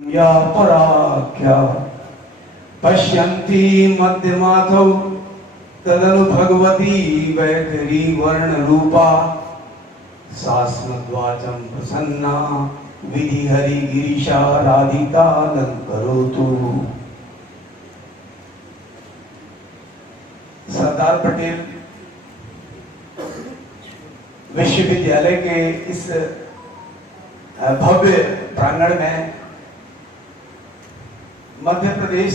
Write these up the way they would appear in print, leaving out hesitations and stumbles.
या पराख्या पश्यन्ति मध्यमाथौ तदनु भगवती वैखरी वर्ण रूपा सास्मद्वाचम प्रसन्ना विधि हरि गिरीशा राधिका करोतु। सरदार पटेल विश्वविद्यालय के इस भव्य प्रांगण में मध्य प्रदेश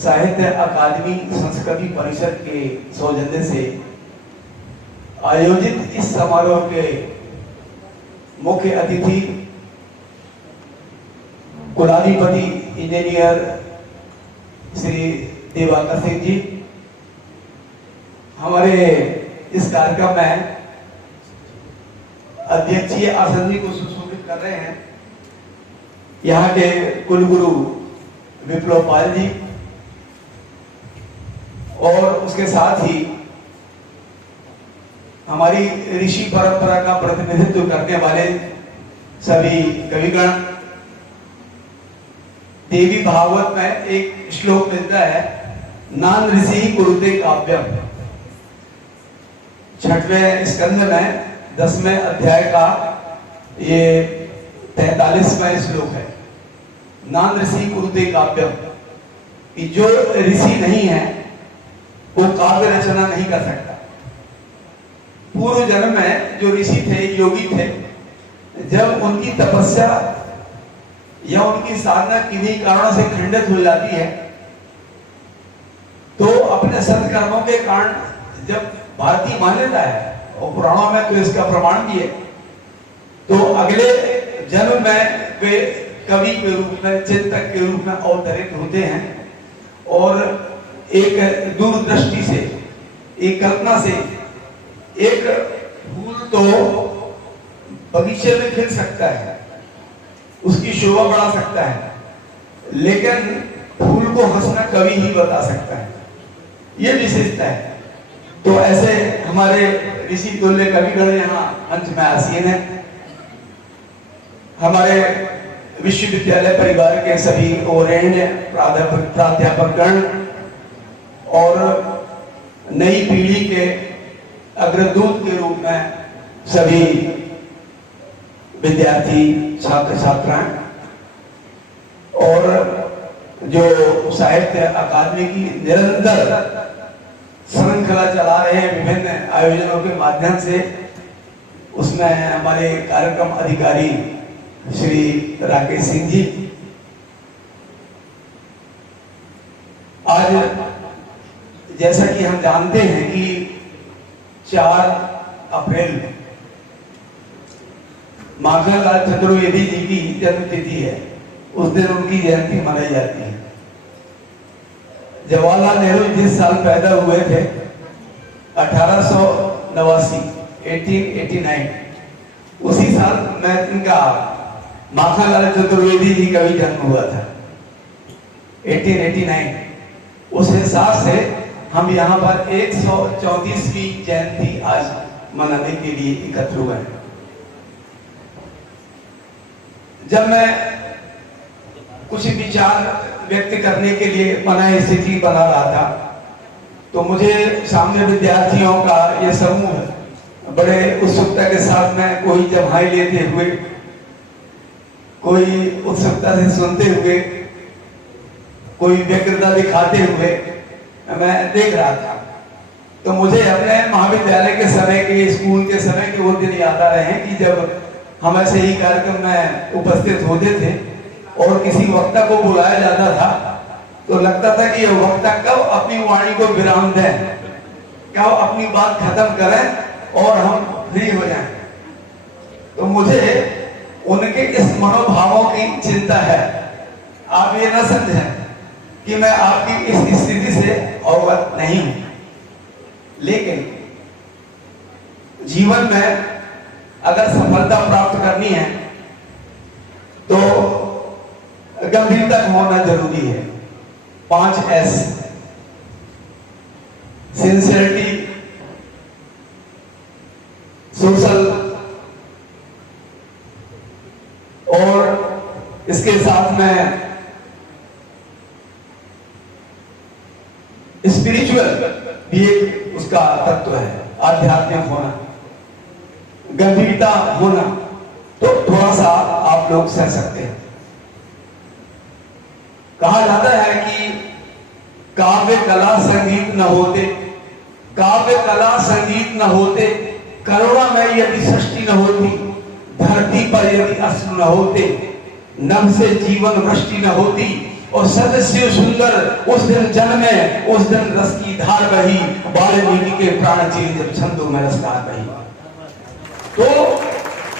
साहित्य अकादमी संस्कृति परिषद के सौजन्य से आयोजित इस समारोह के मुख्य अतिथि कुलाधिपति इंजीनियर श्री दिवाकर सिंह जी हमारे इस कार्यक्रम में अध्यक्षीय आसन जी को सुशोभित कर रहे हैं। यहाँ के कुलगुरु विप्लव पाल जी और उसके साथ ही हमारी ऋषि परंपरा का प्रतिनिधित्व करने वाले सभी कविगण। देवी भागवत में एक श्लोक मिलता है, नान ऋषि कुरुते काव्यम। 6वें स्कंद में 10वें अध्याय का ये 43वां श्लोक है, नान ऋषि कुरुते काव्यम। कि जो ऋषि नहीं है वो काव्य रचना नहीं कर सकता। पूर्व जन्म में जो ऋषि थे, योगी थे, जब उनकी तपस्या या उनकी साधना किन्हीं कारणों से खंडित हो जाती है तो अपने सत्कर्मों के कारण, जब भारतीय मान्यता है और पुराणों में तो इसका प्रमाण भी है, तो अगले जन्म में वे कवि के रूप में, चिंतक के रूप में अवतरित होते हैं और एक दूरदृष्टि से, एक कल्पना से, एक फूल तो बगीचे में खिल सकता है, उसकी शोभा बढ़ा सकता है, लेकिन फूल को हंसना कवि ही बता सकता है। ये विशेषता है। तो ऐसे हमारे ऋषि तुल्य कविगण यहाँ मंच में आसीन है। हमारे विश्वविद्यालय परिवार के सभी ओरेण्य प्राध्यापकगण और नई पीढ़ी के अग्रदूत के रूप में सभी विद्यार्थी, छात्र छात्राएं और जो साहित्य अकादमी की निरंतर श्रृंखला चला रहे हैं विभिन्न आयोजनों के माध्यम से, उसमें हमारे कार्यक्रम अधिकारी श्री राकेश सिंह जी। आज जैसा कि हम जानते हैं कि 4 अप्रैल माखनलाल चतुर्वेदी जी की जन्मतिथि है। उस दिन उनकी जयंती मनाई जाती है। जवाहरलाल नेहरू जिस साल पैदा हुए थे 1889, 1889, उसी साल में इनका माखनलाल चतुर्वेदी जी का भी जन्म हुआ था, 1889। उस हिसाब से हम यहाँ पर 134वीं जयंती आज मनाने के लिए एकत्र हुए हैं। जब मैं कुछ विचार व्यक्त करने के लिए मना स्थिति बना रहा था तो मुझे सामने विद्यार्थियों का ये समूह बड़े उत्सुकता के साथ में, कोई जम्हाई लेते हुए, कोई उत्सुकता से सुनते हुए, कोई व्यग्रता दिखाते हुए मैं देख रहा था। तो मुझे अपने महाविद्यालय के समय के, स्कूल के समय के वो दिन याद आ रहे हैं कि जब हम ऐसे ही कार्यक्रम में उपस्थित होते थे और किसी वक्ता को बुलाया जाता था तो लगता था कि यह वक्ता कब अपनी वाणी को विराम दें, कब अपनी बात खत्म करें और हम फ्री हो जाएं। तो मुझे उनके इस मनोभावों की चिंता है। आप ये न समझें कि मैं आपकी इस स्थिति से अवगत नहीं हूं, लेकिन जीवन में अगर सफलता प्राप्त करनी है तो गंभीरता होना जरूरी है। 5 S, सिंसियरिटी, सोशल और इसके साथ में स्पिरिचुअल भी एक उसका तत्व है, आध्यात्मिक होना, गंभीरता होना, तो थोड़ा सा आप लोग सह सकते हैं। कहा जाता है कि काव्य कला संगीत न होते, काव्य कला संगीत न होते, करुणा में यदि सृष्टि न होती, धरती पर यदि अश्रु न होते, नभ से जीवन वृष्टि न होती, और सदस्य सुंदर उस दिन जन्मे, उस दिन रस की धार बही, वाल्मीकि के प्राण चीर जब छंदों में रसधार बही। तो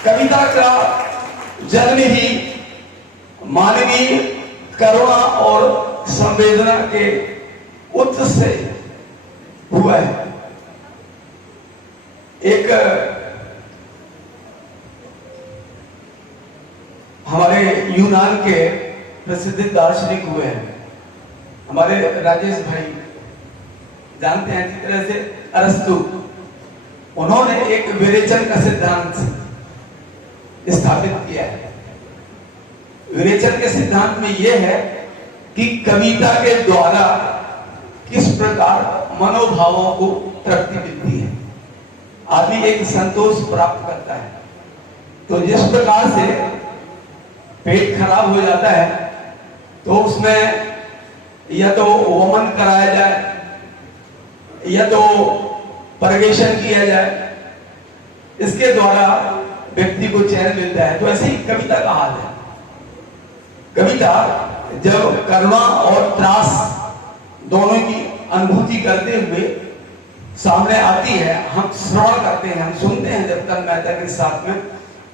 कविता का जन्म ही मानवीय करुणा और संवेदना के उत्स से हुआ है। एक हमारे यूनान के प्रसिद्ध दार्शनिक हुए हैं, हमारे राजेश भाई जानते हैं अच्छी तरह से, अरस्तु। उन्होंने एक विरेचन का सिद्धांत स्थापित किया है। विरेचन के सिद्धांत में यह है कि कविता के द्वारा किस प्रकार मनोभावों को तृप्ति मिलती है, आदमी एक संतोष प्राप्त करता है। तो जिस प्रकार से पेट खराब हो जाता है तो उसमें या तो वमन कराया जाए या तो परवेशन किया जाए, इसके द्वारा व्यक्ति को चैन मिलता है। तो ऐसे ही कविता का हाल है। कविता जब करुणा और त्रास दोनों की अनुभूति करते हुए सामने आती है, हम श्रवण करते हैं, हम सुनते हैं जब तक मेहता के साथ में,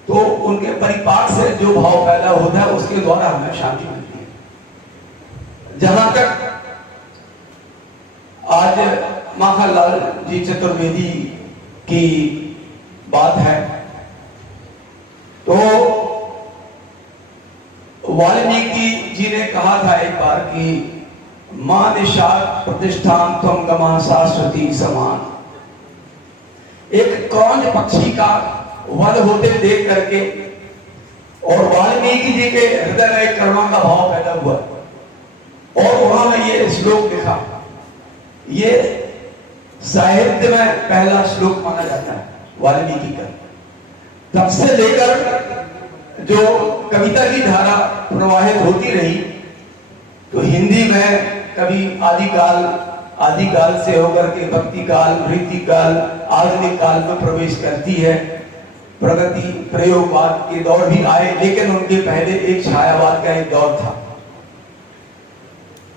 तो उनके परिपाक से जो भाव पैदा होता है उसके द्वारा हमें शांति मिलती है। जहां तक आज माखनलाल जी चतुर्वेदी की बात है, तो वाल्मीकि जी ने कहा था एक बार कि मां निषाद प्रतिष्ठान त्वं गमा शाश्वती समान। एक क्रौंच पक्षी का वध होते देख करके और वाल्मीकि जी के हृदय में करुणा का भाव पैदा हुआ और उन्होंने ये श्लोक लिखा। ये साहित्य में पहला श्लोक माना जाता है वाल्मीकि का। तब से लेकर जो कविता की धारा प्रवाहित होती रही, तो हिंदी में कभी आदिकाल से होकर के भक्ति काल, रीति काल, आधुनिक काल में प्रवेश करती है। प्रगति प्रयोगवाद के दौर भी आए, लेकिन उनके पहले एक छायावाद का एक दौर था।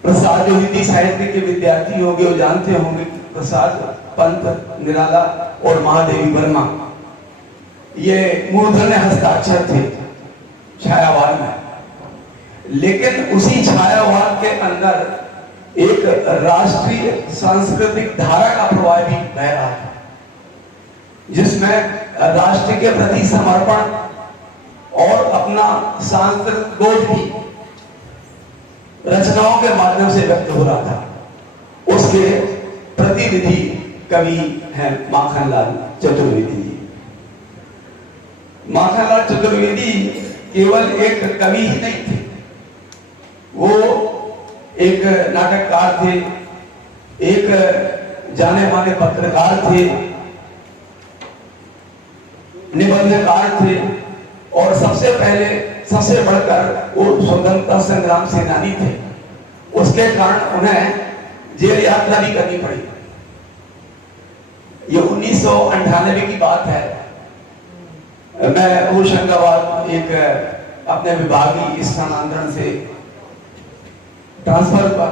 प्रसाद जो हिंदी साहित्य के विद्यार्थी होंगे वो जानते होंगे, प्रसाद, पंत, निराला और महादेवी वर्मा ये मूर्धन्य हस्ताक्षर थे छायावाद में। लेकिन उसी छायावाद के अंदर एक राष्ट्रीय सांस्कृतिक धारा का प्रवाह भी बह रहा था, जिसमें राष्ट्र के प्रति समर्पण और अपना सांस्कृतिक बोध भी रचनाओं के माध्यम से व्यक्त हो रहा था। उसके प्रतिनिधि कवि हैं माखनलाल चतुर्वेदी जी। माखनलाल चतुर्वेदी केवल एक कवि ही नहीं थे, वो एक नाटककार थे, एक जाने माने पत्रकार थे, निबंधकार थे, और सबसे पहले सबसे बढ़कर वो स्वतंत्रता संग्राम सेनानी थे। उसके कारण उन्हें जेल यात्रा भी करनी पड़ी। ये 1998 की बात है। मैं होशंगाबाद एक अपने विभागीय स्थानांतरण से ट्रांसफर हुआ,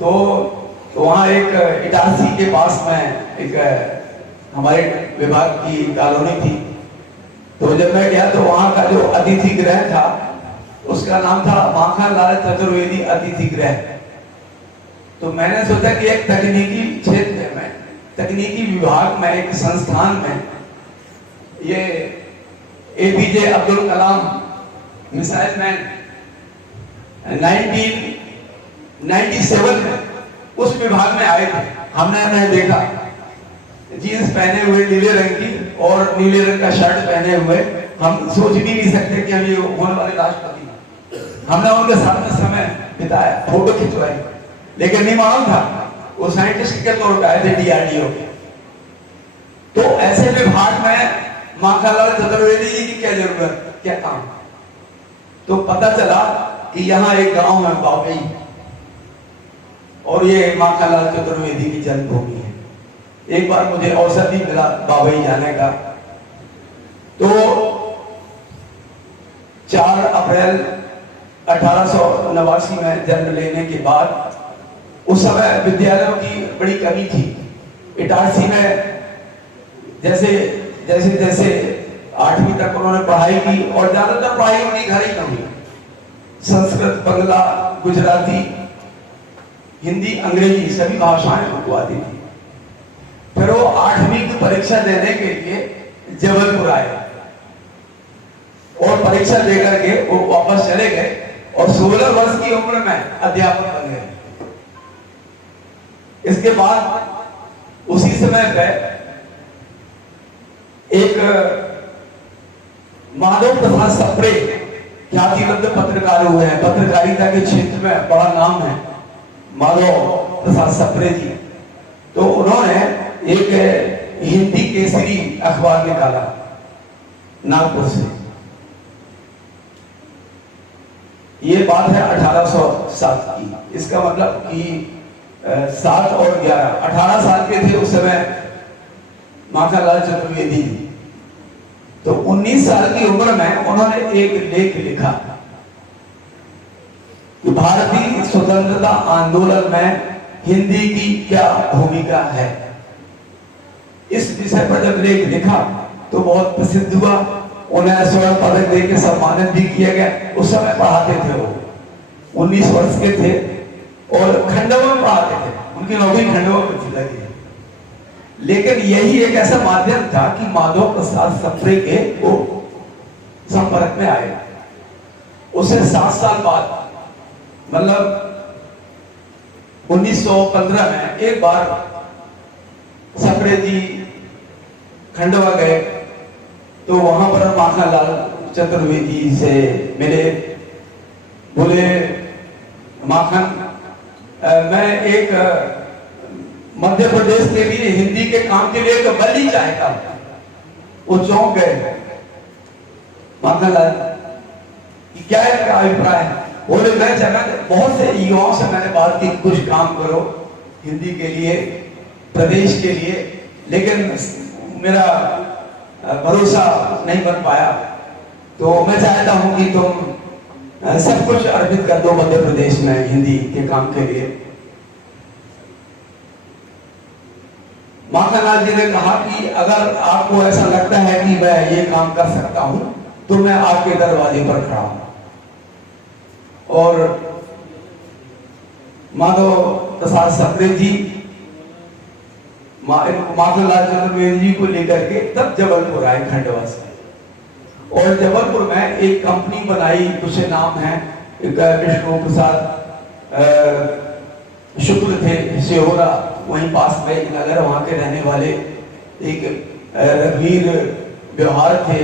तो वहां एक इटारसी के पास में एक हमारे विभाग की कॉलोनी थी। तो जब मैं गया तो वहां का जो अतिथि गृह था उसका नाम था माखनलाल चतुर्वेदी अतिथि गृह। तो मैंने सोचा कि एक तकनीकी क्षेत्र में, तकनीकी विभाग में, एक संस्थान में ये APJ Abdul Kalam missile man 1997 में उस विभाग में आए थे। हमने उन्हें देखा, जीन्स पहने हुए नीले रंग की और नीले रंग का शर्ट पहने हुए, हम सोच भी नहीं सकते कि हम ये होने वाले राष्ट्रपति हैं। हमने उनके साथ में समय बिताया, फोटो खिंचवाई, लेकिन नहीं मालूम था वो साइंटिस्ट के तौर पर आए थे DRDO के। तो ऐसे विभाग में माखनलाल चतुर्वेदी जी की क्या जरूरत, क्या काम। तो पता चला कि यहाँ एक गांव है बावई, और ये माखनलाल चतुर्वेदी की जन्मभूमि है। एक बार मुझे अवसर भी मिला बावई जाने का। तो 4 अप्रैल 1889 में जन्म लेने के बाद, उस समय विद्यालयों की बड़ी कमी थी। इटारसी में जैसे जैसे जैसे 8वीं तक उन्होंने पढ़ाई की, और ज्यादातर पढ़ाई उन्हीं घर ही में हुई। संस्कृत, बंगला, गुजराती, हिंदी, अंग्रेजी सभी भाषाएं उनको आती थी। फिर वो 8वीं की परीक्षा देने के लिए जबलपुर आए, और परीक्षा देकर के वो वापस चले गए, और 16 वर्ष की उम्र में अध्यापक बन गए। इसके बाद उसी समय पे एक माधव प्रसाद सप्रे ख्यातिवंत पत्रकार हुए हैं, पत्रकारिता के क्षेत्र में बड़ा नाम है माधव प्रसाद सप्रे जी। तो उन्होंने एक हिंदी केसरी अखबार निकाला नागपुर से। ये बात है 1807 की। इसका मतलब कि 7 और 11, 18 साल के थे उस समय माखनलाल चतुर्वेदी जी। तो 19 साल की उम्र में उन्होंने एक लेख लिखा कि भारतीय स्वतंत्रता आंदोलन में हिंदी की क्या भूमिका है। इस विषय पर जब लेख लिखा तो बहुत प्रसिद्ध हुआ। उन्हें स्वर्ण पदक देकर सम्मानित भी किया गया। उस समय पढ़ाते थे वो, 19 वर्ष के थे, और खंडवा में पढ़ाते थे। उनकी नौकरी खंडवा में थी लगी। लेकिन यही एक ऐसा माध्यम था कि माधव प्रसाद सप्रे के वो संपर्क में आए। उसे 7 साल बाद, मतलब 1915 में एक बार सप्रे जी खंडवा गए, तो वहां पर माखनलाल चतुर्वेदी से मिले। बोले, माखन, मैं एक मध्य प्रदेश के लिए हिंदी के काम के लिए एक बली चाहता हूं। वो चौंक गए। माखनलाल, क्या है मेरा अभिप्राय? बोले, मैं जगह बहुत से युवाओं से मैंने बात की, कुछ काम करो हिंदी के लिए, प्रदेश के लिए, लेकिन मेरा भरोसा नहीं बन पाया। तो मैं चाहता हूं कि तुम सब कुछ अर्पित कर दो मध्य प्रदेश में हिंदी के काम के लिए। माखनलाल जी ने कहा कि अगर आपको ऐसा लगता है कि मैं ये काम कर सकता हूं, तो मैं आपके दरवाजे पर खड़ा हूं। और माधव प्रसाद सप्रे जी माखनलाल चतुर्वेदी जी को लेकर के तब जबलपुर आए खंडवा से। और जबलपुर में एक कंपनी बनाई, कुछ नाम है, विष्णु प्रसाद शुक्ल थे, सिहोरा, वहीं पास में एक नगर, वहां के रहने वाले एक रघुवीर व्यवहार थे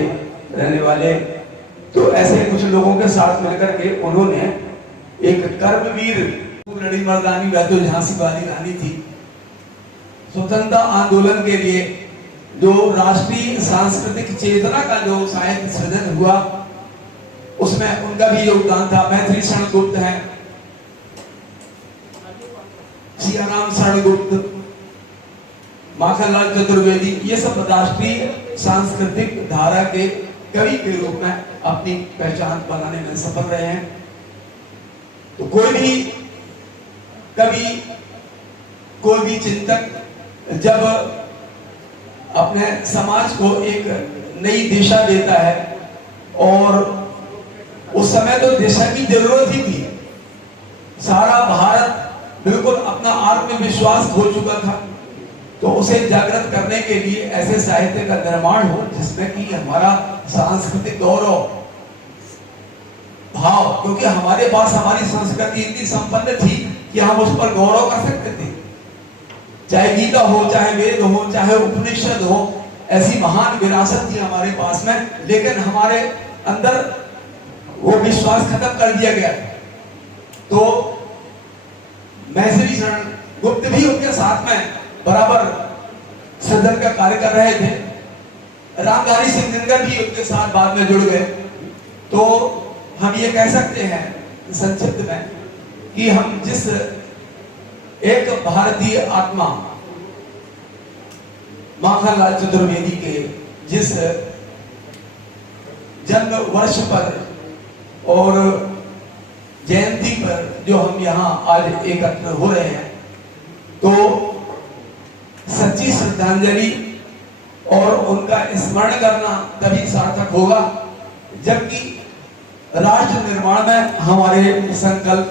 रहने वाले। तो ऐसे कुछ लोगों के साथ मिलकर के उन्होंने एक कर्मवीर लड़ी मर्दानी, वह तो झांसी वाली रानी थी, स्वतंत्रता आंदोलन के लिए जो राष्ट्रीय सांस्कृतिक चेतना का जो साहित्य सृजन हुआ, उसमें उनका भी योगदान था। मैथिली शरण गुप्त है, सियाराम शरण गुप्त, माखनलाल चतुर्वेदी, ये सब राष्ट्रीय सांस्कृतिक धारा के कवि के रूप में अपनी पहचान बनाने में सफल रहे हैं। तो कोई भी कवि, कोई भी चिंतक जब अपने समाज को एक नई दिशा देता है, और उस समय तो दिशा की जरूरत ही थी, सारा भारत बिल्कुल अपना आत्मविश्वास खो चुका था, तो उसे जागृत करने के लिए ऐसे साहित्य का निर्माण हो जिसमें कि हमारा सांस्कृतिक गौरव भाव, क्योंकि हमारे पास हमारी संस्कृति इतनी संपन्न थी कि हम उस पर गौरव कर सकते थे। चाहे गीता हो, चाहे वेद हो, चाहे उपनिषद हो, ऐसी महान विरासत थी हमारे पास में, लेकिन हमारे अंदर वो विश्वास खत्म कर दिया गया। तो महर्षि शरण गुप्त भी उनके साथ में बराबर सदन का कार्य कर रहे थे। रामधारी सिंह दिनकर भी उनके साथ बाद में जुड़ गए। तो हम ये कह सकते हैं संक्षिप्त में कि हम जिस एक भारतीय आत्मा माखनलाल चतुर्वेदी के जिस जन्म वर्ष पर और जयंती पर जो हम यहाँ आज एकत्र हो रहे हैं, तो सच्ची श्रद्धांजलि और उनका स्मरण करना तभी सार्थक होगा जबकि राष्ट्र निर्माण में हमारे संकल्प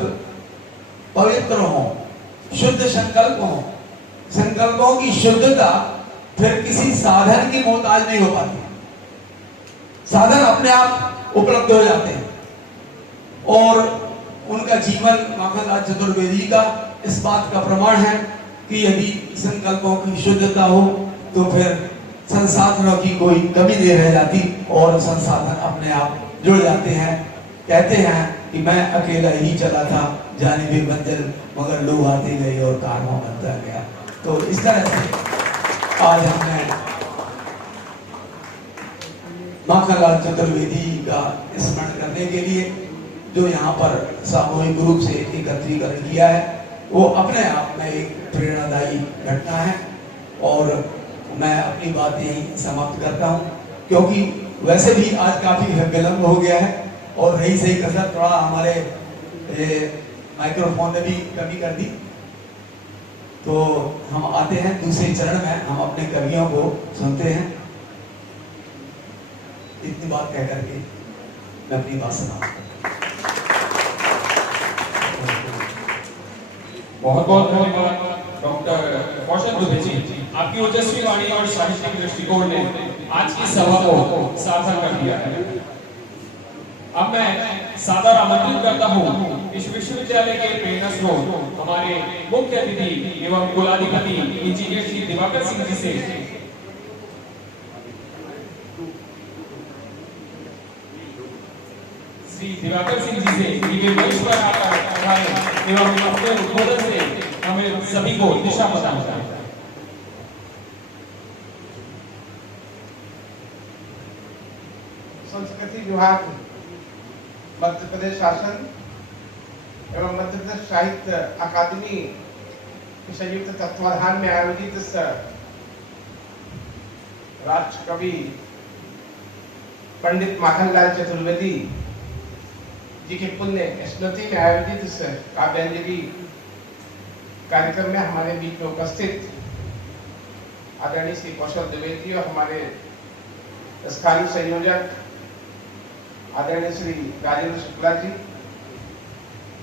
पवित्र हों, शुद्ध संकल्प हों। संकल्पों की शुद्धता फिर किसी साधन की मोहताज नहीं हो पाती। साधन अपने आप उपलब्ध हो जाते हैं और उनका जीवन माखनलाल चतुर्वेदी का इस बात का प्रमाण है कि यदि संकल्पों की शुद्धता हो तो फिर संसाधनों की कोई कमी नहीं रह जाती और संसाधन अपने आप जुड़ जाते हैं। कहते हैं कि मैं अकेला ही चला था जानिबे मंजिल, मगर लोग आते गए और कारवां बनता गया। तो इस तरह से आज हमने माखनलाल चतुर्वेदी का स्मरण करने के लिए जो यहाँ पर सामूहिक रूप से एकत्रीकरण किया है, वो अपने आप में एक प्रेरणादायी घटना है। और मैं अपनी बात यही समाप्त करता हूँ, क्योंकि वैसे भी आज काफी विलंब हो गया है और रही सही कसर थोड़ा हमारे माइक्रोफोन ने भी कमी कर दी। तो हम आते हैं दूसरे चरण में, हम अपने कवियों को सुनते हैं। इतनी बात कह करके मैं अपनी बात समाप्त करता हूं। बहुत बहुत धन्यवाद डॉक्टर कौशल दुबे जी। आपकी ओजस्वी वाणी और साहित्यिक दृष्टिकोण ने आज की सभा को सार्थक कर दिया है। अब मैं सादर आमंत्रित करता हूँ इस विश्वविद्यालय के प्रेरणा स्रोत हमारे मुख्य अतिथि एवं कुलाधिपति इंजीनियर श्री दिवाकर सिंह जी से वे मंच पर आकर एवं अपने उद्बोधन से हमें सभी को दिशा बताना। संस्कृति विभाग, मध्य प्रदेश शासन एवं मध्य प्रदेश साहित्य अकादमी के संयुक्त तत्वाधान में आयोजित इस राष्ट्र कवि पंडित माखनलाल चतुर्वेदी जी के पुण्य स्मृति में आयोजित इस काव्यांजलि कार्यक्रम में हमारे बीच में उपस्थित आदरणीय श्री कौशल द्विवेदी और हमारे स्थानीय संयोजक आदरणीय श्री राजेंद्र शुक्ला जी,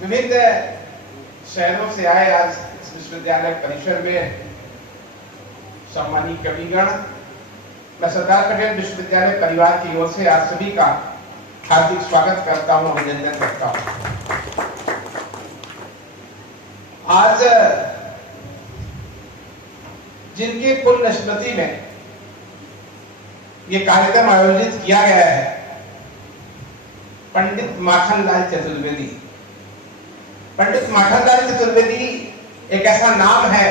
विभिन्न शहरों से आए आज इस विश्वविद्यालय परिसर में सम्मानित कविगण, मैं सरदार पटेल विश्वविद्यालय परिवार की ओर से आप सभी का हार्दिक स्वागत करता हूं, अभिनंदन करता हूं। आज जिनके पुण्य स्मृति में ये कार्यक्रम आयोजित किया गया है, पंडित माखनलाल चतुर्वेदी। पंडित माखनलाल चतुर्वेदी एक ऐसा नाम है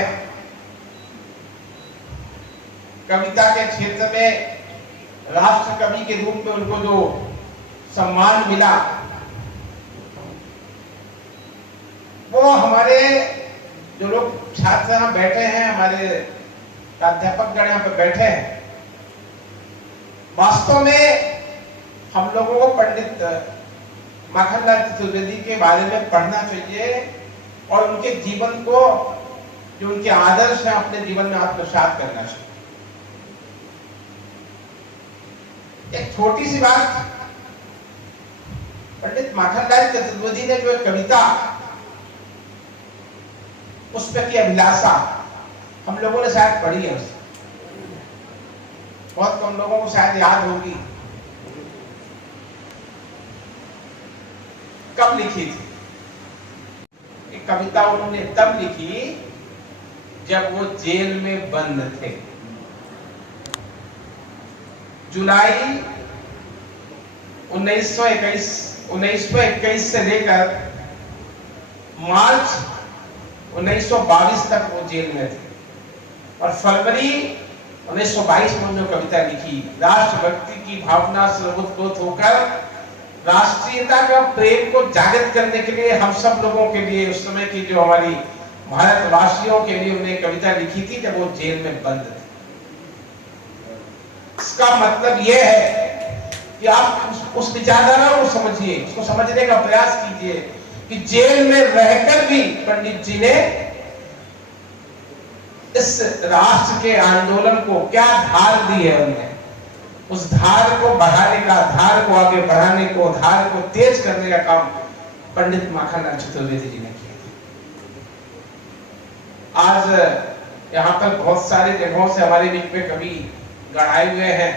कविता के क्षेत्र में, राष्ट्र कवि के रूप में उनको जो सम्मान मिला वो हमारे जो लोग छात्र यहाँ बैठे हैं, हमारे प्राध्यापक गण यहाँ पे बैठे हैं, वास्तव में हम लोगों को पंडित माखनलाल चतुर्वेदी के बारे में पढ़ना चाहिए और उनके जीवन को, जो उनके आदर्श हैं, अपने जीवन में आत्मसात करना चाहिए। एक छोटी सी बात, पंडित माखनलाल चतुर्वेदी ने जो कविता उसमें की अभिलाषा, हम लोगों ने शायद पढ़ी है, उससे बहुत कम लोगों को शायद याद होगी। कब लिखी थी एक कविता? उन्होंने तब लिखी जब वो जेल में बंद थे। जुलाई 1921 से लेकर मार्च 1922 तक वो जेल में थे और फरवरी 1922 में उन्होंने कविता लिखी। राष्ट्रभक्ति की भावना से उद्बुद्ध होकर राष्ट्रीयता का प्रेम को जागृत करने के लिए हम सब लोगों के लिए, उस समय की जो हमारी भारतवासियों के लिए उन्हें कविता लिखी थी जब वो जेल में बंद थे। इसका मतलब यह है कि आप उस विचारधारा को समझिए, उसको समझने का प्रयास कीजिए कि जेल में रहकर भी पंडित जी ने इस राष्ट्र के आंदोलन को क्या धार दी है, उन्हें उस धार को बढ़ाने का, धार को आगे बढ़ाने को, धार को तेज करने का काम पंडित माखनलाल चतुर्वेदी जी ने किया। आज यहाँ पर बहुत सारे जगहों से हमारे बीच में कवि गढ़ाए हुए हैं।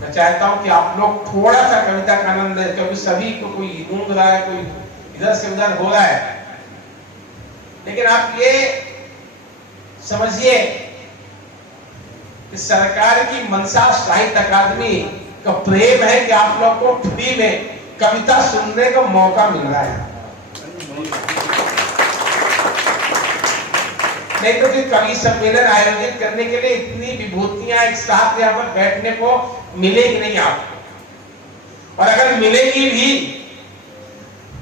मैं चाहता हूं कि आप लोग थोड़ा सा कविता का आनंद लें, क्योंकि सभी को कोई गूंज रहा है, कोई इधर से उधर हो रहा है, लेकिन आप ये समझिए कि सरकार की मनसा साहित्य अकादमी का प्रेम है कि आप लोग को फ्री में कविता सुनने का मौका मिल रहा है। नहीं तो फिर कवि सम्मेलन आयोजित करने के लिए इतनी विभूतियां एक साथ यहाँ पर बैठने को मिलेगी नहीं आपको, और अगर मिलेगी भी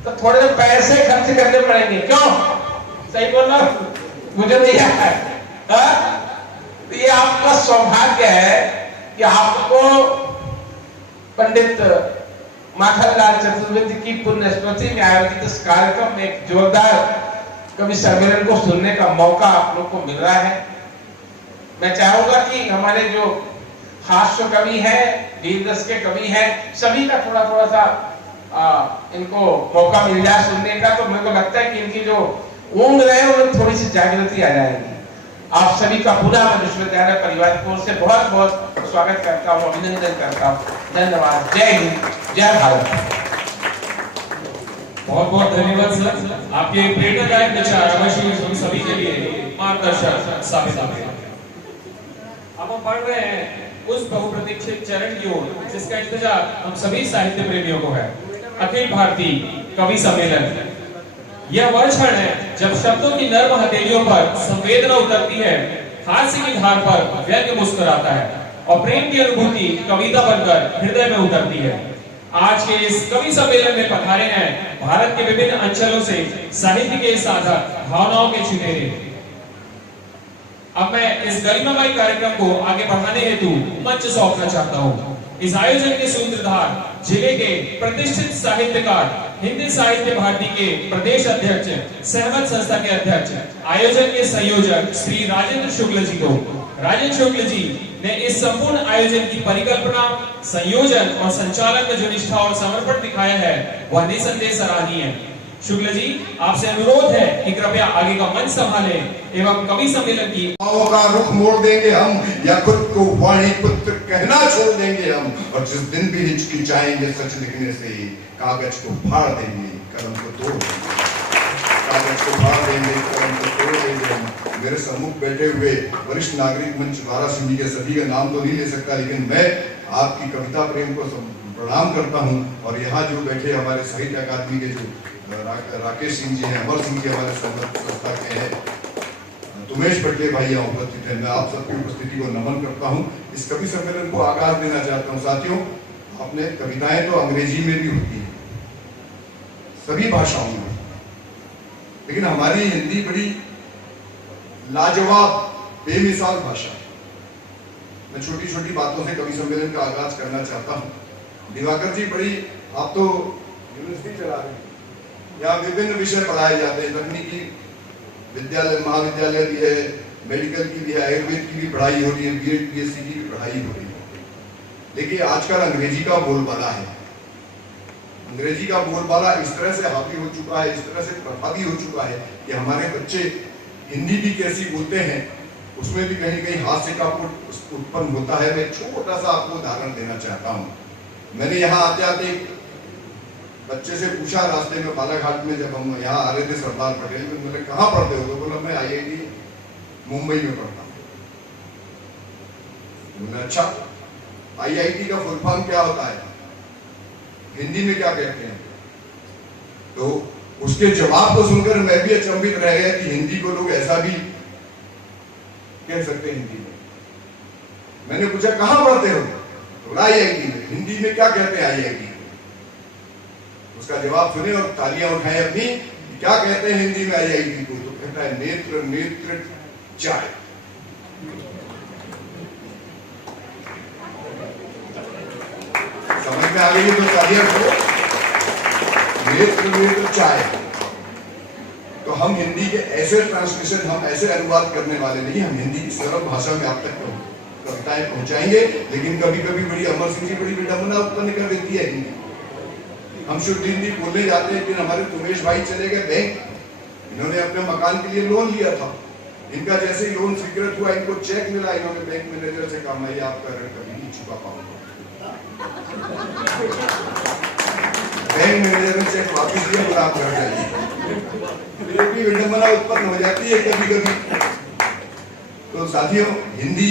तो थोड़े पैसे खर्च करने पड़ेंगे। क्यों? सही बोल रहा हूं? मुझे नहीं आता है। तो ये आपका सौभाग्य है कि आपको पंडित माखनलाल चतुर्वेदी की पुण्य स्मृति में आयोजित इस कार्यक्रम में एक जोरदार कवि सम्मेलन को सुनने का मौका आप लोग को मिल रहा है। मैं चाहूंगा कि हमारे जो हास्य कवि हैं, वीर रस के कवि हैं, सभी का थोड़ा थोड़ा सा इनको मौका मिल जाए सुनने का, तो मेरे को लगता है कि इनकी जो ऊँग रहे उनमें थोड़ी सी जागृति आ जाएगी। आप सभी का पुनः विश्वविद्यालय परिवार की ओर से बहुत बहुत स्वागत करता हूँ, अभिनंदन करता हूँ। धन्यवाद। जय हिंद, जय भारत। बहुत बहुत धन्यवाद सर, आपके प्रेरणादायक विचार अवश्य हम सभी के लिए मार्गदर्शक साबित होंगे। अब हम बढ़ रहे हैं उस बहुप्रतीक्षित चरण की ओर जिसका इंतजार हम सभी साहित्य प्रेमियों को है, अखिल भारतीय कवि सम्मेलन। यह वह क्षण है जब शब्दों की नर्म हथेलियों पर संवेदना उतरती है, हास्य की धार पर व्यंग्य मुस्कुराता है और प्रेम की अनुभूति कविता बनकर हृदय में उतरती है। आज के इस कवि सम्मेलन में पधारे हैं भारत के विभिन्न अंचलों से साहित्य के साधक, भावनाओं के चुनेरे। अब मैं इस गरिमामय कार्यक्रम को आगे बढ़ाने हेतु मंच सौंपना चाहता हूँ। इस आयोजन के सूत्रधार जिले के प्रतिष्ठित साहित्यकार, हिंदी साहित्य भारती के प्रदेश अध्यक्ष, सहमत संस्था के अध्यक्ष, आयोजन के संयोजक श्री राजेंद्र शुक्ल जी को। राजेंद्र शुक्ल जी ने इस संपूर्ण आयोजन की परिकल्पना, संयोजन और संचालन में जो निष्ठा और समर्पण दिखाया है वह निसंदेह सराहनीय है। शुक्ल जी, आपसे अनुरोध है कि कृपया आगे का मंच संभालें एवं कवि सम्मेलन की का रुख मोड़ देंगे हम, या खुद को वाणी पुत्र कहना छोड़ देंगे हम, और जिस दिन भी हिचकिचाएंगे सच लिखने से कागज को फाड़ देंगे, कलम को तोड़ देंगे, कागज को फाड़ देंगे, कलम को तोड़ देंगे हम। मेरे सम्मुख बैठे हुए वरिष्ठ नागरिक मंच वाराणसी के सभी का नाम तो नहीं ले सकता, लेकिन मैं आपकी कविता प्रेम को प्रणाम करता हूं। और यहाँ जो बैठे हमारे साहित्य अकादमी के जो राकेश सिंह जी हैं, अमर सिंह जी हमारे संस्था के हैं, तुमेश पटले भाई यहाँ उपस्थित हैं, मैं आप सबकी उपस्थिति को नमन करता हूँ। इस कवि सम्मेलन को आगाज देना चाहता हूँ। साथियों, आपने कविताएं तो अंग्रेजी में भी होती हैं, सभी भाषाओं में, लेकिन हमारी हिंदी बड़ी लाजवाब बेमिसाल भाषा। मैं छोटी छोटी बातों से कवि सम्मेलन का आगाज करना चाहता हूँ। दिवाकर जी, बड़ी आप तो यूनिवर्सिटी चला रहे हैं, यहाँ विभिन्न विषय पढ़ाए जाते हैं, तकनीकी विद्यालय, महाविद्यालय भी है, मेडिकल की भी है, आयुर्वेद की भी पढ़ाई हो रही है, बीएड बीएससी की भी पढ़ाई हो रही है। लेकिन आजकल अंग्रेजी का बोलबाला है, अंग्रेजी का बोलबाला इस तरह से हावी हो चुका है, इस तरह से प्रभावी हो चुका है कि हमारे बच्चे हिंदी भी कैसी बोलते हैं, उसमें भी कहीं कहीं हास्य का उत्पन्न होता है। मैं छोटा सा आपको उदाहरण देना चाहता हूँ। मैंने यहाँ आते आते बच्चे से पूछा रास्ते में, बालाघाट में जब हम यहाँ आ रहे थे सरदार पटेल में, मैंने कहाँ पढ़ते हो? तो बोला मैं IIT मुंबई में पढ़ता हूँ। अच्छा, IIT का फुल फॉर्म क्या होता है, हिंदी में क्या कहते हैं? तो उसके जवाब को सुनकर मैं भी अचंभित रह गया कि हिंदी को लोग ऐसा भी कह सकते हैं हिंदी में। मैंने पूछा कहां पढ़ते हो? तो IIT में। हिंदी में क्या कहते हैं IIT को? उसका जवाब सुने और तालियां उठाएं अपनी, क्या कहते हैं हिंदी में IIT को? तो कहता है नेत्र नेत्र चाय। समझ में आ गई तो तालियां ठोको। नेत्र नेत्र चाय। तो हम हिंदी के ऐसे ट्रांसलेशन, हम ऐसे अनुवाद करने वाले नहीं, हम हिंदी की सरल भाषा में आप तक कविताएं पहुंचाएंगे। लेकिन कभी कभी बड़ी अमर सिंह जी बड़ी विडंबना उत्पन्न कर देती है हिंदी। हम शुद्ध हिंदी बोलने जाते हैं, लेकिन हमारे उमेश भाई चले गए बैंक, इन्होंने अपने मकान के लिए लोन लिया था। इनका जैसे ही लोन स्वीकृत हुआ, इनको चेक मिला, इन्होंने बैंक मैनेजर से कहा मैं ये आपका ऋण कभी नहीं चुका पाऊंगा। बैंक मैनेजर ने चेक वापस दिया, बोला आप घर जाइए। भी विडंबना उत्पन्न हो जाती है कभी कभी। तो साथियों, हिंदी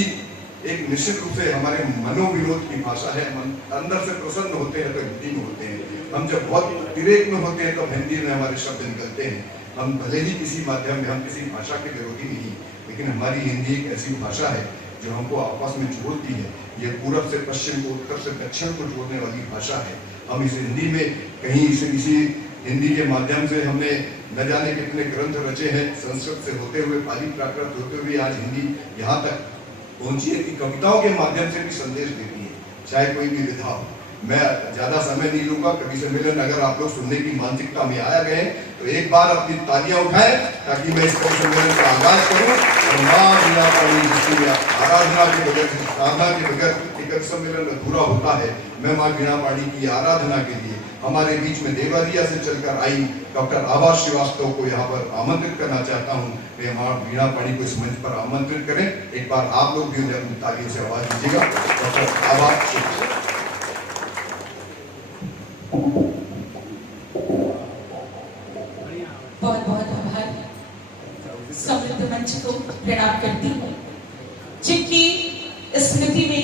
एक निश्चित रूप से हमारे मनोविनोद की भाषा है। अंदर से प्रसन्न होते हैं तो हिंदी में होते हैं, हम जब बहुत तिरेक में होते हैं तो हिंदी में हमारे शब्द निकलते हैं। हम भले ही किसी माध्यम में, हम किसी भाषा के विरोधी नहीं, लेकिन हमारी हिंदी एक ऐसी भाषा है जो हमको आपस में जोड़ती है। ये पूरब से पश्चिम को, उत्तर से दक्षिण को जोड़ने वाली भाषा है। हम इस हिंदी में कहीं इसी हिंदी के माध्यम से हमने न जाने कितने ग्रंथ रचे हैं, संस्कृत से होते हुए, पाली प्राकृत होते हुए आज हिंदी यहाँ तक पहुंची है कि कविताओं के माध्यम से भी संदेश देती है, चाहे कोई भी विधा हो। मैं ज्यादा समय नहीं लूंगा। कवि सम्मेलन अगर आप लोग सुनने की मानसिकता में आ गए तो एक बार अपनी तालियां उठाएं ताकि मैं इस कवि सम्मेलन का आगाज करूं। और मां वीणा पाणी जिसकी आराधना के बगैर, साधना के बगैर कवि सम्मेलन अधूरा होता है। मैं मां वीणा पाणी की आराधना के लिए हमारे बीच में देवादिया से चलकर आई डॉक्टर आभा श्रीवास्तव को यहाँ पर आमंत्रित करना चाहता हूँ कि मां वीणा पाणी को इस मंच पर आमंत्रित करें। एक बार आप लोग भी उन्हें अपनी तालियों से आवाज दीजिएगा। डॉक्टर आभा, बहुत बहुत आभार। समृद्ध मंच को प्रणाम करती हूँ, जिनकी स्मृति में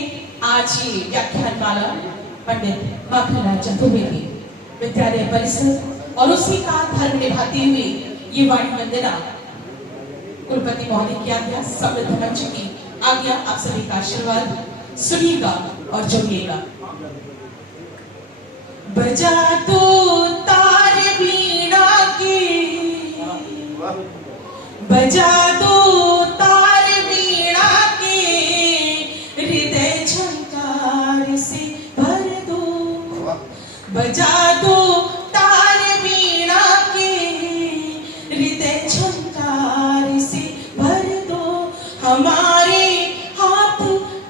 आज ये व्याख्यान माला पंडित माखनलाल चतुर्वेदी विद्यालय परिसर और उसी का धर्म निभाते हुए ये वाणी वंदना कुलपति महोदय की आज्ञा, समृद्ध मंच की आज्ञा, आप सभी का आशीर्वाद सुनिएगा और जुड़िएगा। बजा दो तार वीणा की, बजा दो तार वीणा के, हृदय झंकार से भर दो। बजा दो तार वीणा के, हृदय झंकार से भर दो। हमारे हाथ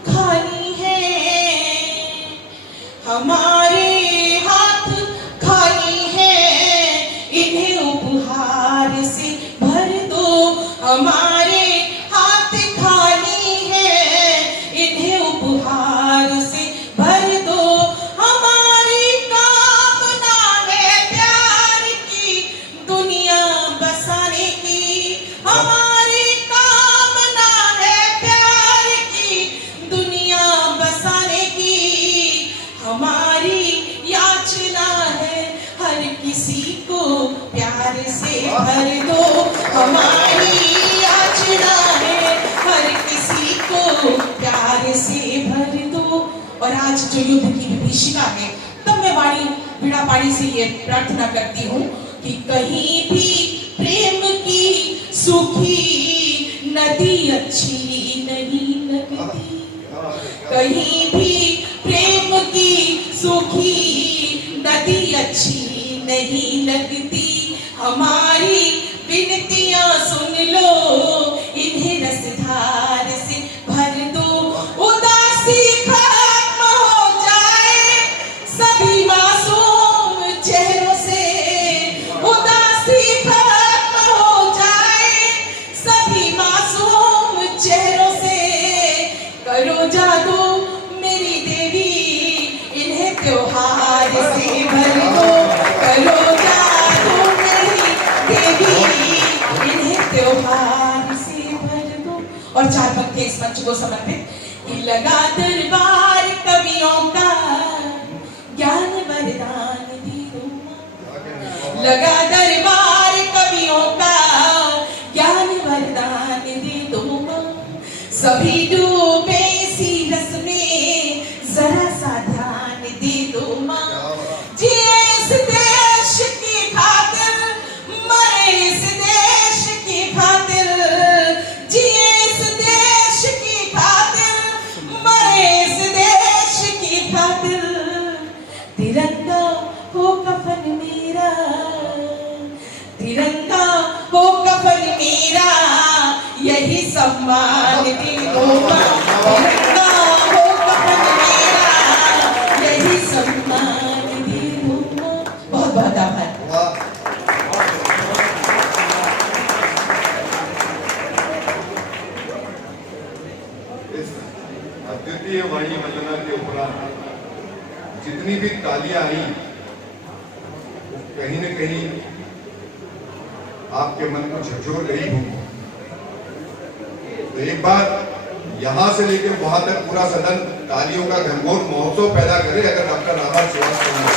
खाली हैं, हमारे हमारे हाथ खाली हैं, इन्हें उपहार से भर दो। हमारी कामना है प्यार की दुनिया बसाने की, हमारी कामना है प्यार की दुनिया बसाने की। हमारी याचना है हर किसी को प्यार से भर दो। हमारी हर किसी को प्यार से भर दो। और आज जो युद्ध की विभीषिका है, तब मैं वाणी वीणा पाणी से ये प्रार्थना करती हूँ कि कहीं भी प्रेम की सूखी नदी अच्छी नहीं लगती, कहीं भी प्रेम की सूखी नदी अच्छी नहीं लगती। हमारी विनतियां सुन लो, इन्हें रसधार से भर दो। उदासी खत्म हो जाए सभी मासूम चेहरों से, उदासी खत्म हो जाए सभी मासूम चेहरों से। करो जादू मेरी देवी, इन्हें त्योहार से भर दो। करो जादू मेरी देवी, इन्हें त्योहार से भर दो। और चार पंक्ति इस मंच को समर्पित। कि लगा दरबार कवियों वरदान दे दो माँ। लगा दरबार कवियों का, ज्ञान वरदान दे दो माँ। सभी डूबे इसी रस में, जरा सा ध्यान दे दो माँ। जिए इस देश की खातिर, मरे इस देश की खातिर, जिए इस देश की खातिर, मरे इस देश की खातिर। तिरंगा हो कफन मेरा, तिरंगा हो कफन मेरा, यही सम्मान दे दो माँ। तिरंगा हो कफन मेरा, यही सम्मान दे दो माँ। बहुत बहुत आभार। इस अद्वितीय वाणी वंदना के उपरांत जितनी भी तालियां आई, वो कहीं न कहीं आपके मन को झकझोर गई होगी। तो एक बार यहां से लेकर वहां तक पूरा सदन तालियों का घनघोर महोत्सव पैदा करे अगर डॉक्टर रामा श्रीवास्तव ने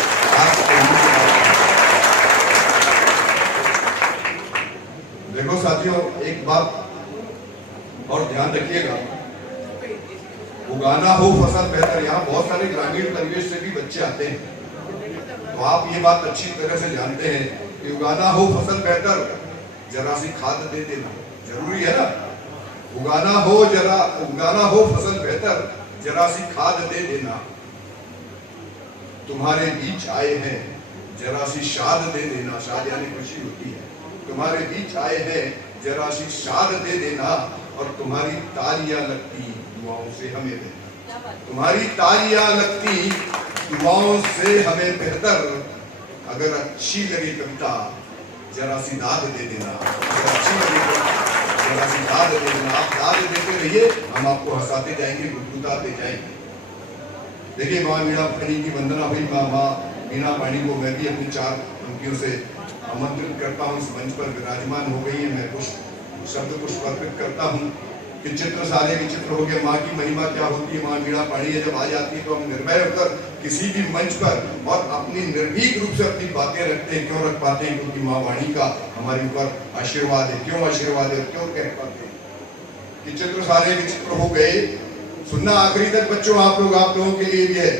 देखो साथियों, एक बात और ध्यान रखिएगा, उगाना हो फसल बेहतर। यहाँ बहुत सारे ग्रामीण परिवेश से भी बच्चे आते हैं, तो आप ये बात अच्छी तरह से जानते हैं कि उगाना हो फसल बेहतर, जरा सी खाद दे देना जरूरी है ना। उगाना हो फसल बेहतर, जरा सी खाद दे देना। तुम्हारे बीच आए हैं, जरा सी शाद दे देना। शाद यानी खुशी होती है। तुम्हारे बीच आए हैं, जरा सी शाद दे देना। और तुम्हारी तालियां लगती दुआओं से हमें बेहतर, तुम्हारी तालियां लगती दुआओं से हमें बेहतर। अगर अच्छी लगी कविता, जरा सी दाद दे देना। अगर अच्छी लगी जरा सी दाद दे देना। आप दाद देते रहिए, हम आपको हंसाते जाएंगे, गुदगुदाते जाएंगे। देखिए, माँ मीणा पाणी की वंदना हुई। माँ मीणा पाणी को मैं भी अपनी 4 पंक्तियों से आमंत्रित करता हूँ। इस मंच पर विराजमान हो गई है। मैं शब्द पुष्प अर्पित करता हूँ कि चित्र सारे विचित्र हो गए। माँ की महिमा क्या होती है। माँ मीणा पाणी जब आ जाती है तो हम निर्भय होकर किसी भी मंच पर और अपनी निर्भीक रूप से अपनी बातें रखते हैं। क्यों रख पाते हैं? क्योंकि माँ वाणी का हमारे ऊपर आशीर्वाद है। क्यों आशीर्वाद है? क्यों कह पाते हैं कि चित्र सारे विचित्र हो गए। सुनना आखिरी तक बच्चों, आप लोगों के लिए भी है।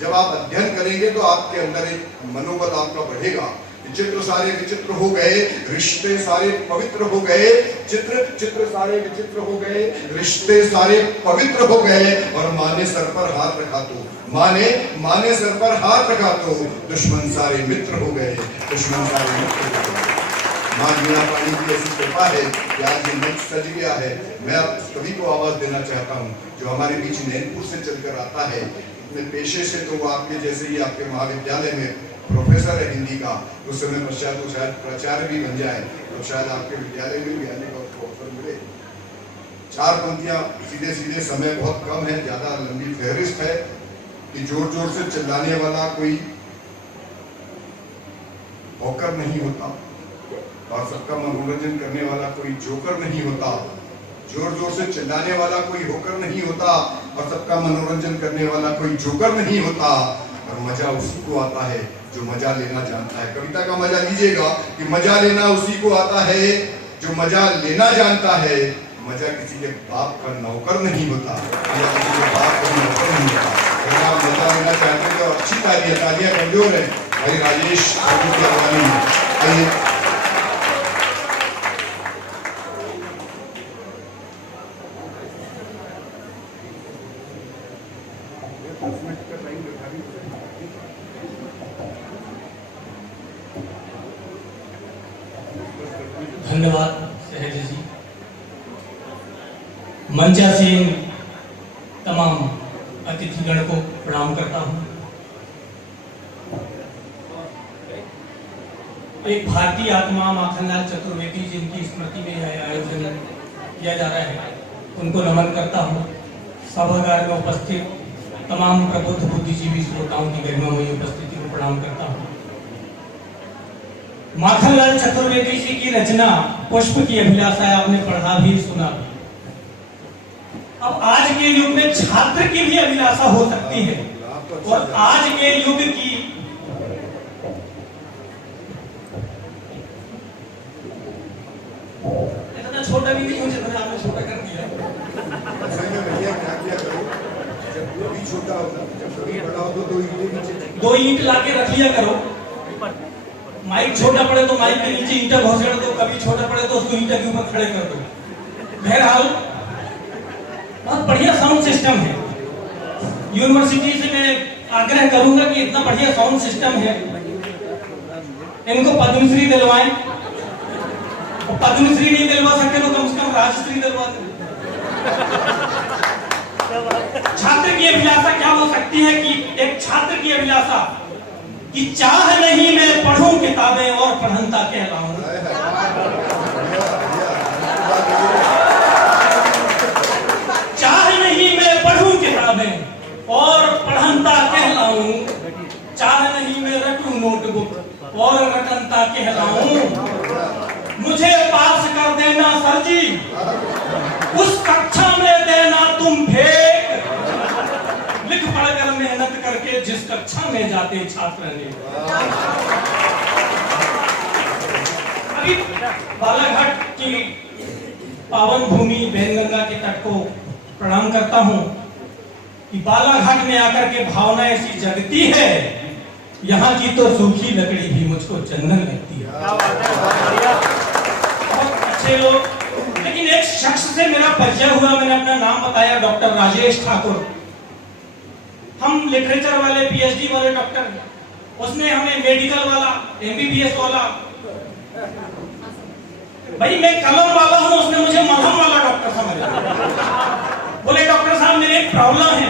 जब आप अध्ययन करेंगे तो आपके अंदर एक मनोबल आपका बढ़ेगा। चित्र सारे विचित्र हो गए, रिश्ते सारे पवित्र हो गए। चित्र सारे विचित्र हो गए, रिश्ते सारे पवित्र हो गए। और माँ ने सर पर हाथ रखा तो, माँ ने सर पर हाथ रखा तो दुश्मन सारे मित्र हो गए। दुश्मन सारे मित्र हो गए। माँ मीणा पाणी की ऐसी कृपा है कि आज ये मंच सज गया है। मैं आप सभी को आवाज देना चाहता हूँ जो हमारे बीच नैनपुर से चलकर आता है। अपने पेशे से तो वो आपके जैसे ही आपके महाविद्यालय में प्रोफेसर है हिंदी का, उस समय पश्चात तो शायद प्राचार्य भी बन जाए, तो शायद आपके विद्यालय में भी आने का उसको अवसर मिले। 4 पंक्तियां सीधे सीधे, समय बहुत कम है, ज्यादा लंबी फहरिस्त है कि जोर जोर से चिल्लाने वाला कोई हॉकर नहीं होता और सबका मनोरंजन करने वाला कोई जोकर नहीं होता। जोर जोर से चिल्लाने वाला कोई होकर नहीं होता और सबका मनोरंजन करने वाला कोई जोकर नहीं होता। और मजा उसी को आता है जो मजा लेना जानता है। कविता का मजा लीजिएगा कि मजा लेना उसी को आता है जो मजा लेना जानता है। मजा किसी के बाप का नौकर नहीं होता, मजा किसी के बाप का नौकर नहीं होता। अगर आप मजा लेना चाहते हैं तो अच्छी तालियां कमजोर है। भाई राजेश आइए। धन्यवाद सहज जी। मंचासीन तमाम अतिथिगण को प्रणाम करता हूं। एक भारतीय आत्मा माखनलाल चतुर्वेदी जिनकी स्मृति में यह आयोजन किया जा रहा है, उनको नमन करता हूं। सभागार में उपस्थित तमाम प्रबुद्ध बुद्धिजीवी श्रोताओं की गरिमामयी उपस्थिति को प्रणाम करता हूं। माखनलाल चतुर्वेदी जी की रचना पुष्प की अभिलाषा आपने पढ़ा भी, सुना भी। अब आज के युग में छात्र की भी अभिलाषा हो सकती है और आज के युग की 2 ईंट लाके रख लिया करो, माइक छोटा पड़े तो माइक के नीचे ईंटा घोंसड़ दो, कभी छोटा पड़े तो उसको ईंटा के ऊपर खड़े कर दो। बहरहाल बहुत बढ़िया साउंड सिस्टम है। यूनिवर्सिटी से मैं आग्रह करूंगा कि इतना बढ़िया साउंड सिस्टम है, इनको पद्मश्री दिलवाएं, और पद्मश्री नहीं दिलवा सकते तो कम से कम राजश्री दिलवा दें। छात्र की अभिलाषा क्या हो सकती है कि एक छात्र की अभिलाषा कि चाह नहीं मैं पढ़ूं किताबें और पढ़ंता कहलाऊं। चाह नहीं मैं पढ़ूं किताबें और पढ़ंता कहलाऊं, चाह नहीं मैं रटूं नोटबुक और रटंता कहलाऊं। मुझे पास कर देना सर जी, उस कक्षा में देना तुम फेंक, लिख पढ़कर मेहनत करके जिस कक्षा में जाते छात्र ने। अभी बालाघाट की पावन भूमि वैनगंगा के तट को प्रणाम करता हूं कि बालाघाट में आकर के भावना ऐसी जगती है, यहाँ की तो सूखी लकड़ी भी मुझको चंदन लगती है। बहुत अच्छे लोग, लेकिन एक शख्स से मेरा परिचय हुआ, मैंने अपना नाम बताया, डॉक्टर राजेश ठाकुर। हम लिटरेचर वाले पीएचडी वाले डॉक्टर, उसने हमें मेडिकल वाला एमबीबीएस वाला, भाई मैं कलम वाला हूं, उसने मुझे मलहम वाला डॉक्टर समझा। बोले डॉक्टर साहब मेरे एक प्रॉब्लम है।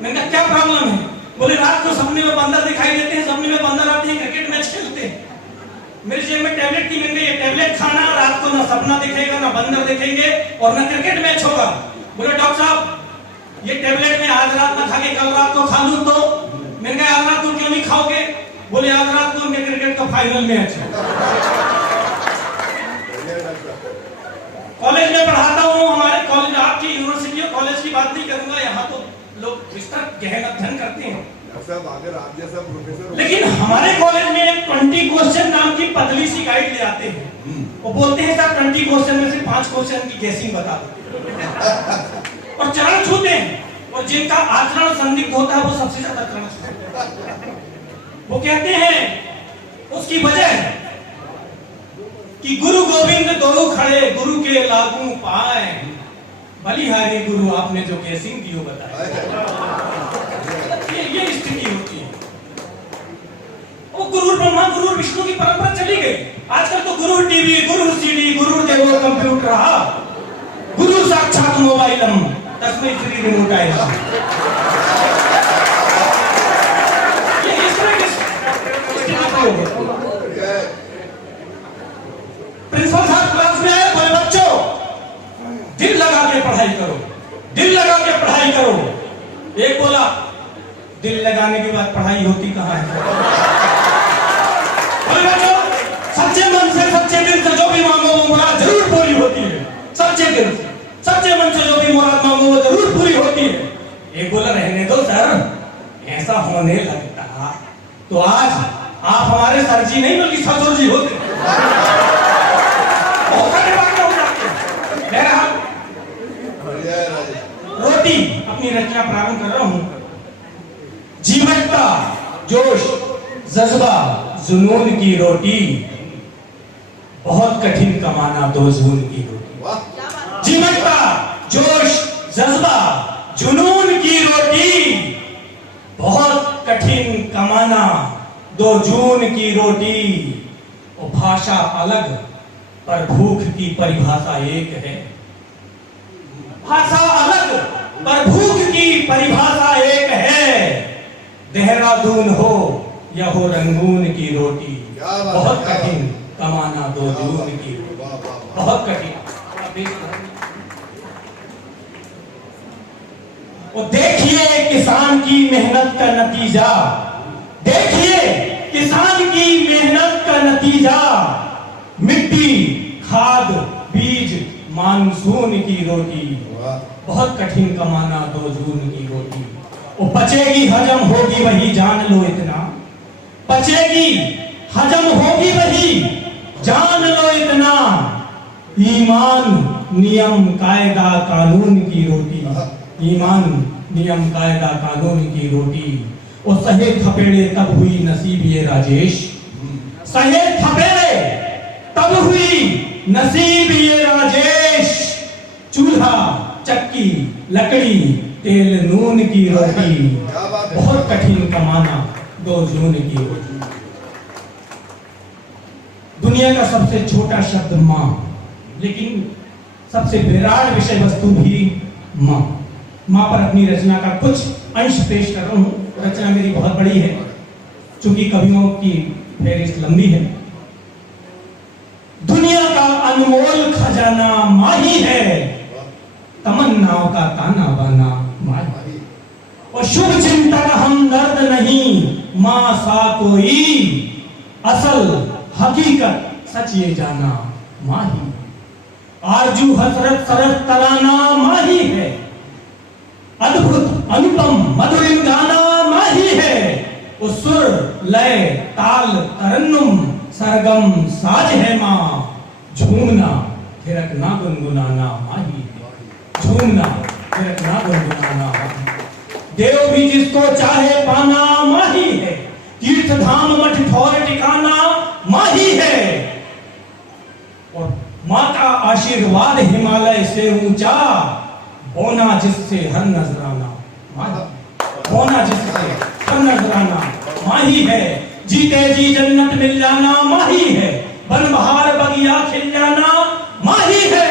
मैंने कहा क्या प्रॉब्लम है? बोले रात को सपने में बंदर दिखाई देते हैं, सपने में बंदर आते हैं, क्रिकेट मैच खेलते हैं। मेरे जेब में टैबलेट थी, मैंने ये टैबलेट खाना, रात को ना सपना दिखेगा ना बंदर दिखेंगे और ना क्रिकेट मैच होगा। बोले डॉक्टर साहब ये टैबलेट में आज रात ना खा के कल रात को खा लूं तो? मैंने कहा आज रात को क्यों नहीं खाओगे? बोले आज रात को मैं क्रिकेट का फाइनल मैच है। कॉलेज में पढ़ाता हूँ, हमारे कॉलेज, आपकी यूनिवर्सिटी और कॉलेज की बात नहीं करूंगा, यहाँ तो लोग विस्तृत गहन अध्ययन करते हैं। अगर आप जैसा प्रोफेसर, लेकिन लेकिन हमारे कॉलेज में 20 क्वेश्चन नाम की पतली सी गाइड ले आते हैं। वो बोलते हैं सर 20 क्वेश्चन में से 5 क्वेश्चन की गेसिंग बता दो और चरण छूते हैं, और जिनका आचरण संदिग्ध होता है वो सबसे ज्यादा चरण छूते हैं। वो कहते हैं उसकी वजह है कि गुरु गोविंद दो खड़े गुरु के लागू पाए, बलिहारी गुरु आपने जो गेसिंग की वो बताया। ये स्थिति होती है। वो गुरु ब्रह्मा गुरु विष्णु की परंपरा चली गई। आजकल तो गुरु टीवी, गुरु सीडी, गुरु देवो कंप्यूटर रहा, गुरु साक्षात मोबाइलम तस्मै श्री रिमोट आया। ये इस तरह की स्थिति हो गई। प्रिंसिपल साहब क्लास में आए, बोले बच्चों दिल लगा के पढ़ाई करो, दिल लगा के पढ़ाई करो। एक बोला दिल लगाने के बाद पढ़ाई होती कहाँ है? बोले बच्चों सच्चे मन से सच्चे दिल से जो भी मांगो वो मुराद जरूर पूरी होती है। सच्चे दिल से सच्चे मन से जो भी मुराद मांगो वो जरूर पूरी होती है। एक बोला रहने दो सर, ऐसा होने लगता तो आज आप हमारे सर जी नहीं बल्कि ससुर जी होते। रोटी अपनी रचना प्रारंभ कर रहा हूं। जीवटता, जोश, जज्बा, जुनून की रोटी, बहुत कठिन कमाना दो जून की रोटी। जीवटता, जोश, जज्बा, जुनून की रोटी, बहुत कठिन कमाना दो जून की रोटी। वो भाषा अलग पर भूख की परिभाषा एक है। भाषा अलग पर भूख की परिभाषा एक है। देहरादून हो या हो रंगून की रोटी, बहुत कठिन कमाना दो जून की रोटी, बहुत कठिन। और देखिए किसान की मेहनत का नतीजा, देखिए किसान की मेहनत का नतीजा, मिट्टी, खाद, बीज, मानसून की रोटी, बहुत कठिन कमाना दो जून की रोटी। वो पचेगी हजम होगी वही जान लो इतना, पचेगी हजम होगी वही जान लो इतना। ईमान नियम कायदा कानून की रोटी, ईमान नियम कायदा कानून की रोटी। और सहे थपेड़े तब हुई नसीब ये राजेश, सहे थपेड़े तब हुई नसीब ये राजेश। चूल्हा चक्की लकड़ी तेल नून की रोटी, बहुत कठिन कमाना दो जून की रोटी। दुनिया का सबसे छोटा शब्द मां, लेकिन सबसे विराट विषय वस्तु भी मां। मां पर अपनी रचना का कुछ अंश पेश कर रहा हूं। रचना मेरी बहुत बड़ी है, चूंकि कवियों की फेहरिस्त लंबी है। दुनिया का अनमोल खजाना मां ही है, तमन्नाओं का ताना बाना मां ही। और शुभ चिंतक हमदर्द नहीं, मां सा कोई, असल हकीकत सच ये जाना मां ही। आरजू हसरत सरस तराना मां ही है, अद्भुत अनुपम मधुरिम गाना मां ही है। वो सुर लय ताल तरन्नुम सरगम साज है मां, झूमना थिरकना गुनगुनाना मां ही है, झूमना थिरकना गुनगुनाना मां ही। देव भी जिसको चाहे पाना मां ही है, तीर्थ धाम मठ ठौर टिकाना मां ही है। और मां का आशीर्वाद हिमालय से ऊंचा, होना जिससे हर नजराना मां, होना जिससे हर नजराना मां ही है। जीते जी जन्नत मिल जाना मां ही है, बन बहार बगिया खिल जाना मां ही है।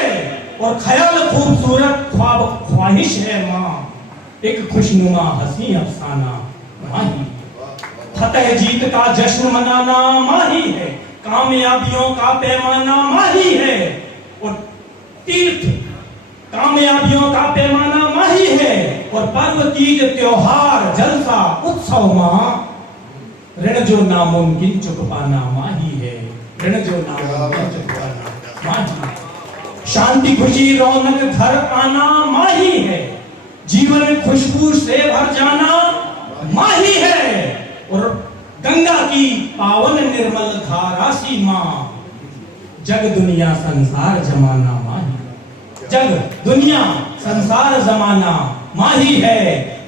और ख्याल खूबसूरत ख्वाब ख्वाहिश है मां, एक खुशनुमा हंसी अफसाना मां ही। फतेह जीत का जश्न मनाना मां ही है, कामयाबियों का पैमाना मां ही है। और तीर्थ कामयाबियों का पैमाना मां ही है। और पर्व तीज त्योहार जलसा उत्सव मां, ऋण जो नामुमकिन चुक पाना मां ही है, ऋण जो नामुमकिन चुक पाना मां ही है। शांति खुशी रौनक घर आना मां ही है, जीवन खुशबू से भर जाना मां ही है। और गंगा की पावन निर्मल धारा सी मां, जग दुनिया संसार जमाना मां ही, जग दुनिया संसार जमाना मां ही है।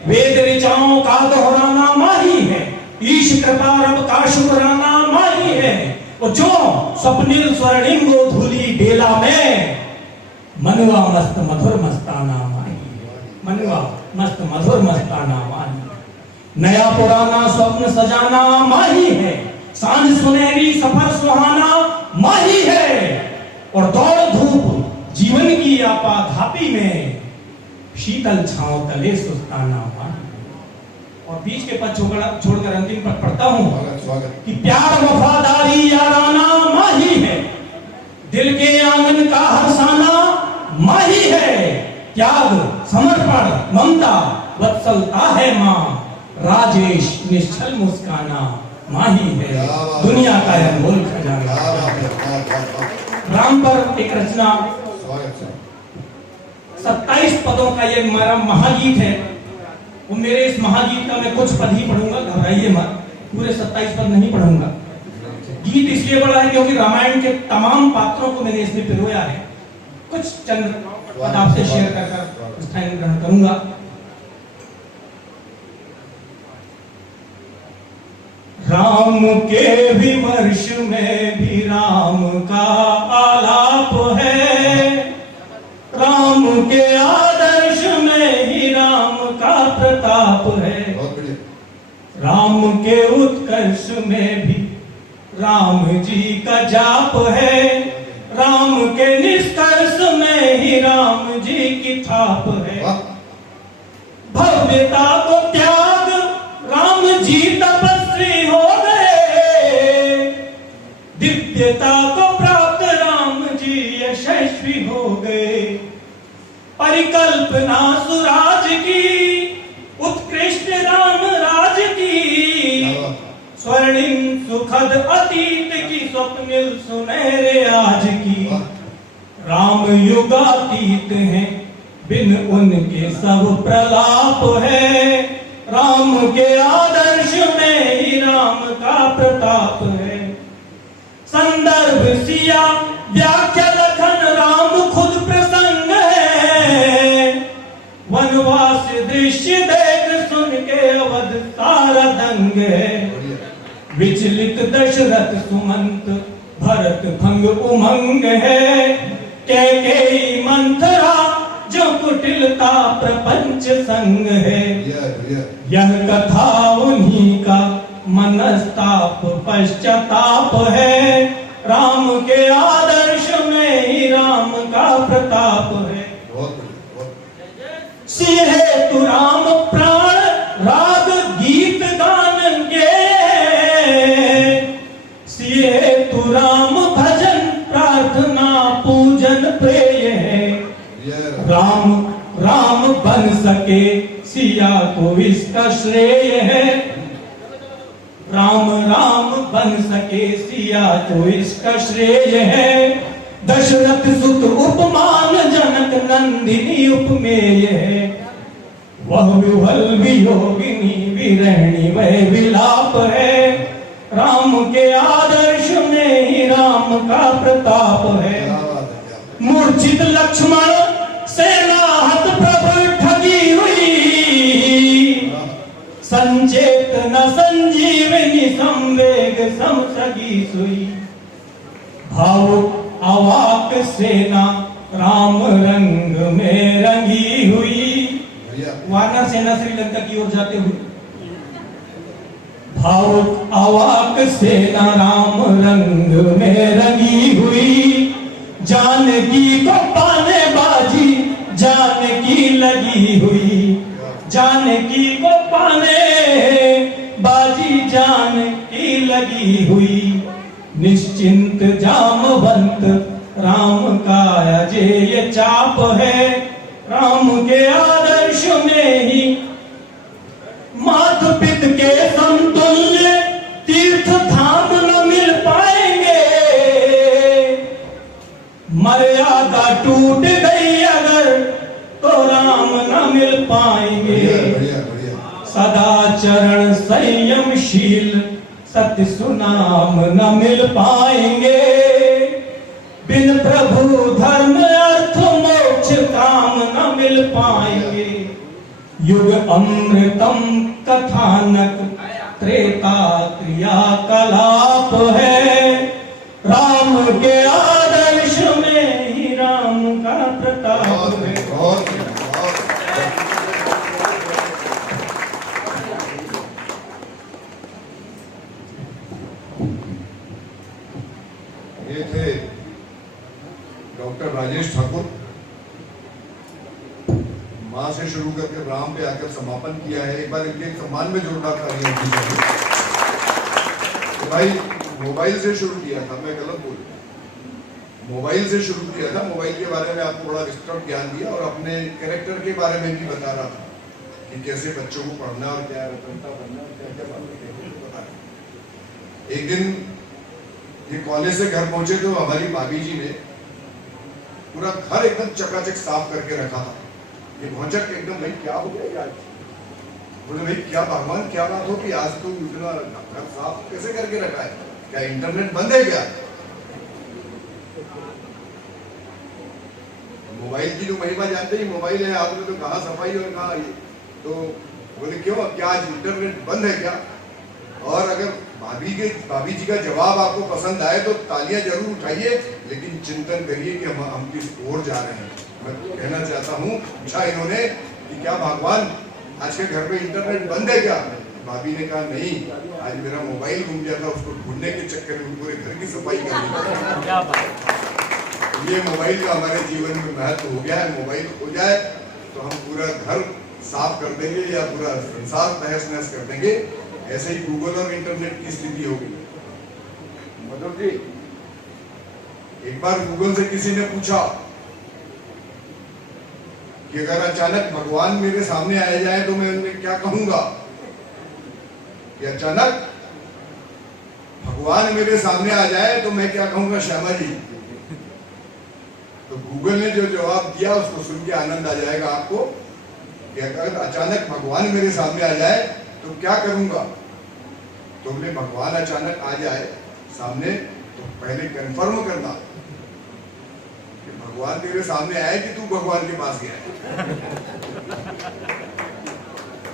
वेद ऋचाओं का दोहराना मां ही है, ईश कृपा रब का शुक्राना मां ही है। और जो स्वप्निल स्वर्णिंगो धूली बेला में, मनवा मस्त मधुर मस्ताना मां ही है, मनवा मस्त मधुर मस्ताना मां ही। नया पुराना स्वप्न सजाना मां ही है, सांझ सुनहरी सफर सुहाना मां ही है। और दौड़ धूप जीवन की आपाधापी में, शीतल छांव तले सुस्ताना मां ही। और बीच के पद छोड़कर अंतिम पद पढ़ता हूं कि प्यार वफादारी याराना मां ही है, दिल के आंगन का हरसाना मां ही है। त्याग समर्पण ममता वत्सलता है मां, राजेश निश्चल मुस्काना मां ही है, दुनिया का अनमोल खजाना। राम पर एक रचना 27 पदों का ये मेरा महागीत है। वो मेरे इस महागीत का मैं कुछ पद ही पढ़ूंगा, घबराइए मत, पूरे 27 पद नहीं पढ़ूंगा। गीत इसलिए बड़ा है क्योंकि रामायण के तमाम पात्रों को मैंने इसमें पिरोया है। कुछ चंद पद आपसे शेयर कर स्थान ग्रहण करूंगा। राम के विमर्श में भी राम का आलाप है, राम के आदर्श में ही राम का प्रताप है। राम के उत्कर्ष में भी राम जी का जाप है, राम के निष्कर्ष में ही राम जी की थाप है। भव्यता को त्याग राम जी तपस्वी हो गए, दिव्यता को प्राप्त राम जी यशस्वी हो गए। परिकल्पना सुराज की उत्कृष्ट राम राज की, स्वर्णिम सुखद अतीत की स्वप्निल सुनहरे आज की। राम युगातीत हैं बिन उनके सब प्रलाप है, राम के आदर्श में ही राम का प्रताप है। संदर्भ सिया व्याख्या लखन राम खुद प्रसंग है, वनवास दृश्य देख सुन के अवध सारा विचलित दशरथ सुमंत भरत भंग उमंग है। कैकेयी मंथरा जो कुटिलता प्रपंच संग है। यह कथा उन्हीं का मनस्ताप पश्चाताप है। राम के आदर्श में ही राम का प्रताप है। सिहे तु राम प्राण राग गीत गान के। सिहे तु राम भजन प्रार्थना पूजन प्रेय है। राम राम बन सके सिया को इसका श्रेय है। राम राम बन सके सिया को इसका श्रेय है। दशरथ सुत उपमान जनक नंदिनी उपमेय है। वह विह्वल वियोगिनी विरहिणी वह विलाप है। राम के आदर्श में ही राम का प्रताप है। मूर्छित लक्ष्मण सेना हत प्रभु ठगी हुई। संचेत न संजीवनी संवेग समसगी सुई। भावुक अवाक सेना राम रंग में रंगी हुई। वानर सेना श्रीलंका की ओर जाते हुए। भावुक अवाक सेना राम रंग में रंगी हुई। जानकी को पाने बाजी जानकी लगी हुई। जानकी को पाने बाजी जानकी लगी हुई। निश्चिंत जामवंत राम का अजेय चाप है। राम के आदर्श में ही मात पित के समतुल्य तीर्थ धाम न मिल पाएंगे। मर्यादा टूट गई अगर तो राम न मिल पाएंगे। सदाचरण संयमशील सत्य सुनाम न मिल पाएंगे। बिन प्रभु धर्म अर्थ मोक्ष काम न मिल पाएंगे। युग अमृतम कथानक त्रेता क्रियाकलाप है। राम के आदर्श में ही राम का प्रताप है। ये थे डॉक्टर राजेश ठाकुर। माँ से शुरू करके राम पे आकर समापन किया है। एक बार इनके सम्मान में जोरदार तालियां होनी चाहिए। तो भाई मोबाइल से शुरू किया था, मैं गलत बोल, मोबाइल से शुरू किया था। मोबाइल के बारे में आपको बड़ा विस्तृत ज्ञान दिया और अपने कैरेक्टर के बारे में भी बता रहा था कि कैसे बच्चों को पढ़ना और क्या रचनात्मक बनना और क्या क्या बातें बता रहे। एक दिन ये कॉलेज से घर पहुंचे तो हमारी भाभी जी ने पूरा घर एकदम चकाचक साफ करके रखा था। ये भौचक एकदम, भाई क्या हो गया आज? बोले भाई क्या भगवान क्या बात हो कि आज तो इतना घर साफ कैसे करके रखा है? क्या इंटरनेट बंद है क्या? मोबाइल की जो महिमा जानते ही, मोबाइल है हाथ में तो कहाँ सफाई और कहाँ ये। तो बोले क्यों, क्या आज इंटरनेट बंद है क्या? और अगर भाभी जी का जवाब आपको पसंद आए तो तालियां जरूर उठाइए, लेकिन चिंतन करिए कि हम किस ओर जा रहे हैं। मैं कहना चाहता हूँ, पूछा इन्होंने कि क्या भगवान आज के घर में इंटरनेट बंद है क्या? भाभी ने कहा नहीं, आज मेरा मोबाइल गुम गया था, उसको ढूंढने के चक्कर में पूरे घर की सफाई करनी। ये मोबाइल का हमारे जीवन में महत्व हो गया है। मोबाइल खो जाए तो हम पूरा घर साफ कर देंगे या पूरा संसार तहस नहस कर देंगे। ऐसे ही गूगल और इंटरनेट की स्थिति होगी। मतलब जी, एक बार गूगल से किसी ने पूछा कि अगर अचानक भगवान मेरे सामने आ जाए तो मैं उन्हें क्या कहूंगा? कि अचानक भगवान मेरे सामने आ जाए तो मैं क्या कहूंगा श्यामा जी? तो गूगल ने जो जवाब दिया उसको सुन के आनंद आ जाएगा आपको कि अगर अचानक भगवान मेरे सामने आ जाए तो क्या करूंगा? तो बोले भगवान अचानक आ जाए सामने तो पहले कंफर्म करना कि भगवान तेरे सामने आए कि तू भगवान के पास गया।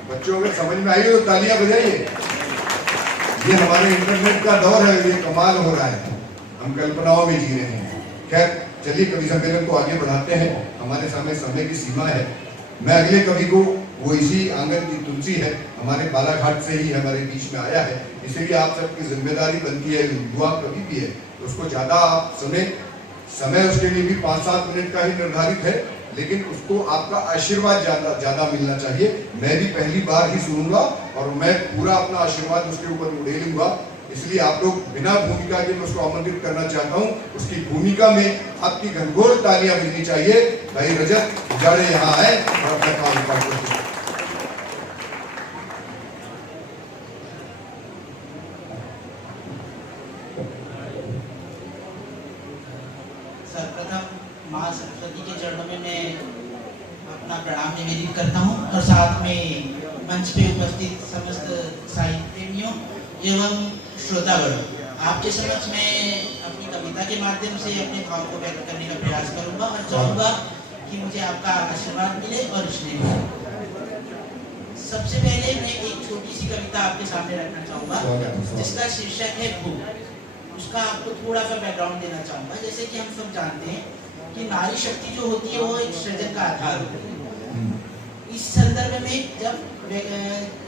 बच्चों अगर समझ में आई तो तालियां बजाइए। ये हमारे इंटरनेट का दौर है, ये कमाल हो रहा है, हम कल्पनाओं में जी रहे हैं। खैर चलिए कवि सम्मेलन को आगे बढ़ाते हैं, हमारे सामने समय की सीमा है। मैं अगले कवि को, वो इसी आंगन की तुलसी है, हमारे बालाघाट से ही हमारे बीच में आया है, इसीलिए आप सबकी जिम्मेदारी बनती है, युवा कवि भी है, तो उसको ज़्यादा आप समय उसके लिए भी 5-7 मिनट का ही निर्धारित है, लेकिन उसको आपका आशीर्वाद ज़्यादा मिलना चाहिए। मैं भी पहली बार ही सुनूंगा और मैं पूरा अपना आशीर्वाद उसके ऊपर उड़ेलूंगा, इसलिए आप लोग बिना भूमिका के मैं उसको आमंत्रित करना चाहता हूं। उसकी भूमिका में आपकी घनघोर तालियां मिलनी चाहिए। भाई रजत उजाड़े यहाँ आए और अपना काम करते हैं। सर्वप्रथम माँ सरस्वती के चरणों में मैं अपना प्रणाम निवेदित करता हूँ और साथ में मंच पे उपस्थित समस्त साहित्य प्रेमियों एवं श्रोतागण, आपके समक्ष मैं अपनी कविता के माध्यम से अपने भाव को व्यक्त करने का प्रयास करूंगा और चाहूंगा कि मुझे आपका आशीर्वाद मिले और स्नेह मिले। सबसे पहले मैं एक छोटी सी कविता आपके सामने रखना चाहूंगा जिसका शीर्षक है भूख। उसका आपको थोड़ा सा बैकग्राउंड देना चाहूंगा। जैसे कि हम सब जानते हैं कि नारी शक्ति जो होती है वो एक सृजन का आधार होती है। इस संदर्भ में जब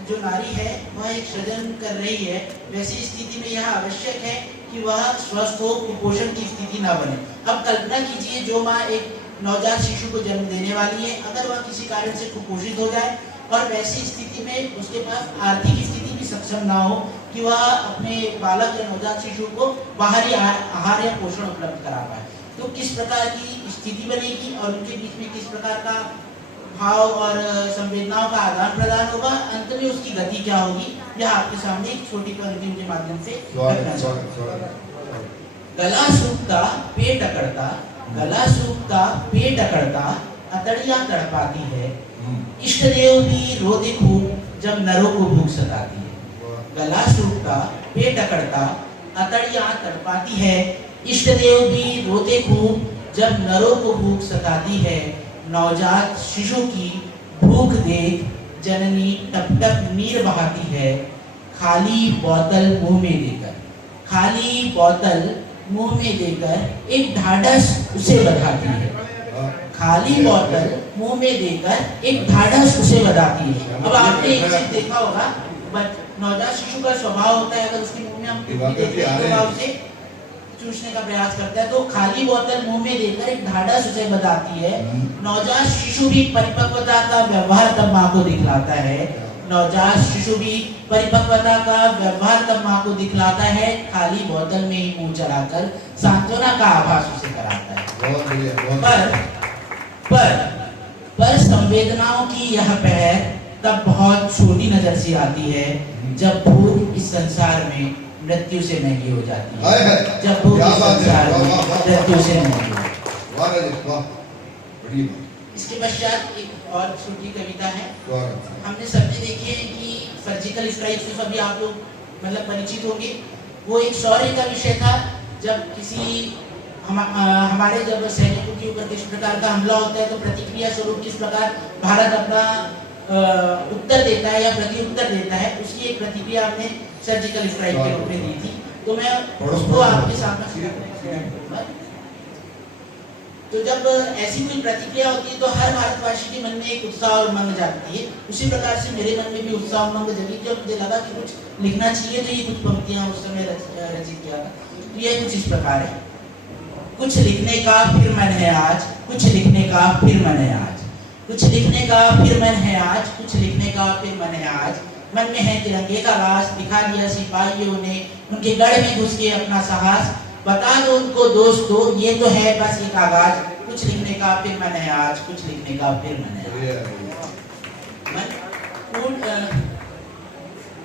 जो नारी है वह एक सृजन कर रही है, वैसी स्थिति में यह आवश्यक है कि वह स्वस्थ हो, कुपोषण की स्थिति ना बने। अब कल्पना कीजिए, जो माँ एक नवजात शिशु को जन्म देने वाली है, अगर वह किसी कारण से कुपोषित हो जाए और वैसी स्थिति में उसके पास आर्थिक स्थिति भी सक्षम ना हो कि वह अपने बालक या नवजात शिशु को बाहरी आहार या पोषण उपलब्ध करा पाए, तो किस प्रकार की स्थिति बनेगी और उनके बीच में किस प्रकार का भाव और संवेदनाओं का आदान प्रदान होगा, अंत में उसकी गति क्या होगी, यह आपके सामने एक छोटी पंक्ति के माध्यम से रखना चाहूंगा। गला सूखता पेट अकड़ता, गला सूखता पेट अकड़ता, अतड़ियां तड़पाती है, इष्ट देव भी रोते खूब जब नरों को भूख सताती है। गला सूखता पेट अकड़ता, अतड़ियां तड़पाती है, इष्ट देव भी रोते खूब जब नरों को भूख सताती है। नवजात शिशु की भूख देख जननी टप टप नीर बहाती है, खाली बोतल मुंह में देकर, खाली बोतल मुंह में देकर एक ढाढ़स उसे बढ़ाती है, खाली बोतल मुंह में देकर एक ढाढ़स उसे बढ़ाती है। अब आपने एक चीज देखा होगा, नवजात शिशु का स्वभाव होता है, अगर उसके मुंह में हम देखते हैं तो उसे चूसने का प्रयास करता है, तो खाली बोतल मुंह में देकर एक ढाढ़स उसे बताती है। नवजात शिशु भी परिपक्वता का व्यवहार तब माँ को दिखलाता है, नवजात शिशु भी परिपक्वता का व्यवहार तब माँ को दिखलाता है, खाली बोतल में ही मुंह चलाकर सांत्वना का आभास उसे कराता है। पर संवेदनाओं की यह पहर तब बहुत छोटी नजर से आती है जब भूख इस संसार में मृत्यु से महंगी हो जाती है, जब भूख इस संसार में मृत्यु से महंगी हो जाती है। इसके पश्चात एक और छोटी कविता है। हमने सबने देखे हैं कि सर्जिकल स्ट्राइक से सभी आप लोग मतलब परिचित होंगे। वो एक शौर्य का विषय था, जब किसी हमारे जब सैनिकों के ऊपर किस प्रकार का हमला होता है तो प्रतिक्रिया स्वरूप किस प्रकार भारत अपना उत्तर देता है या प्रत्युत्तर देता है, उसकी एक प्रतिक्रिया हमने सर्जिकल स्ट्राइक के रूप में दी थी। तो मैं उसको आपके सामने, तो जब ऐसी कोई प्रतिक्रिया होती है तो हर भारतवासी के मन में एक उत्साह और उमंग जागती है। उसी प्रकार से मेरे मन में भी उत्साह उमंग जगी, जब मुझे लगा कि कुछ लिखना चाहिए तो ये कुछ पंक्तियां उस समय रचित किया था। तो ये कुछ इस प्रकार है। कुछ लिखने का फिर मन है आज, कुछ लिखने का फिर मन है आज, कुछ लिखने का फिर मन है आज, कुछ लिखने का फिर मन है आज। मन में है तिरंगे का राज, दिखा दिया सिपाहियों ने उनके गढ़ में घुस के अपना साहस। बता दो उनको दोस्तों ये तो है बस एक आगाज, कुछ लिखने का फिर मन है आज, कुछ लिखने का फिर मन है आज।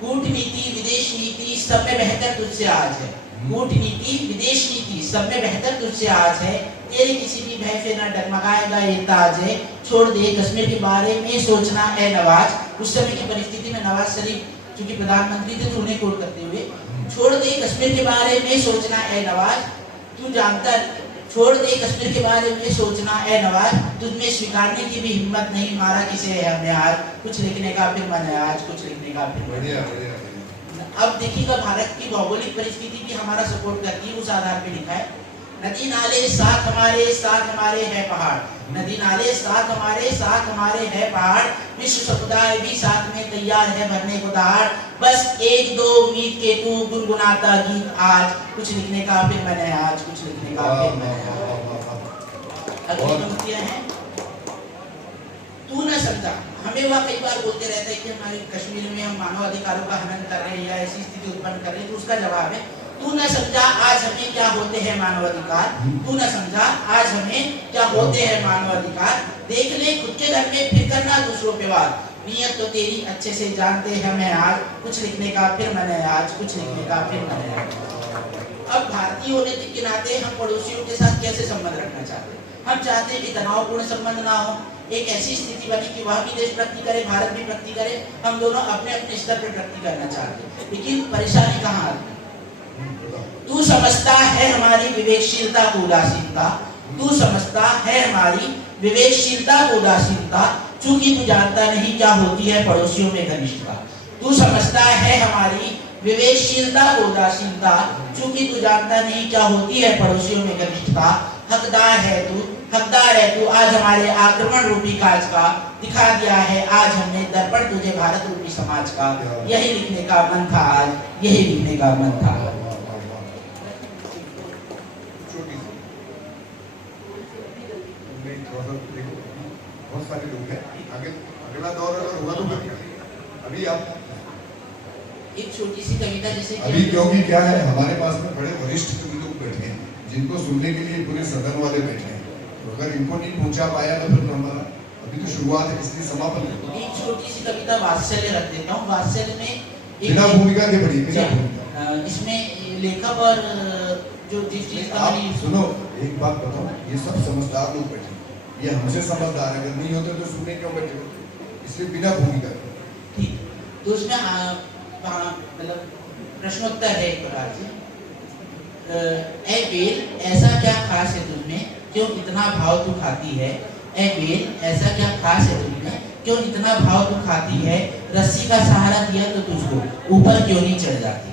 कूटनीति विदेश नीति सब में बेहतर तुझसे आज है, कूटनीति विदेश नीति सब में बेहतर तुझसे आज है। तेरे किसी भी भय से न डगमगाएगा ये ताज है। छोड़ दे कश्मीर के बारे में सोचना ए नवाज। उस समय की परिस्थिति में नवाज शरीफ चूंकि प्रधानमंत्री थे तो उन्हें कोट करते हुए, छोड़ दे कश्मीर के बारे में सोचना ए नवाज, तू जानता, छोड़ दे कश्मीर के बारे में सोचना ए नवाज, तुझमें स्वीकारने की भी हिम्मत नहीं, मारा किसे है हमने आज। कुछ लिखने का फिर मन है आज, कुछ लिखने का फिर मन है। अब देखिएगा भारत की भौगोलिक परिस्थिति भी हमारा सपोर्ट करती है, उस आधार पे लिखा है नदी नाले साथ हमारे है पहाड़, नदी नाले साथ हमारे है पहाड़, विश्व समुदाय भी साथ में तैयार है भरने को दहाड़, बस एक दो उम्मीद के तू गुनगुनाता गीत आज, कुछ लिखने का फिर मैंने आज, कुछ लिखने का फिर मैंने आज। अगली पंक्तियां हैं, तू न समझा, हमें वह कई बार बोलते रहते हैं कि हमारे कश्मीर में हम मानव अधिकारों का हनन कर रहे हैं या ऐसी स्थिति उत्पन्न कर रहे हैं, तो उसका जवाब है तू न समझा आज हमें क्या होते हैं मानव अधिकार, तू न समझा आज हमें क्या होते हैं मानव अधिकार, देख ले खुद के घर में फिर करना दूसरों पे वार, नियत तो तेरी अच्छे से जानते हैं मैं आज, कुछ लिखने का फिर मैंने आज, कुछ लिखने का फिर मैंने आज। अब भारतीय होने के नाते हम पड़ोसियों के साथ कैसे संबंध रखना चाहते हैं? हम चाहते हैं कि तनावपूर्ण संबंध ना हो, एक ऐसी स्थिति बनी कि वह भी देश प्रगति करे, भारत भी प्रगति करे, हम दोनों अपने अपने स्तर पर प्रगति करना चाहते हैं। लेकिन परेशानी कहाँ आती है? तू समझता है हमारी विवेकशीलता को उदासीनता, तू समझता है हमारी विवेकशीलता को उदासीनता, चूंकि तू जानता नहीं क्या होती है पड़ोसियों में घनिष्ठता, तू समझता है हमारी विवेकशीलता को उदासीनता, चूंकि तू जानता नहीं क्या होती है पड़ोसियों में घनिष्ठता, हकदार है तू आज हमारे आक्रमण रूपी काज का, दिखा दिया है आज हमने दर्पण तुझे भारत रूपी समाज का, यही लिखने का मन था आज, यही लिखने का मन था। बहुत सारे लोग हैं, अगला दौर अगर हुआ तो अभी आप एक छोटी सी कविता जैसे अभी क्योंकि क्या है हमारे पास में बड़े वरिष्ठ लोग बैठे हैं जिनको सुनने के लिए पूरे सदन वाले बैठे हैं, तो अगर इनको नहीं पहुंचा पाया तो फिर हमारा अभी तो शुरुआत है, इसलिए समापन है। एक छोटी सी कविता वात्सल्य रख देता हूँ। वात्सल्य में बिना भूमिका के पढ़ी, बिना भूमिका। इसमें लेखक और जो जिस चीज का आप सुनो एक बात बताओ, ये सब समझदार लोग बैठे, ये हमसे समझदार अगर नहीं होते तो सुनने क्यों बैठे, इसलिए बिना भूमिका। ठीक, तो उसमें मतलब प्रश्नोत्तर है एक प्रकार से, ए बेल ऐसा क्या खास है तुझमें क्यों इतना भाव तू खाती है, ए बेल ऐसा क्या खास है तुझमें क्यों इतना भाव तू खाती है, रस्सी का सहारा दिया तो तुझको ऊपर क्यों नहीं चढ़ जाती,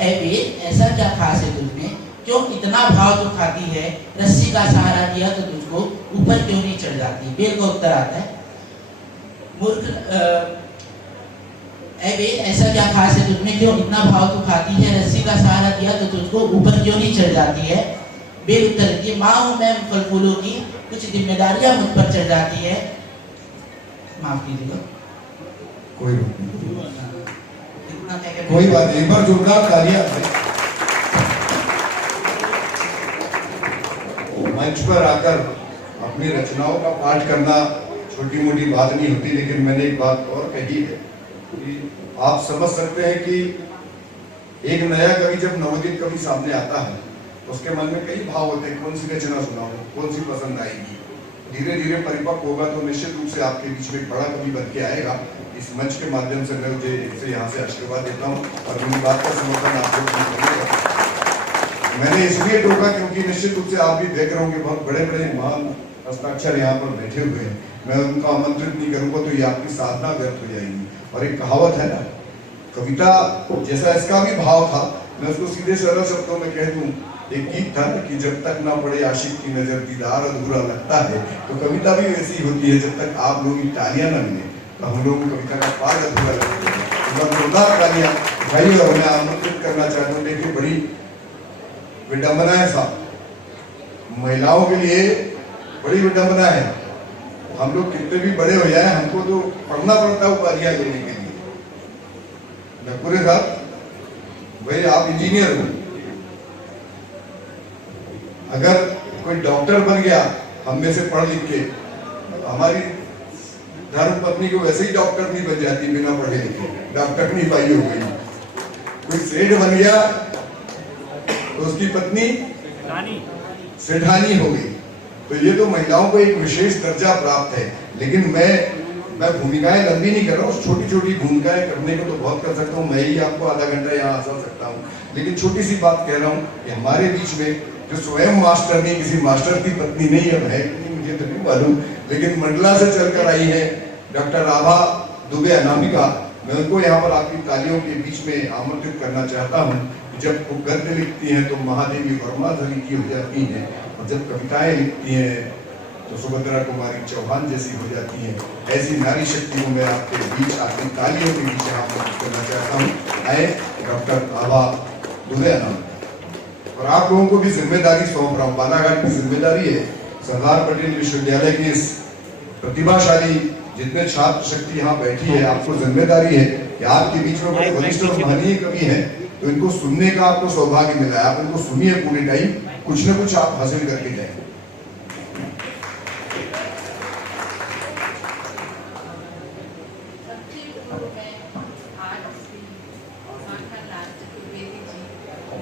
ए बेल ऐसा क्या खास है तुझमें क्यों इतना भाव तू खाती है, रस्सी का सहारा दिया तो तुझको ऊपर क्यों नहीं चढ़ जाती। बेल का उत्तर आता है, मूर्ख ऐ बेल ऐसा क्या खास है तुझमें क्यों इतना भाव तू खाती है, रस्सी का सहारा दिया तो तुझको ऊपर क्यों नहीं चढ़ जाती है। बेल उत्तर देती है, माँ हूँ मैं फल फूलों की, कुछ जिम्मेदारियां मुझ पर चढ़ जाती है। माफ कीजिएगा, कोई कोई बात नहीं, एक बार जोरदार तालियां। मंच पर आकर अपनी रचनाओं का पाठ करना छोटी मोटी बात नहीं होती, लेकिन मैंने एक बात और कही है कि आप समझ सकते हैं कि एक नया कवि जब नवोदित कवि सामने आता है तो उसके मन में कई भाव होते हैं, कौन सी रचना सुनाऊं, कौन सी पसंद आएगी। धीरे धीरे परिपक्व होगा तो निश्चित रूप से आपके बीच में एक बड़ा कवि बन के आएगा। इस मंच के माध्यम से मैं मुझे इसे यहाँ से आशीर्वाद देता हूँ और मेरी बात का समर्थन आप लोग करेंगे। मैंने इसलिए टोका क्योंकि निश्चित रूप से आप भी देख रहे होंगे बहुत बड़े बड़े महान हस्ताक्षर यहाँ पर बैठे हुए हैं, मैं उनको आमंत्रित नहीं करूंगा तो ये आपकी साधना व्यर्थ हो जाएगी। और एक कहावत है ना, कविता जैसा इसका भी भाव था, मैं उसको सीधे सरल शब्दों में कह दूं, एक गीत था कि जब तक ना पड़े आशिक की नजर दीदार अधूरा लगता है, तो कविता भी वैसी होती है, जब तक आप लोगों की तालियां ना मिले तो हम लोगों को कविता का पाठ अधूरा लगता है। जोरदार तालियां भाई, और मैं आमंत्रित करना चाहता हूँ। देखिए बड़ी विडंबना है साहब, महिलाओं के लिए बड़ी विडंबना है। हम लोग कितने भी बड़े हो जाए हमको तो पढ़ना पड़ता है उपाधियां लेने के लिए। नकुरे साहब भाई आप इंजीनियर हो, अगर कोई डॉक्टर बन गया हम में से पढ़ लिख के, हमारी धर्म पत्नी को वैसे ही डॉक्टर नहीं बन जाती बिना पढ़े लिखे, डॉक्टर नहीं पाई हो गई। कोई सेठ बन गया तो उसकी पत्नी सेठानी हो गई। तो ये तो महिलाओं को एक विशेष दर्जा प्राप्त है। लेकिन मैं भूमिकाएं लंबी नहीं कर रहा हूँ, छोटी छोटी भूमिकाएं करने को तो बहुत कर सकता हूँ, मैं ही आपको आधा घंटा यहाँ हंसा सकता हूँ। लेकिन छोटी सी बात कह रहा हूँ कि हमारे बीच में जो स्वयं मास्टर नहीं, किसी मास्टर की पत्नी नहीं है कि मुझे तो नहीं मालूम, लेकिन मंडला से चलकर आई है डॉक्टर आभा दुबे अनामिका, मैं उनको यहाँ पर आपकी तालियों के बीच में आमंत्रित करना चाहता हूँ। जब वो गद्य लिखती हैं तो महादेवी वर्माधरी की हो जाती हैं, और जब कविताएं लिखती हैं तो सुभद्रा कुमारी चौहान जैसी हो जाती हैं। ऐसी नारी शक्ति को मैं आपके बीच आपकी तालियों के बीच आमंत्रित करना चाहता हूँ। आए डॉक्टर आभा दुबे। और आप लोगों को भी जिम्मेदारी सौंप रहा हूँ, बालाघाट की जिम्मेदारी है। सरदार पटेल विश्वविद्यालय की इस प्रतिभाशाली जितने छात्र शक्ति यहाँ बैठी है, आपको जिम्मेदारी है कि आपके बीच में बड़े वरिष्ठ और महनीय कवि हैं, तो इनको सुनने का आपको सौभाग्य मिला है। आप इनको सुनिए पूरी टाइम, कुछ न कुछ आप हासिल करके जाए।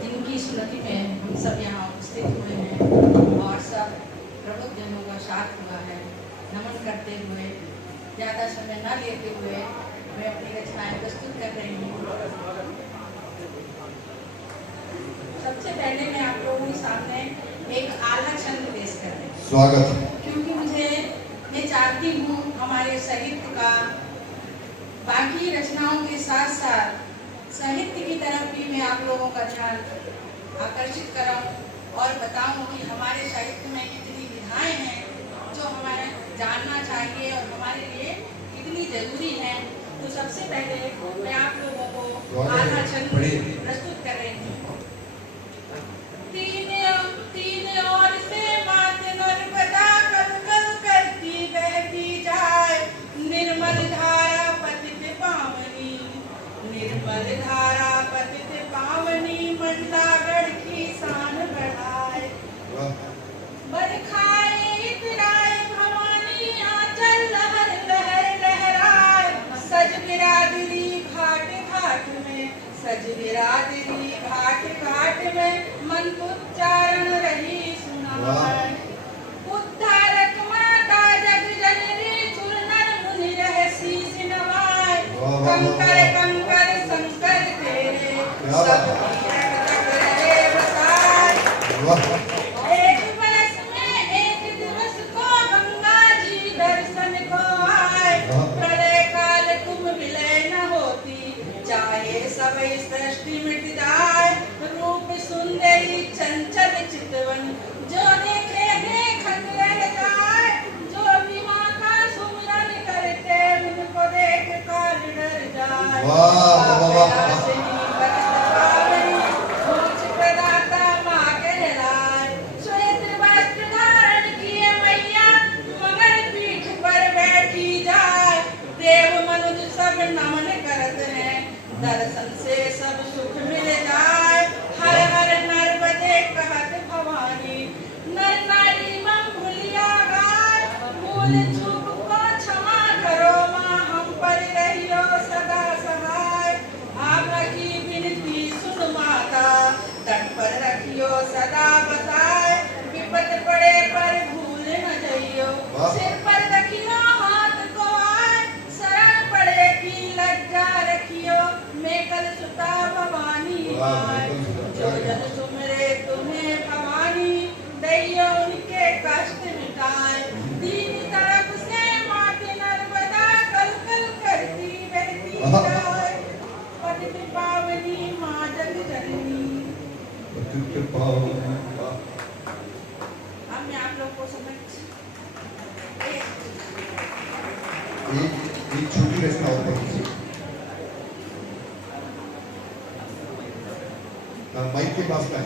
जिनकी स्मृति में हम सब यहाँ उपस्थित हुए हैं और सब प्रबुद्ध जनों का साथ हुआ है, नमन करते हुए ज़्यादा समय न लेते हुए मैं अपनी रचनाएं प्रस्तुत कर रही हूँ। सबसे पहले मैं आप लोगों के सामने एक आला छंद पेश कर रही हूँ। स्वागत। क्योंकि मैं चाहती हूँ हमारे साहित्य का बाकी रचनाओं के साथ साथ साहित्य की तरफ भी मैं आप लोगों का ध्यान आकर्षित कराऊं और बताऊं कि हमारे साहित्य में कितनी विधाएं हैं जो हमें जानना चाहिए और हमारे लिए कितनी जरूरी है। तो सबसे पहले मैं आप लोगों को आधा छंद प्रस्तुत कर रही हूँ। तीन ओर से मात नर्मदा कल कल करती बहती जाए, निर्मल धारा पतित पावनी, निर्मल धारा पतित पावनी, मंडलागढ़ की शान बढ़ाए। बरखाए इतराए भवानी, आंचल लहर लहर लहराए, सज बिरादरी घाट घाट में, सज बिरादरी घाट घाट में, मन उच्चारण रही सुनाए। उद्धारक माता जग जननी, चूर्णर मुनि रह शीश नवाए, कंकर कंकर शंकर तेरे, सब तीरथ रहे बसाए। एक बरस में एक दिवस को गंगा जी दर्शन को आए, प्रलय काल तुम विलय न होती, चाहे सब सृष्टि मिट जाए। रूप सुंदरी चंचल चितवन, जो देखे देखत रह जाए, जो भी माँ का सुमिरन करते, उनको देख कर डर जाए। विलासिनी बरस पावनी, मोक्ष प्रदाता माँ कहलाए। श्वेत वस्त्र धारण किए मैया, मगर पीठ पर बैठी जाए। देव मनुज सब नमन करत हैं, दर्शन से सब सुख मिल जाए। हर हर नर्मदे कहत भवानी, नर नारी मम भूलिया गाय। भूल चूक को क्षमा करो माँ, हम पर रहियो सदा सहाय। आपकी विनती सुन माता, तट पर रखियो सदा बसाए। विपत पड़े पर भूल न जइयो, सिर पर रखियो हाथ को आए। शरण पड़े की लज्जा रखियो, मेकल सुता भवानी माय। जो जन सुमरे तुम्हें भवानी, दैयो उनके कष्ट मिटाए। दीन तरफ से माते नर्मदा, कल कल करती बहती जाए। पतित पावनी माँ जग जननी। अब मैं आप लोग को समझ एक छोटी रचना और पढ़ी। माइक के पास का है।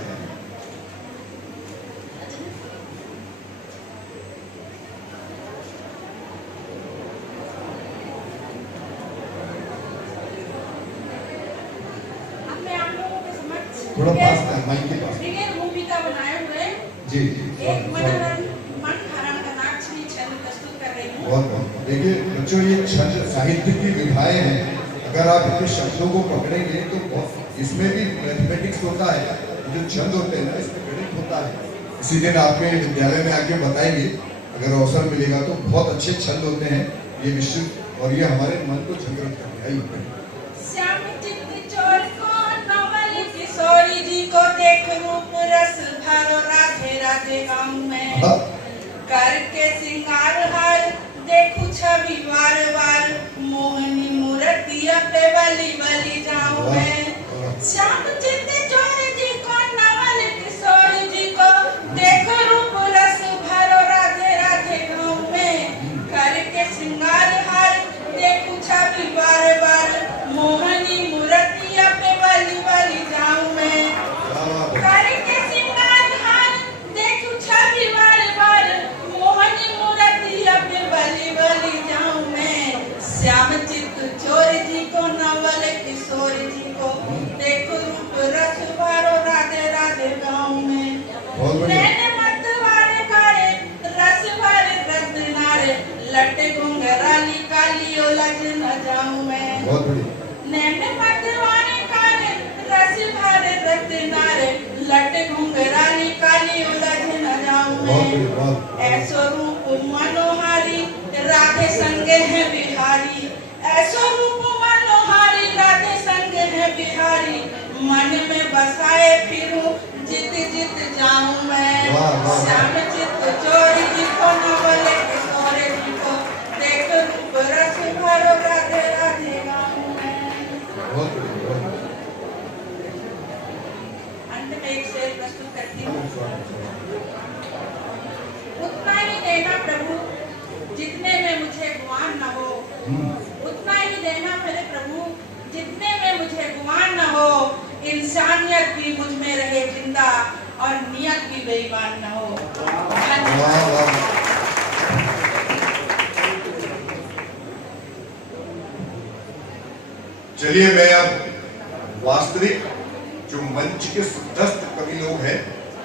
अब मैं आप लोगों के समझ थोड़ा पास का माइक के पास। बिगेर मूवी का बनाए हुए जी एक मन हरण का नाचनी छंद प्रस्तुत कर रही हूँ। बहुत देखिए बच्चों, ये छंद साहित्य की विधाएं हैं। अगर आप इनके शब्दों को पकड़ेंगे तो बहुत, इसमें भी मैथमेटिक्स होता है, जो छंद होते हैं ना इसमें गणित होता है। इसी दिन आपके विद्यालय में आके बताएंगे, अगर अवसर मिलेगा तो। बहुत अच्छे छंद होते हैं ये विषय, और ये हमारे मन को जागृत करते हैं। श्याम चित्त चोर को नवल किशोरी जी को देख रूप रस भरो, राधे राधे गाँव में करके सिंगार हार, देखू छवि वार वार मोहनी मुर मूर्तिया पे बलि बलि जाऊं मैं। श्याम चित्त चोर जी को नवल किशोर जी को देखो रूप रस भरो राधे राधे गाँव में। करके श्रृंगार हार देखूं छवि बार बार मोहनी मूर्तिया पे बलि बलि जाऊं मैं। करके श्रृंगार हार देखूं छवि बार बार मोहनी मूर्तिया पे बलि बलि जाऊं मैं। श्याम चित्त चोर जी को नवल किशोर जी को देखो रूप रस भरो राधे राधे गाँव में। नैन मत वारे कारे रस भरे रत्न नारे लटे घुंघराली काली उलझ न जाऊं मैं। नैन मत वारे कारे रस भरे रत्न नारे लटे घुंघराली काली उलझ न जाऊं मैं। ऐसो रूप मनोहारी राधे संगे है बिहारी। ऐसो रूप मनोहारी राधे संगे है बिहारी। मन में बसाए फिरूं जित जित जाऊं मैं। श्याम चित्त चोर जी को नवल किशोर जी को देख रूप रस भरो राधे राधे गाऊं मैं। अंत में एक शेर प्रस्तुत करती हूँ। उतना ही देना प्रभु जितने में मुझे गुमान न हो। उतना ही देना मेरे प्रभु जितने में मुझे गुमान न हो। इंसानियत भी मुझ में रहे जिंदा और नियत भी बेईमान न हो। चलिए मैं अब वास्तविक जो मंच के सिद्धस्त कवि लोग हैं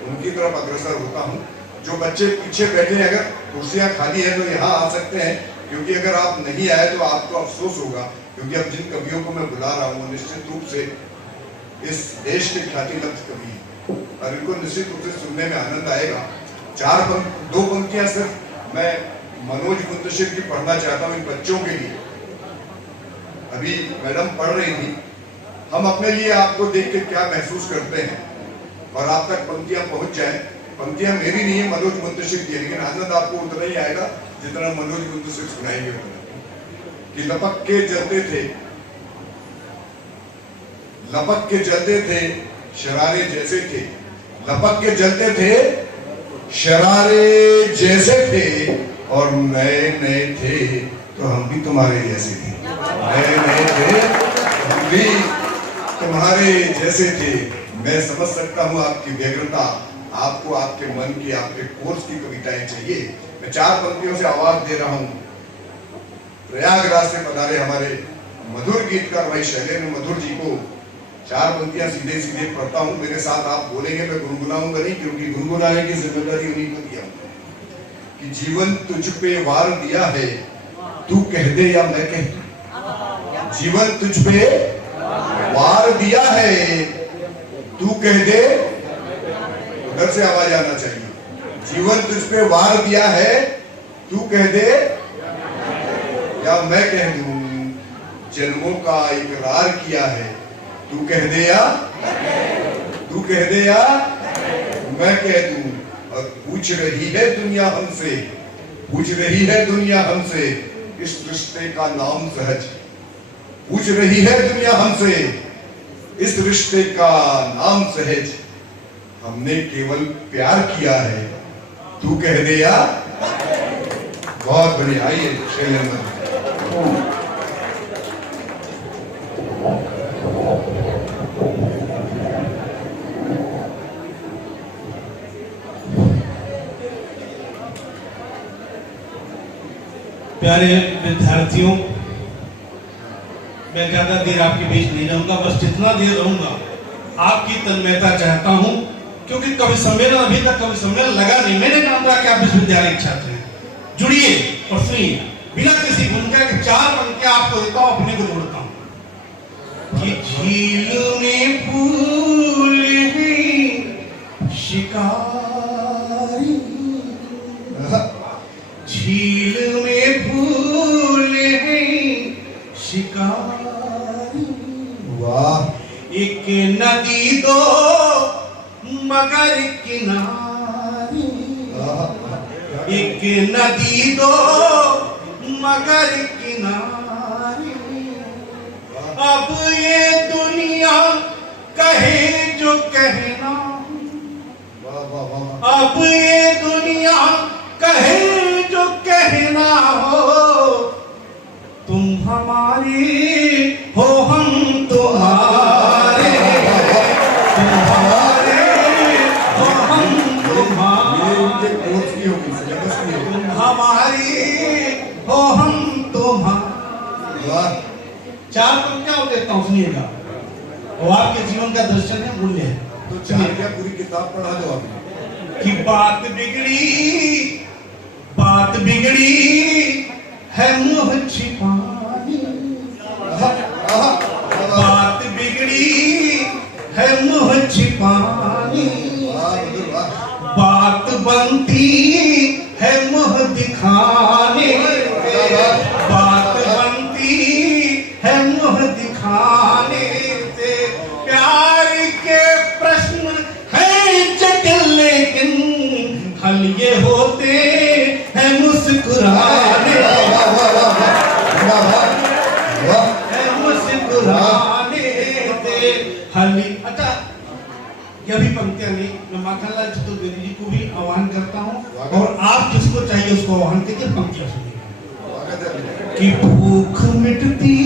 उनकी तरफ अग्रसर होता हूँ। जो बच्चे पीछे बैठे हैं, अगर कुर्सियां खाली है तो यहाँ आ सकते हैं, क्योंकि अगर आप नहीं आए तो आपको अफसोस होगा। क्योंकि अब जिन कवियों को मैं बुला रहा हूँ निश्चित रूप से इस देश के ख्यातिमंत कवि, और इनको निश्चित रूप से सुनने में आनंद आएगा। दो पंक्तियां सिर्फ मैं मनोज मुंतशिर की पढ़ना चाहता हूँ इन बच्चों के लिए। अभी मैडम पढ़ रही थी, हम अपने लिए आपको देख के क्या महसूस करते हैं और आप तक पंक्तियां पहुंच जाए। पंक्तियां मेरी नहीं है, मनोज मुंतशिर की है, लेकिन आनंद आपको उतना ही आएगा जितना मनोज मुंतशिर सुनाएंगे। कि लपक के जलते थे, लपक के जलते थे शरारे जैसे थे। लपक के जलते थे शरारे जैसे थे और नए नए थे तो हम भी तुम्हारे जैसे थे। नए नए थे हम भी तुम्हारे जैसे थे। मैं समझ सकता हूँ आपकी व्यग्रता, आपको आपके मन की, आपके कोर्स की कविताएं चाहिए। मैं 4 पंक्तियों से आवाज दे रहा हूँ। प्रयागराज से पधारे हमारे मधुर गीतकार भाई शैलेंद्र मधुर जी को 4 पंक्तियां सीधे सीधे पढ़ता हूँ। मेरे साथ आप बोलेंगे, मैं गुनगुनाऊंगा नहीं, क्योंकि गुनगुनाने की जिम्मेदारी उन्हीं को दिया कि जीवन तुझ पे वार दिया है, तू कह दे या मैं कह दूं। जीवन तुझ पे वार दिया है, तू कह दे। उधर से आवाज आना चाहिए। जीवन तुझ पे वार दिया है, तू कह दे या मैं कह दूं। जन्मों का इकरार किया है, तू कह दे या तू कह दे या मैं कह दूं। और पूछ रही है दुनिया हमसे, पूछ रही है दुनिया हमसे इस रिश्ते का नाम सहज। पूछ रही है दुनिया हमसे इस रिश्ते का नाम सहज। हमने केवल प्यार किया है, तू कह दे या। बहुत बढ़िया। आइए शैलेंद्र। प्यारे विद्यार्थियों, मैं ज्यादा देर आपके बीच नहीं रहूंगा। बस जितना देर रहूंगा आपकी तन्मयता चाहता हूं, क्योंकि कवि सम्मेलन अभी तक कवि सम्मेलन लगा नहीं। मैंने कहा था कि आप विश्वविद्यालय के छात्र हैं, जुड़िए और सुनिए। बिना किसी भूमिका के 4 पंक्तियां आपको देता हूं, अपने को जोड़ता हूं। कि झील में फूल है शिकारी, झील में फूल है शिकारी। वाह। एक नदी दो मगर किनारे, एक नदी दो मगर किनारे। अब ये दुनिया कहे जो कहना, वाह वाह वाह। अब ये दुनिया कहे जो कहना हो, तुम हमारी हो हम तुम्हारे, तुम हमारे हो हम तुम्हारे, ये कोर्स की होगी, सिलेबस की होगी। तुम हमारी हो हम तुम्हारे। वाह। चार पंक्तियां देता हूं, सुनिएगा। वो आपके जीवन का दर्शन है, मूल्य है। तो चार क्या पूरी किताब पढ़ा दो आपने। कि बात बिगड़ी है मुँह छिपानी, बात बिगड़ी है मुँह छिपानी, बात बनती है मुँह दिखाने, बात बनती है मुँह दिखाने से। प्यार के प्रश्न हैं जटिल लेकिन हल ये होते हैं मुस्कुराने, है मुस्कुराने से हल। अच्छा, यह भी पंक्तियां नहीं, मैं माखनलाल चतुर्वेदी जी को भी आह्वान करता हूँ, और आप जिसको चाहिए उसको आह्वान करके पंक्तियां सुनिए। कि भूख मिटती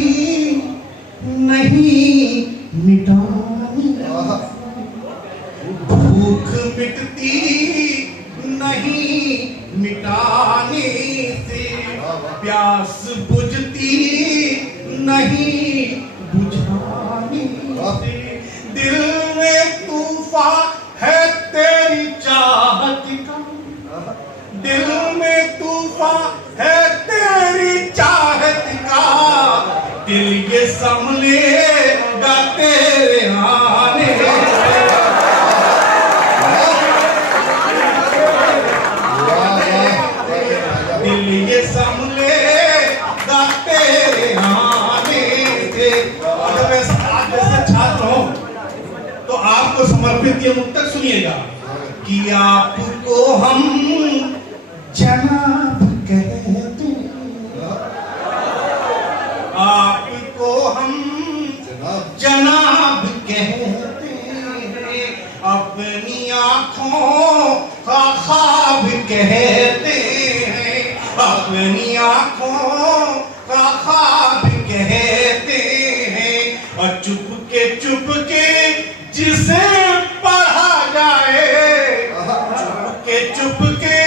नहीं मिटानी, भूख मिटती नहीं मिटाने से, प्यास बुझती नहीं बुझाने से, दिल में तूफान है तेरी चाहत का, दिल में तूफान है तेरी चाहत का, दिल ये संभलेगा तेरे आने से। दिल ये संभलेगा तेरे आने से। अगर मैं आज जैसे छात्र हूं तो आपको समर्पित ये मुक्तक सुनिएगा कि आपको हम जनाब कहते, आपको हम जनाब कहते हैं, अपनी आंखों का ख्वाब कहते हैं, अपनी आंखों का ख्वाब कहते हैं, और चुपके जिसे पढ़ा जाए, चुपके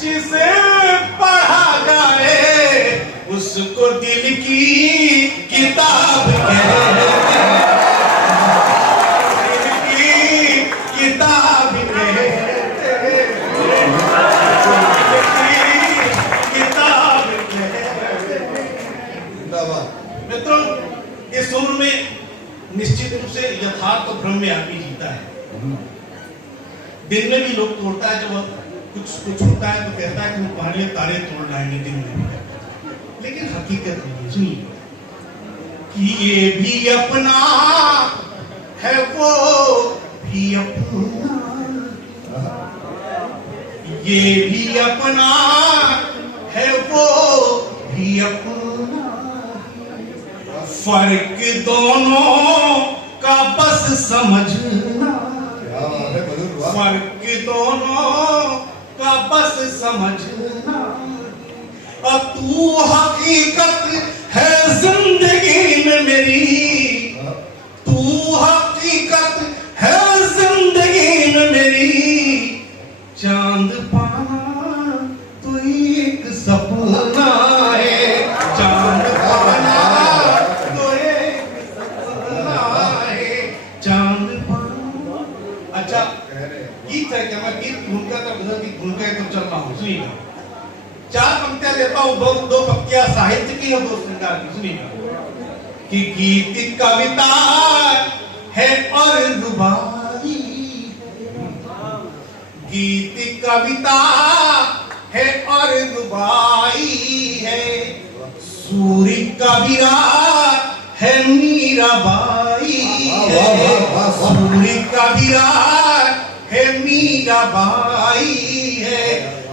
जिसे पढ़ा जाए, उसको दिल की किताब कहते हैं, दिल की किताब कहते हैं, दिल की किताब कहते हैं। मित्रों, इस उम्र में निश्चित रूप से यथार्थ और भ्रम में आदमी जीता है। दिन में भी लोग तोड़ता है, जब कुछ होता है तो कहता है कि हम तुम्हारे लिए तारे तोड़ लाएंगे दिन में, लेकिन हकीकत नहीं। सुनिए कि ये भी अपना है, वो भी अपना, ये भी अपना है, वो भी अपना, फर्क दोनों का बस समझना, फर्क दोनों का बस समझना, और तू हकीकत है जिंदगी में मेरी, तू हकीकत है जिंदगी में मेरी, चांद पाना तो एक सपना है, चांद पाना तो एक सपना है, चांद पाना। अच्छा, गीत है क्या? मैं गीत ढूंढता था, उधर गीत ढूंढ के तो चल रहा हूँ। सुनिएगा, चार पंक्तियां देता हूँ, दो पंक्तियां साहित्य की और दो श्रृंगार की। सुनिएगा कि गीत कविता है और रुबाई, गीत कविता है और रुबाई है, सूरी कबीरा है मीराबाई है, सूरी कबीरा है मीराबाई है,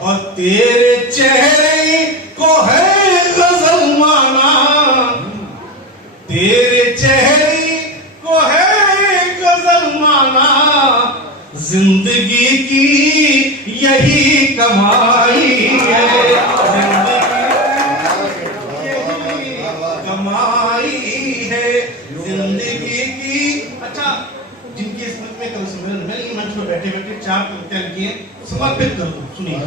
और तेरे चेहरे को है गजल माना, तेरे जिंदगी की यही कमाई है, कमाई है जिंदगी की। अच्छा, जिनकी स्मृति में कवि सम्मेलन में मंच पर बैठे बैठे 4 पंक्तियां लिखी हैं, समर्पित कर दो, सुनिए।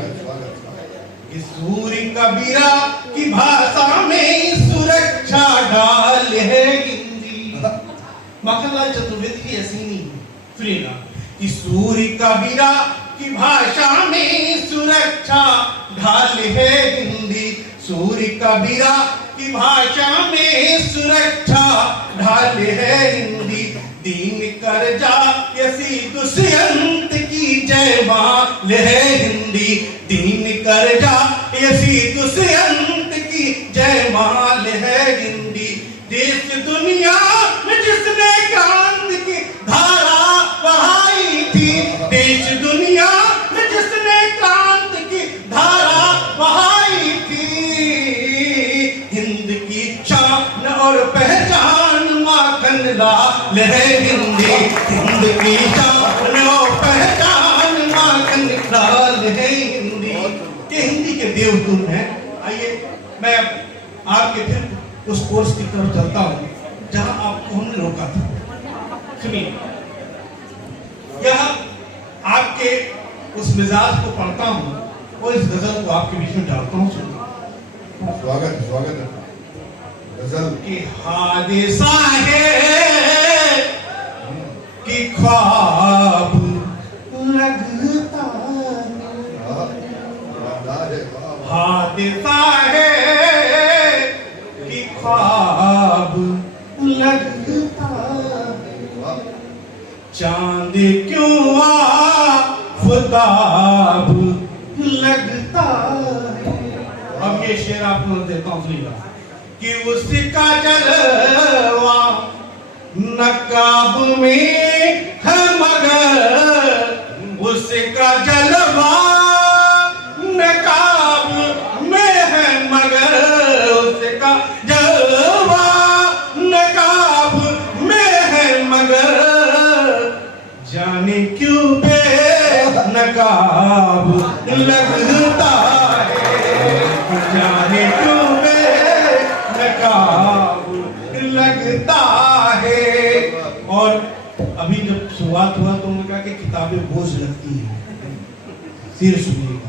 कि सूर्य कबीरा की भाषा में सुरक्षा ढाल है हिंदी। माखनलाल चतुर्वेदी की ऐसी नहीं, सुनिएगा। कि सूर्य कबीरा की भाषा में सुरक्षा ढाल है हिंदी, सूर्य कबीरा की भाषा में सुरक्षा ढाल है हिंदी। दीन कर जा यसी दुष्यंत की जय माल है हिंदी, दीन कर जा यसी दुष्यंत की जय माल है हिंदी। देश दुनिया में जिसने क्रांति की धारा बहाई थी, देश दुनिया में जिसने क्रांति की धारा बहाई थी, हिंद की शान और पहचान माखनलाल है हिंदी, हिंद की शान और पहचान माखनलाल है हिंदी। ये हिंदी के देवदूत हैं। आइए मैं आपके फिर उस कोर्स की तरफ चलता हूं जहां आपको हमने रोका था। सुनिए, यह आपके उस मिजाज को पढ़ता हूं और इस गजल को आपके बीच में डालता हूं। सुनिए, स्वागत स्वागत है गजल कि हादिसा है कि ख्वाब लगता, हादिसा है कि ख्वाब लगता, चांद क्यों आफताब लगता है। अब ये शेर आपको देता हूं, सुनिएगा। कि उसका जलवा नकाब में है मगर, उसका जलवा नकाब में है मगर, उसका जलवा नकाब में है मगर, जाने क्यों बे नकाब लगता है, जाने क्यों बे नकाब लगता है। और अभी जब शुरुआत हुआ तो उन्होंने कहा कि किताबें बोझ लगती हैं। सिर सुनिएगा,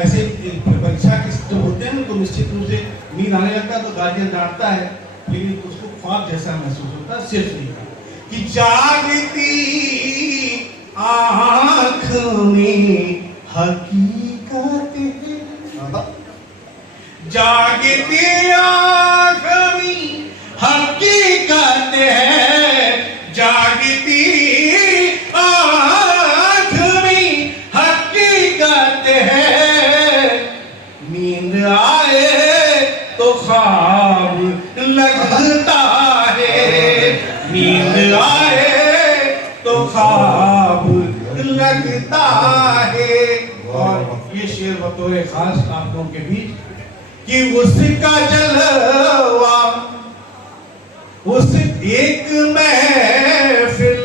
ऐसे परीक्षा के जो होते हैं तो निश्चित रूप से नींद आने लगता है तो गार्जियन डांटता है, लेकिन उसको ख्वाब जैसा महसूस होता है। सिर सुनिएगा। कि जागती आँख में हकीकत है, जागती आँख में हकीकत है, जागती आँख में हकीकत है, नींद आए तो ख्वाब लगता है, नींद आए तो ख्वाब लगता है। और ये शेर बतौर खास आप लोगों के बीच कि उसका जलवा, उस एक महफिल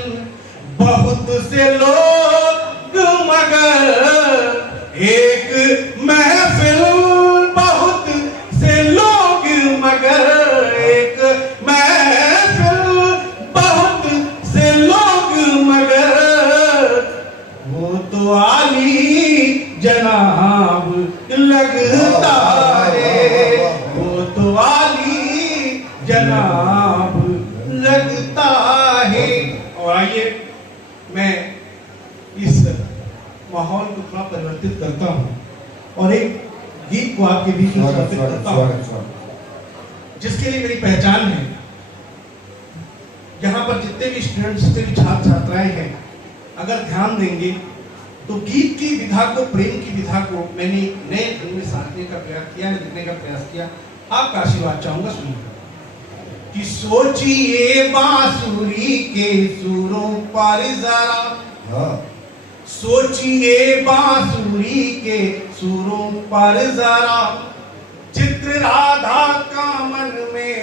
बहुत से लोग मगर, एक महफिल बहुत से लोग मगर, एक महफिल बहुत से लोग मगर, वो तो आली जनाब लगता है, वो तो आली जनाब लगता है। और आइए मैं इस माहौल को थोड़ा परिवर्तित करता हूं और एक गीत को आपके बीच में समर्पित करता हूं, जिसके लिए मेरी पहचान है। यहाँ पर जितने भी स्टूडेंट्स, जितने भी छात्र छात्राएं हैं, अगर ध्यान देंगे तो गीत की विधा को, प्रेम की विधा को मैंने नए ढंग में साधने का प्रयास किया, लिखने का प्रयास किया। आपका आशीर्वाद चाहूंगा, सुनिए। कि सोचिए बांसुरी के सुरों पर जरा, सोचिए बांसुरी के सुरों पर जरा, चित्र राधा का मन में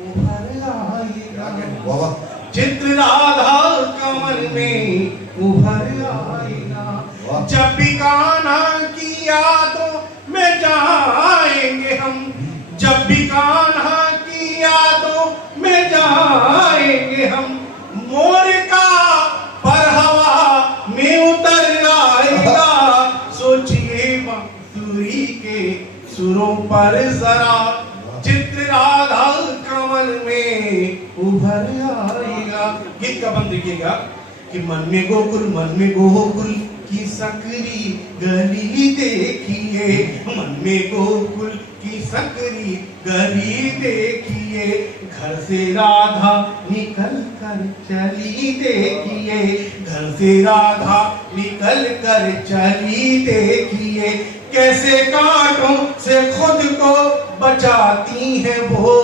उभर आएगा, चित्र राधा का मन में उभर आएगा। जब भी कान्हा की यादों में जाएंगे हम, जब भी कान्हा की यादों में जाएंगे हम, मोर का पर हवा में उतर आएगा। सोचिए बांसुरी के सुरों पर जरा, चित्र राधा कमल में उभर आएगा। गीत का बंद देखिएगा कि मन में गोकुल की सकरी गली देखिए, मन में गोकुल की सकरी गली देखिए, घर से राधा निकल कर चली देखिए, घर से राधा निकल कर चली देखिए, कैसे कांटों से खुद को बचाती है वो,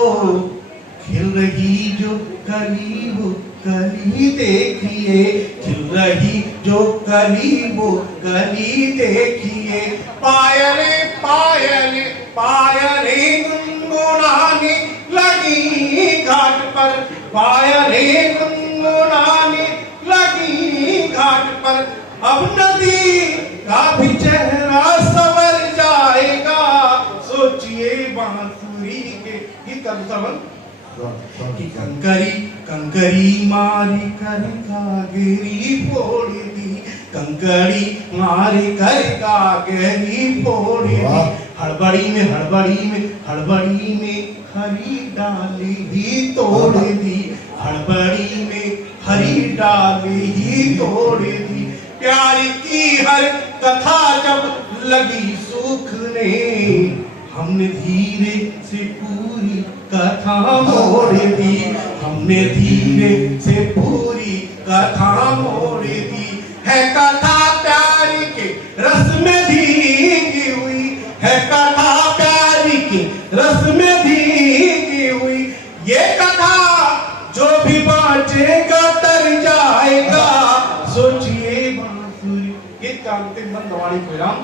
खिल रही जो कली वो कली देखिए, खिल रही जो कली वो कली देखिए। पायले पायले पायले गुनगुनाने लगी घाट पर, पायले गुनगुनाने लगी घाट पर, अब नदी का भी चेहरा संवर जाएगा। सोचिए बांसुरी के गीत का दूसरा कि कंकरी कंकरी मारी कर कागरी फोड़ दी, कंकरी मारी कर कागरी फोड़ दी, हड़बड़ी में हरी डाली ही तोड़ दी, हड़बड़ी में हरी डाली ही तोड़ दी। प्यार की हर कथा जब लगी सूखने, हमने धीरे से पूरी कथा मोड़ दी, हमने धीरे से पूरी कथा मोड़ दी। है कथा प्यार के रस में भीगी हुई, है कथा प्यार के रस में भीगी हुई, ये कथा जो भी बाँचेगा तर जाएगा। सोचिए बांसुरी गीत का अंतिम बंद वाली प्रोग्राम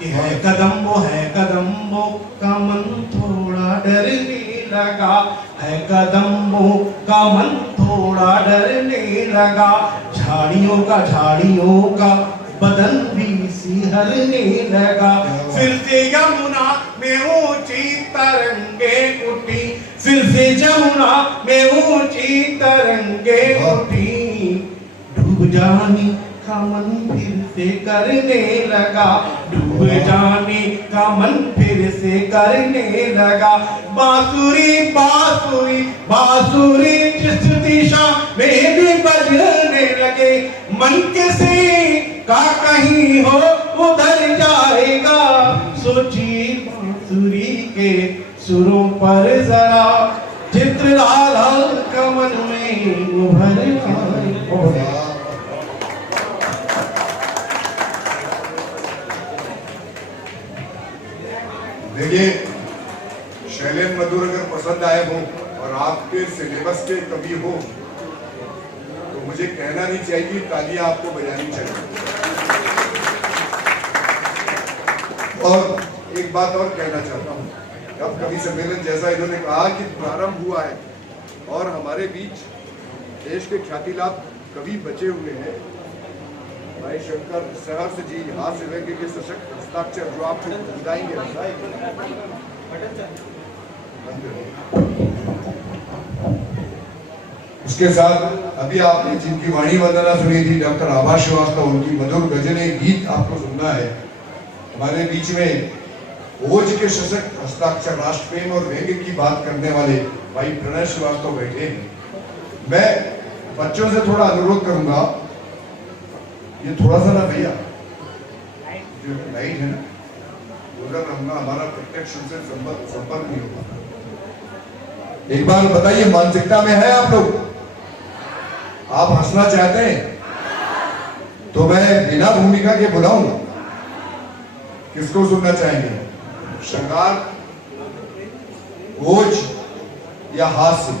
कि है कदम्बो का मन थोड़ा डरने लगा, है कदम्बो का मन थोड़ा डरने लगा, झाड़ियों का बदन भी सिहरने लगा। फिर से यमुना में ऊंची तरंगे उठी, फिर से यमुना में ऊंची तरंगे उठी, डूब जाने का मन फिर से करने लगा, डूब जाने का मन फिर से करने लगा। बांसुरी बांसुरी बांसुरी जिस दिशा में भी बजने लगे, मन किसी का कहीं हो उधर जाएगा। सोचिए बांसुरी के सुरों पर जरा, चित्र राधा कमल में उभर आएगा। देखिए, शैलेंद्र मधुर अगर पसंद आए हो और आपके सिलेबस के कवि हो तो मुझे कहना नहीं चाहिए, तालियां आपको बजानी चाहिए। और एक बात और कहना चाहता हूँ, अब कवि सम्मेलन जैसा इन्होंने कहा कि प्रारंभ हुआ है और हमारे बीच देश के ख्यातिलाप कवि बचे हुए हैं, भाई शंकर सहर्ष जी हास्य व्यंग्य के सशक्त हस्ताक्षर जो आपको बताएंगे। उसके साथ अभी आपने जिनकी वाणी वंदना सुनी थी, डॉक्टर आभा श्रीवास्तव, उनकी मधुर गजलें गीत आपको सुनना है। हमारे बीच में ओज के सशक्त हस्ताक्षर राष्ट्र प्रेम और व्यंग्य की बात करने वाले भाई प्रणय श्रीवास्तव बैठे हैं। मैं बच्चों से थोड़ा अनुरोध करूंगा, ये थोड़ा सा ना भैया जो लाइट है ना उधर रहूंगा, हमारा प्रत्यक्ष उनसे संपर्क नहीं होगा। एक बार बताइए, मानसिकता में है आप लोग? आप हंसना चाहते हैं तो मैं बिना भूमिका के बुलाऊंगा। किसको सुनना चाहेंगे? श्रृंगार, ओज या हास्य?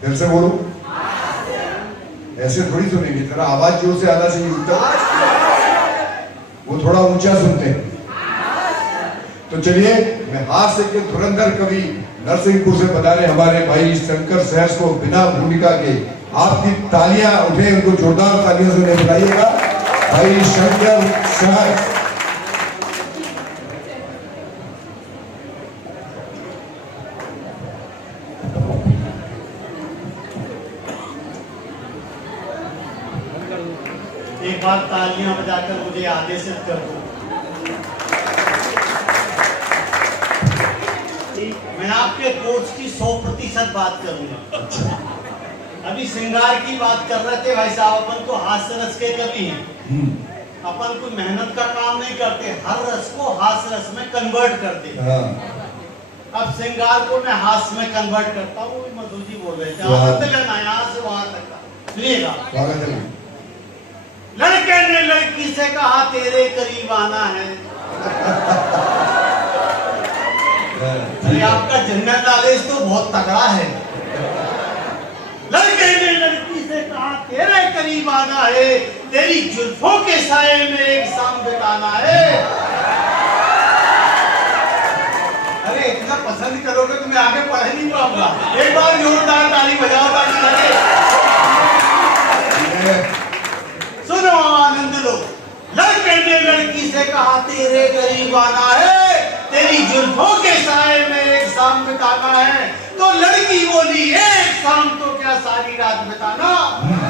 फिर से बोलो, ऐसे थोड़ी सुनेंगे, जरा आवाज जोर से आना चाहिए। वो थोड़ा ऊंचा सुनते हैं। तो चलिए, मैं हास्य के धुरंधर कवि नरसिंहपुर से पधारे हमारे भाई शंकर सहर्ष को बिना भूमिका के आपकी तालियां उठे, उनको जोरदार तालियों से उन्हें बुलाइएगा। भाई शंकर शहर। एक बार तालियां बजाकर मुझे आदेशित कर दो। मैं आपके कोर्स की 100% बात करूंगा। अभी श्रृंगार की बात कर रहे थे भाई साहब, अपन को हास्य रस के कवि हैं। अपन कोई मेहनत का काम नहीं करते, हर रस को हास्य रस में कन्वर्ट करते। अब श्रृंगार को मैं हास्य में कन्वर्ट करता हूँ। मधु जी बोल रहे थे यहाँ से वहां तक का। सुनिएगा। लड़के ने लड़की से कहा तेरे करीब आना है। अरे आपका जनरल नॉलेज तो बहुत तगड़ा है। लड़के ने लड़की से कहा तेरे करीब आना है, तेरी जुल्फों के साए में एक शाम बिताना है। अरे इतना पसंद करोगे तो मैं आगे पढ़ नहीं पाऊंगा। एक बार जोरदार ताली बजाओ ताकि लगे। सुनो आनंद लो। लड़के ने लड़की से कहा तेरे करीब आना है, तेरी जुल्फों के साए में एक शाम बिताना है। तो लड़की बोली एक शाम तो क्या सारी रात बिताना।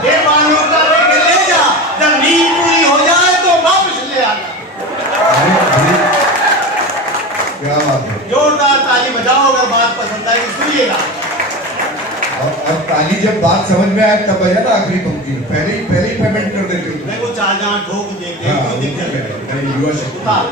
ये मानो का लेके ले जा, जब नींद पूरी हो जाए तो वापस ले आना। क्या बात है। जोरदार ताली बजाओ अगर बात पसंद आई। सुनिएगा। अब ताली जब बात समझ में आए तब बजा ना आखिरी पंक्ति में। पहले ही पेमेंट कर देते हो। मैं वो चार जहाँ ठोक देते हैं, कोई दिक्कत नहीं। युवा शक्ति। उतार।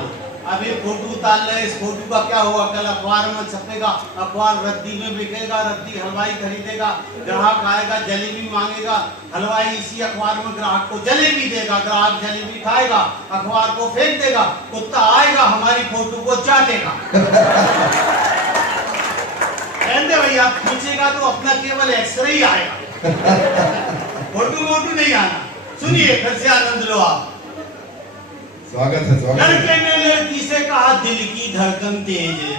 अब ये फोटो उतार ले। इस फोटो का क्या हुआ, कल अखबार में छपेगा, अखबार रद्दी में बिकेगा, रद्दी हलवाई खरीदेगा, ग्राहक आएगा जलेबी मांगेगा, हलवाई इसी अखबार में ग्राहक को जलेबी देगा, ग्राहक जलेबी खाएगा, अखबार को फेंक देगा, कुत्ता आएगा हमारी फोटो को चाटेगा। कहते भैया आप खींचेगा तो अपना केवल एक्सरे ही आएगा, फोटो मोटू नहीं आना। सुनिए फिर से आनंद लो आप। स्वागत है, स्वागत है। लड़के ने लड़की से कहा दिल की धड़कन तेज है।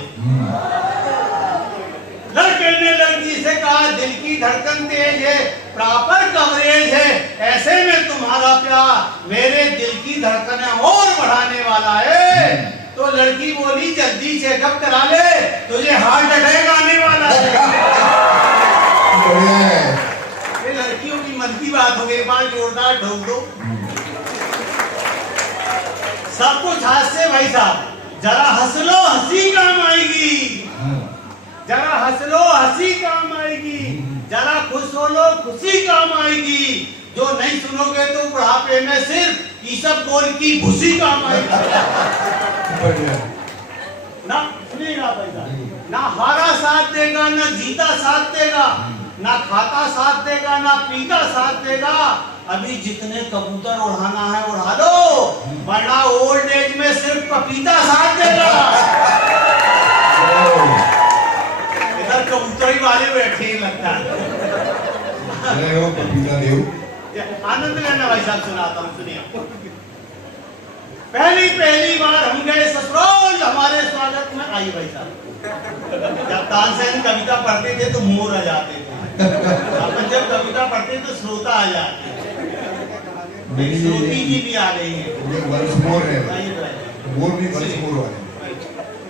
लड़के ने लड़की से कहा दिल की धड़कन तेज है, प्रॉपर कवरेज है, ऐसे में तुम्हारा प्यार मेरे दिल की धड़कनें और बढ़ाने वाला है। तो लड़की बोली जल्दी चेकअप करा ले, तुझे हार्ट अटैक आने वाला है। ये लड़कियों की मन की बात हो गई। बार जोरदार ठोक दो। सब कुछ हास्य भाई साहब। जरा हंस लो हंसी काम आएगी, जरा हंस लो हंसी काम आएगी, जरा खुश हो लो खुशी काम आएगी। जो नहीं सुनोगे तो बुढ़ापे में सिर्फ ईसब गोल की भूसी काम आएगी। ना सुनिएगा भाई साहब। ना हारा साथ देगा, ना जीता साथ देगा, ना खाता साथ देगा, ना पीता साथ देगा। अभी जितने कबूतर उड़ाना है उड़ा लो, वरना ओल्ड एज में सिर्फ पपीता साथ देगा। इधर कबूतरी वाले बैठे लगता है। आनंद लेना भाई साहब, सुनाता हूँ सुनिए। पहली बार हम गए ससुराल, हमारे स्वागत में आई भाई साहब। जब तानसेन कविता पढ़ते थे तो मोर आ जाते थे, अपन जब कविता पढ़ते तो श्रोता आ जाते। श्रोती जी भी आ रही है।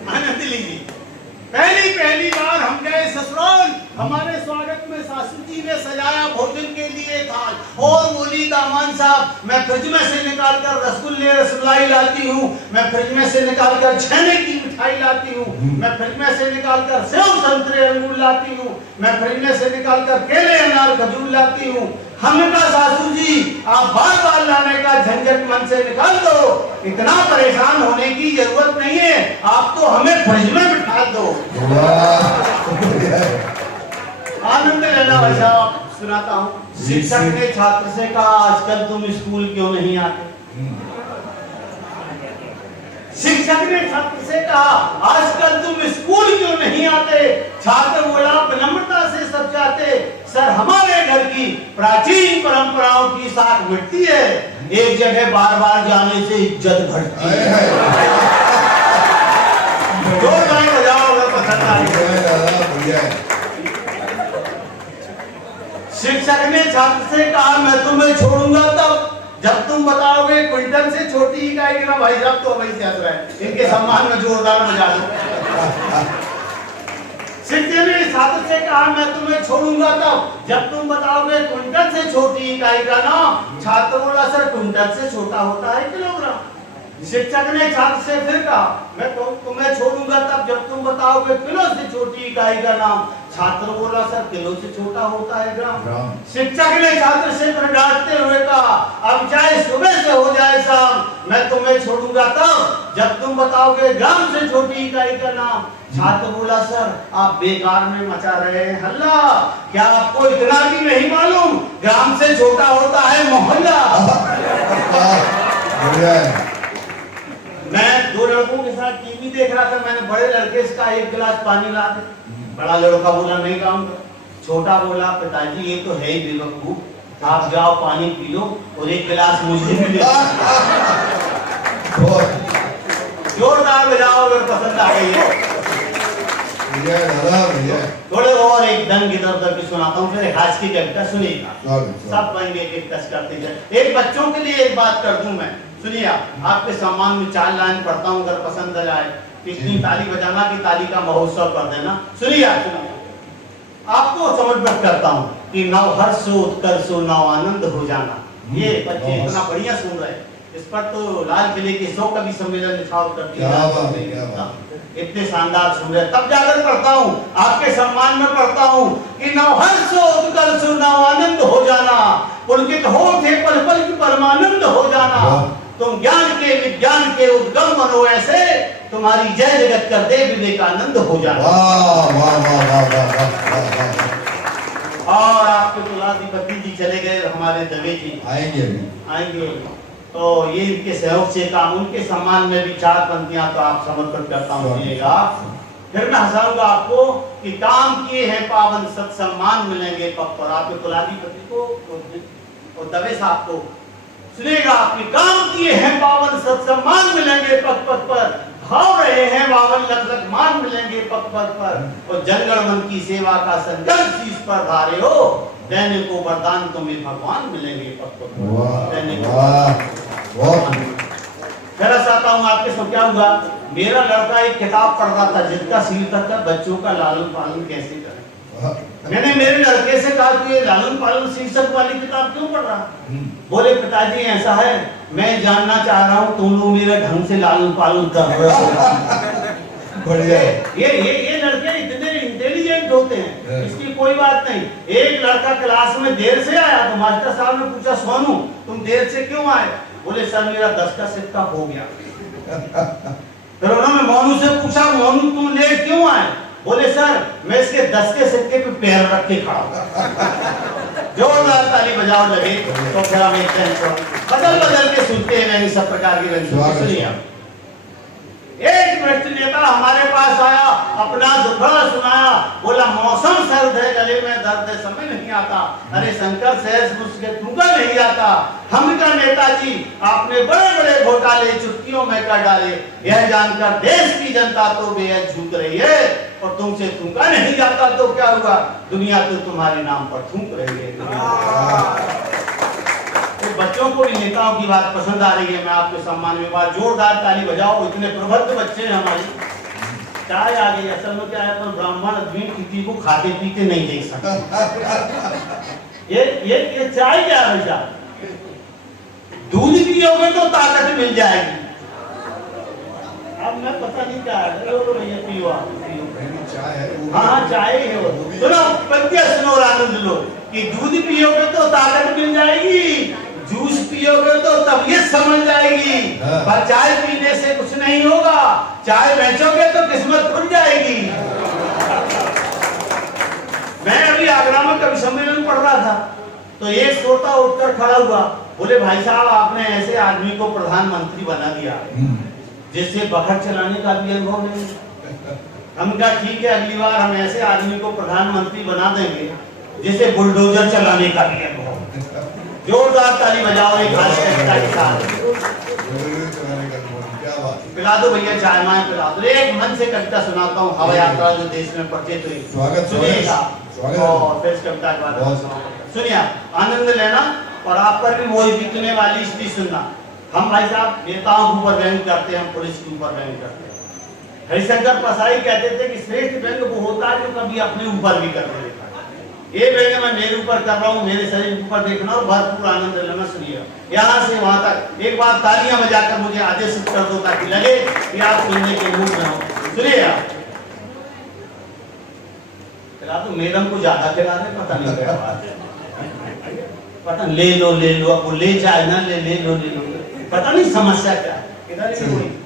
आनंद लीजिए। पहली बार हम गए ससुराल, हमारे स्वागत में सासू जी ने सजाया भोजन के लिए थाल और बोली दामान साहब मैं फ्रिज में से निकालकर रसगुल्ले रसमलाई लाती हूँ, मैं फ्रिज में से निकालकर छेने की मिठाई लाती हूँ, मैं फ्रिज में से निकालकर सेव संतरे अंगूर लाती हूँ, मैं फ्रिज में से निकालकर केले अनार खजूर लाती हूँ। हमने कहा सासू जी आप बार लाने का झंझट मन से निकाल दो, इतना परेशान होने की जरूरत नहीं है, आप तो हमें फ्रिज में बिठा दो। आनंद लेना भाई साहब, सुनाता हूँ। शिक्षक ने छात्र से कहा आजकल तुम स्कूल क्यों नहीं आते। शिक्षक ने छात्र से कहा आजकल तुम स्कूल क्यों नहीं आते। छात्र बोला विनम्रता से सब चाहते, सर हमारे घर की प्राचीन परंपराओं की साख मिटती है, एक जगह बार बार जाने से इज्जत घटती है। जोरदार बजाओ अगर पसंद आए। शिक्षक ने छात्र से कहा मैं तुम्हें छोड़ूंगा तब जब तुम बताओगे क्विंटल से छोटी इकाई गिना। भाई साहब तो वही से हंस रहे हैं, इनके सम्मान में जोरदार बजा दो। शिक्षक ने छात्र से कहा मैं तुम्हें छोड़ूंगा तब जब तुम बताओगे क्विंटल से छोटी इकाई का नाम। छात्र बोला सर क्विंटल से छोटा होता है किलोग्राम। शिक्षक ने छात्र से फिर कहा मैं तुम्हें छोड़ूंगा तब जब तुम बताओगे किलो से छोटी इकाई का नाम। छात्र बोला सर किलो से छोटा होता है ग्राम। शिक्षक ने छात्र से फिर डांटते हुए कहा अब चाहे सुबह से हो जाए शाम मैं तुम्हें छोड़ूंगा तब जब तुम बताओगे ग्राम से छोटी इकाई का नाम। छात्र बोला सर आप बेकार में मचा रहे हैं हल्ला, क्या आपको इतना भी नहीं मालूम ग्राम से छोटा होता है मोहल्ला। मैं दो लड़कों के साथ टीवी देख रहा था, मैंने बड़े लड़के का एक गिलास पानी ला दे। बड़ा लड़का बोला नहीं लाऊंगा। छोटा बोला पिताजी ये तो है ही बेवकूफ, आप जाओ पानी पी लो और एक गिलास मुझे भी दे दो। जोरदार बजाओ अगर पसंद आ गई है। थोड़े और एक दंग इधर उधर की सुनाता हूँ, फिर हास की कविता सुनिएगा। सब बन एक टच करते जाए। एक बच्चों के लिए एक बात कर दूं मैं, सुनिए आपके सम्मान में 4 लाइन पढ़ता हूँ, अगर पसंद आ जाए इतनी ताली बजाना कि ताली का महोत्सव कर देना। सुनिए आपको समर्पित करता हूँ कि नव हर्षो उत्कर्षो नव आनंद हो जाना। ये बच्चे इतना बढ़िया सुन रहे हैं, इस पर तो लाल किले के 100 कवि सम्मेलन निछावर करती है। इतने शानदार सुन रहे, तब जाकर पढ़ता हूँ आपके सम्मान में पढ़ता हूँ कि नव हर्षो उत्कर्षो नव आनंद हो जाना, पुलकित होठे पल पल की परमानंद हो जाना। तुम ज्ञान के विज्ञान के उद्गम बनो ऐसे, तुम्हारी जय जगत कर दे विवेकानंद हो जाना। और आपके तुलाधिपति जी चले गए, हमारे दवे जी आएंगे तो ये इनके सहयोग से काम, उनके सम्मान में भी 4 पंक्तियां तो आप समर्पित करता हूँ। फिर मैं हंसाऊंगा आपको कि काम किए हैं पावन सत्सम्मान मिलेंगे पग पर। आपके कुलाधिपति को और दवे साहब को सुनेगा, आपके काम किए हैं पावन सत्सम्मान मिलेंगे पग पग पर, भाव रहे हैं 52 मान मिलेंगे पग पग पर। और जनगण मन की सेवा का संकल्प शीश पर धारे हो, देने को वरदान तुम्हें भगवान मिलेंगे पग पग पर। आता हूँ आपके साथ क्या हुआ, मेरा लड़का एक किताब पढ़ रहा था जिसका शीर्षक था बच्चों का लालन पालन कैसे करें। मैंने मेरे लड़के से कहा कि ये लालन पालन शीर्षक वाली किताब क्यों पढ़ रहा। बोले पिताजी ऐसा है, मैं जानना चाह रहा हूँ तुम लोग मेरे ढंग से लालन पालन कर रहे हो। बढ़िया। ये लड़के इतने इंटेलिजेंट होते हैं, इसकी कोई बात नहीं। एक लड़का क्लास में देर से आया तो मास्टर साहब ने पूछा सोनू तुम देर से क्यों आए। बोले सर मेरा 10 का सिक्का हो गया। फिर उन्होंने मोनू से पूछा मोनू तुम लेट क्यों आए। बोले सर मैं इसके 10 के सिक्के पे पैर रख के खड़ा हूं। जोरदार ताली बजाओ लगे तो फिर हम एक बदल बदल के सुनते हैं नहीं सब प्रकार की सुनिए। एक भ्रष्ट नेता हमारे पास आया, अपना दुखड़ा सुनाया, बोला मौसम सर्द है गले में दर्द है समझ नहीं आता, अरे शंकर सहज मुझसे तुमका नहीं आता। हम का नेताजी आपने बड़े बड़े घोटाले चुटकियों में कर डाले, यह जानकर देश की जनता तो बेहद झुक रही है, और तुमसे थूका नहीं जाता तो क्या हुआ, दुनिया तो तुम्हारे नाम पर थूक रही है। तो बच्चों को भी नेताओं की बात पसंद आ रही है, मैं आपके सम्मान में बात जोरदार ताली बजाओ। इतने प्रबुद्ध बच्चे हैं हमारे। चाय आ गई, असल में क्या है पर ब्राह्मण आदमी किसी को खाते पीते नहीं देख सकते। ये चाय क्या है भैया, दूध पियोगे तो ताकत मिल जाएगी। अब मैं पता नहीं क्या है, भैया पियो आप पियो। हाँ चाय है वो, सुनो पत्या सुनो और आनंद लो कि दूध पियोगे तो ताकत मिल जाएगी, जूस पियोगे तो तबीयत समझ जाएगी, पर चाय पीने से कुछ नहीं होगा, चाय बेचोगे तो किस्मत खुल जाएगी। मैं अभी आगरा में कवि सम्मेलन पढ़ रहा था तो एक श्रोता उठकर खड़ा हुआ, बोले भाई साहब आपने ऐसे आदमी को प्रधानमंत्री बना दिया जिससे बखर चलाने का भी अनुभव नहीं। हम कहा ठीक है अगली बार हम ऐसे आदमी को प्रधानमंत्री बना देंगे जिसे बुलडोजर चलाने का भी अनुभव। जोरदार ताली बजाओ एक के साथ। पिला दो भैया चाय माए पिला दो। एक मन से कविता सुनाता हूँ, हवा यात्रा जो देश में पढ़ते थे, सुनिएगा और फिर कविता के बाद सुनिए आनंद लेना और आप पर भी वही बीतने वाली स्थिति सुनना। हम भाई साहब नेताओं के ऊपर व्यंग करते हैं, हम पुलिस के ऊपर व्यंग करते हैं। हरिशंकर प्रसाई कहते थे कि श्रेष्ठ व्यंग वो होता है जो कभी अपने ऊपर भी कर देता है। ये व्यंग मैं मेरे ऊपर कर रहा हूँ, मेरे शरीर के ऊपर देखना और भरपूर आनंद लेना। सुनिए यहाँ से वहां तक एक बार तालियां बजाकर मुझे आदेशित कर दो ताकि लगे कि आप सुनने के मूड में हो। सुनिए आप तो मैडम को ज्यादा खिला रहे, पता नहीं क्या बात है, पता ले लो वो ले जाए ना ले लो पता नहीं समस्या क्या है।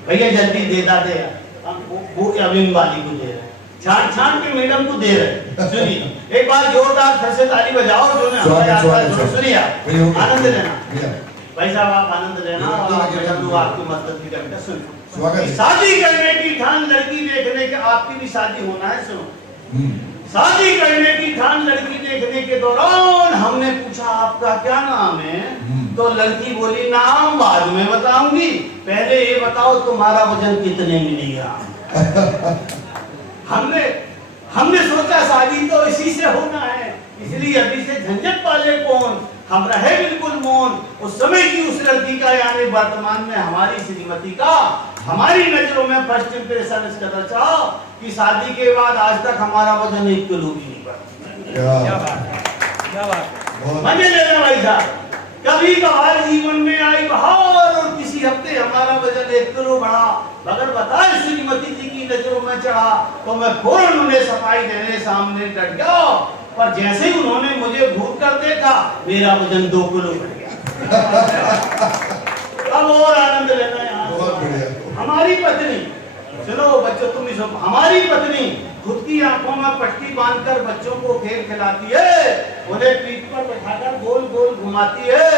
भैया जल्दी दे दे, वो अविन वाली को दे रहे, छान के मैडम को दे रहे। सुनिए एक बार जोरदार फिर से ताली बजाओ। सुनिए आनंद लेना भाई साहब, आप आनंद लेना और आपकी मदद भी करते। सुनो शादी करने की ठान लड़की देखने के, आपकी भी शादी होना है। सुनो शादी करने की ठान लड़की देखने के दौरान हमने पूछा आपका क्या नाम है, तो लड़की बोली नाम बाद में बताऊंगी, पहले ये बताओ तुम्हारा वजन कितने मिलेगा। हमने सोचा शादी तो इसी से होना है, इसलिए अभी से झंझट वाले कौन, हम रहे बिल्कुल मौन। उस समय की उस लड़की का यानी वर्तमान में हमारी श्रीमती का हमारी नजरों में फर्स्ट इंप्रेशन इस कदर था कि शादी के बाद आज तक हमारा वजन 1 किलो भी नहीं बढ़ा। क्या बात मजे लेना भाई साहब। कभी कभार जीवन में आई बहार और किसी हफ्ते हमारा वजन 1 किलो बढ़ा, मगर बताए श्रीमती जी की नजरों में चढ़ा तो मैं फौरन उन्हें सफाई देने सामने डट गया, पर जैसे ही उन्होंने मुझे घूर कर देखा मेरा वजन 2 किलो बढ़ गया। अब और आनंद लेना यहाँ हमारी पत्नी, चलो बच्चों तुम ही सुनो, हमारी पत्नी खुद की आंखों में पट्टी बांधकर बच्चों को खेल खिलाती है, उन्हें पीठ पर बैठाकर गोल गोल घुमाती है।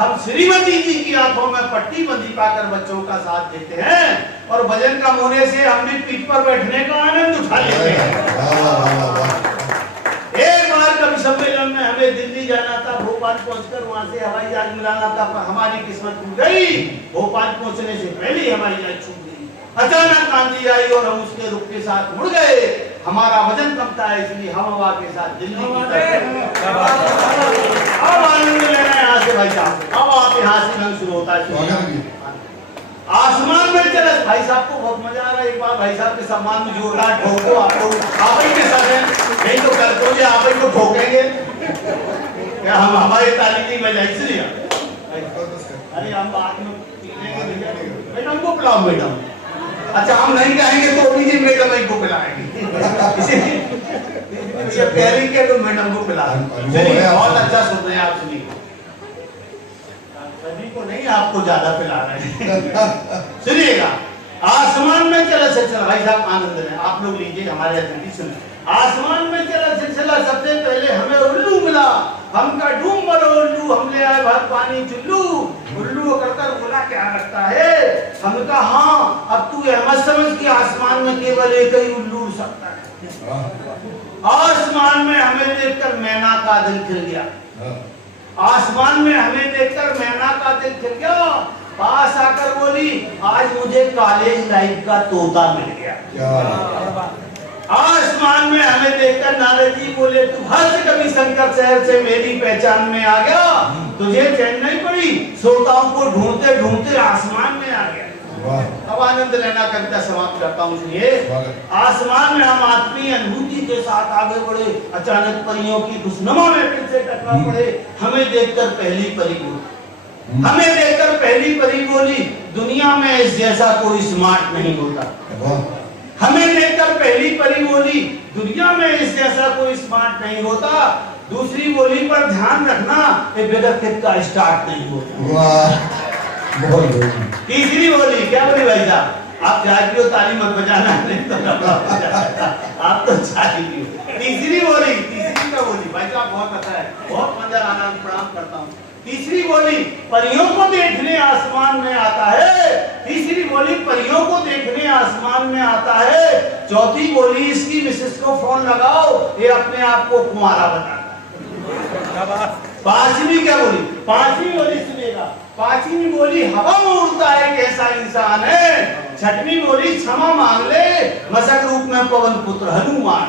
हम श्रीमती जी की आंखों में पट्टी बंधी पाकर बच्चों का साथ देते हैं और वजन कम होने से हम भी पीठ पर बैठने का आनंद उठा लेते हैं। एक बार कवि सम्मेलन में हमें दिल्ली जाना था, भोपाल पहुंचकर वहां से हवाई जहाज मिलाना था, पर हमारी किस्मत टूट गई। भोपाल पहुंचने से पहले हवाई जहाज छूट गई। अचानक आंधी आई और हम उसके रुख के साथ मुड़ गए। हमारा वजन कम था इसलिए हम हवा के साथ दिल्ली की तरफ। अब आनंद लेना है यहाँ से भाई साहब। अब आप यहाँ से रंग शुरू होता है। आसमान में चले भाई साहब को बहुत मजा आ रहा है। एक बार भाई साहब के सम्मान में जोरदार ठोको आपको, आप ही के साथ हैं, नहीं तो कर दो ये आप ही को ठोकेंगे क्या, हम हमारी ताली नहीं बजाई इसलिए। अरे हम बाद में मैडम को पिलाओ मैडम। अच्छा हम नहीं कहेंगे तो लीजिए मैडम ही को पिलाएंगे, इसीलिए पहले के तो मैडम को पिला। चलिए बहुत अच्छा सुन रहे हैं आप, सुनिए सभी को नहीं आपको ज्यादा पिला रहे हैं। सुनिएगा आसमान में चला सिलसिला, भाई साहब आनंद लें, आप लोग लीजिए हमारे अतिथि सुने। आसमान में चला सिलसिला, सबसे पहले हमें उल्लू मिला, हमका डूम बड़ो उल्लू, हम ले आए भर पानी चुल्लू। उल्लू करकर बोला क्या लगता है, हमने कहा हाँ, अब तू यह मत समझ कि आसमान में केवल एक ही उल्लू उड़ सकता है। आसमान में हमें देखकर मैना का दिल खिल गया, आसमान में हमें देखकर मैना का दिल खिल गया। पास आकर बोली आज मुझे कॉलेज लाइफ का तोता मिल गया। आसमान में हमें देखकर नारद जी बोले तू हर्ष कभी शंकर शहर से मेरी पहचान में आ गया, तुझे चैन नहीं पड़ी, श्रोताओं को ढूंढते ढूंढते आसमान में आ गया। अब आनंद लेना कविता समाप्त करता हूँ। सुनिए आसमान में हम आत्मीय अनुभूति के साथ आगे बढ़े, अचानक परियों की खुशनुमा महफिल से टकरा पड़े। हमें देखकर पहली परी बोली, हमें देखकर पहली परी बोली दुनिया में इस जैसा कोई स्मार्ट नहीं होता। हमें देखकर पहली परी बोली दुनिया में इस जैसा कोई स्मार्ट नहीं होता। दूसरी बोली पर ध्यान रखना ये बगैर किक का स्टार्ट नहीं होता। तीसरी बोली क्या बोली भाई साहब, आप चाय पियो ताली मत बजाना, नहीं तो आप तो चाय पियो। तीसरी बोली, तीसरी क्या बोली भाई साहब, बहुत अच्छा है, बहुत मजा आना, प्रणाम करता हूँ। तीसरी बोली परियों को देखने आसमान में आता है। तीसरी बोली परियों को देखने आसमान में आता है। चौथी बोली इसकी मिसेस को फोन लगाओ, ये अपने आप को कुंवारा बताता है। पांचवी क्या बोली, पांचवी बोली सुनेगा, पांचवी बोली हवा में उड़ता है कैसा इंसान है। छठवीं बोली क्षमा मांग ले, मशक रूप में पवन पुत्र हनुमान।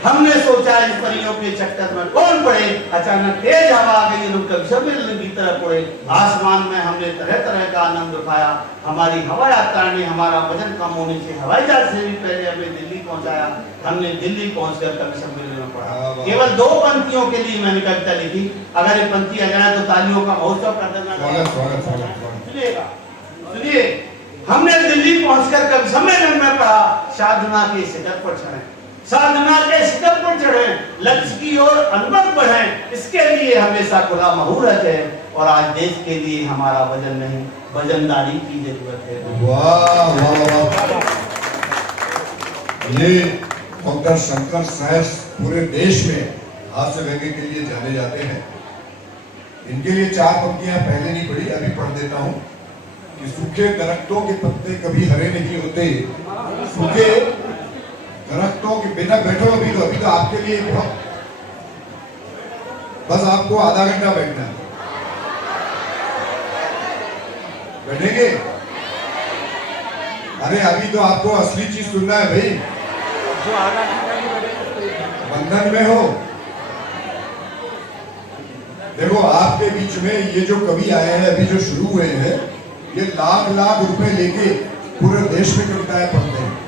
हमने सोचा इन परियों के चक्कर में कौन पड़े, अचानक तेज हवा आ गई, रुक कर सम्मेलन की तरह पड़े। आसमान में हमने तरह तरह का आनंद उठाया। हमारी हवा यात्रा ने हमारा वजन कम होने से हवाई जहाज से भी पहले हमें दिल्ली पहुंचाया। हमने दिल्ली पहुंचकर कवि सम्मेलन में पढ़ा। केवल 2 पंक्तियों के लिए मैंने कविता लिखी। अगर ये पंक्ति आ जाए तो तालियों का महोत्सव कर देना। सुनिएगा, सुनिए। हमने दिल्ली पहुंचकर कवि सम्मेलन में पढ़ा, साधना के शिखर पर चढ़े, साधना के शिखर पर चढ़े, लक्ष्य की ओर अनुभव बढ़े, इसके लिए हमेशा खुला मुहूर्त है। और आज देश के लिए हमारा वजन नहीं, वजनदारी की जरूरत है। वाह वाह वाह। ये डॉक्टर शंकर साहब पूरे देश में हास्य व्यंग्य के लिए जाने जाते हैं। इनके लिए 4 पंक्तियां पहले नहीं पढ़ी, अभी पढ़ देता हूं कि सूखे दरख्तों के पत्ते कभी हरे नहीं होते। सूखे दरख्तों के बिना बैठो, अभी तो आपके लिए बहुत, बस आपको आधा घंटा बैठना है। बैठेंगे? अरे अभी तो आपको असली चीज सुनना है भाई। बंधन में हो। देखो आपके बीच में ये जो कवि आए हैं, अभी जो शुरू हुए हैं, ये लाख लाख रुपए लेके पूरे देश में कविताएं पढ़ते हैं।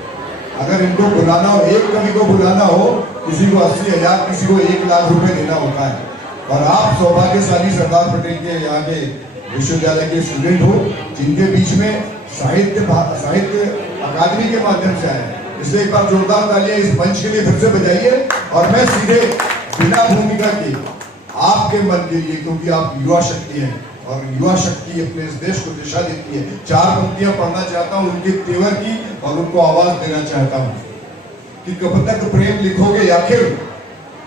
अगर इनको बुलाना हो, एक कवि को बुलाना हो, किसी को 80,000, किसी को 1 लाख रुपए देना होता है। और आप सौभाग्यशाली सरदार पटेल के यहाँ के विश्वविद्यालय के स्टूडेंट हो, जिनके बीच में साहित्य अकादमी के माध्यम से आए। इसलिए एक बार जोरदार तालियां इस मंच के लिए फिर से बजाइए। और मैं सीधे बिना भूमिका के आपके मन के लिए, क्योंकि आप युवा शक्ति हैं और युवा शक्ति अपने इस देश को दिशा देती है, 4 पंक्तियां पढ़ना चाहता हूं उनके तेवर की, और उनको आवाज देना चाहता हूं कि कब तक प्रेम लिखोगे आखिर,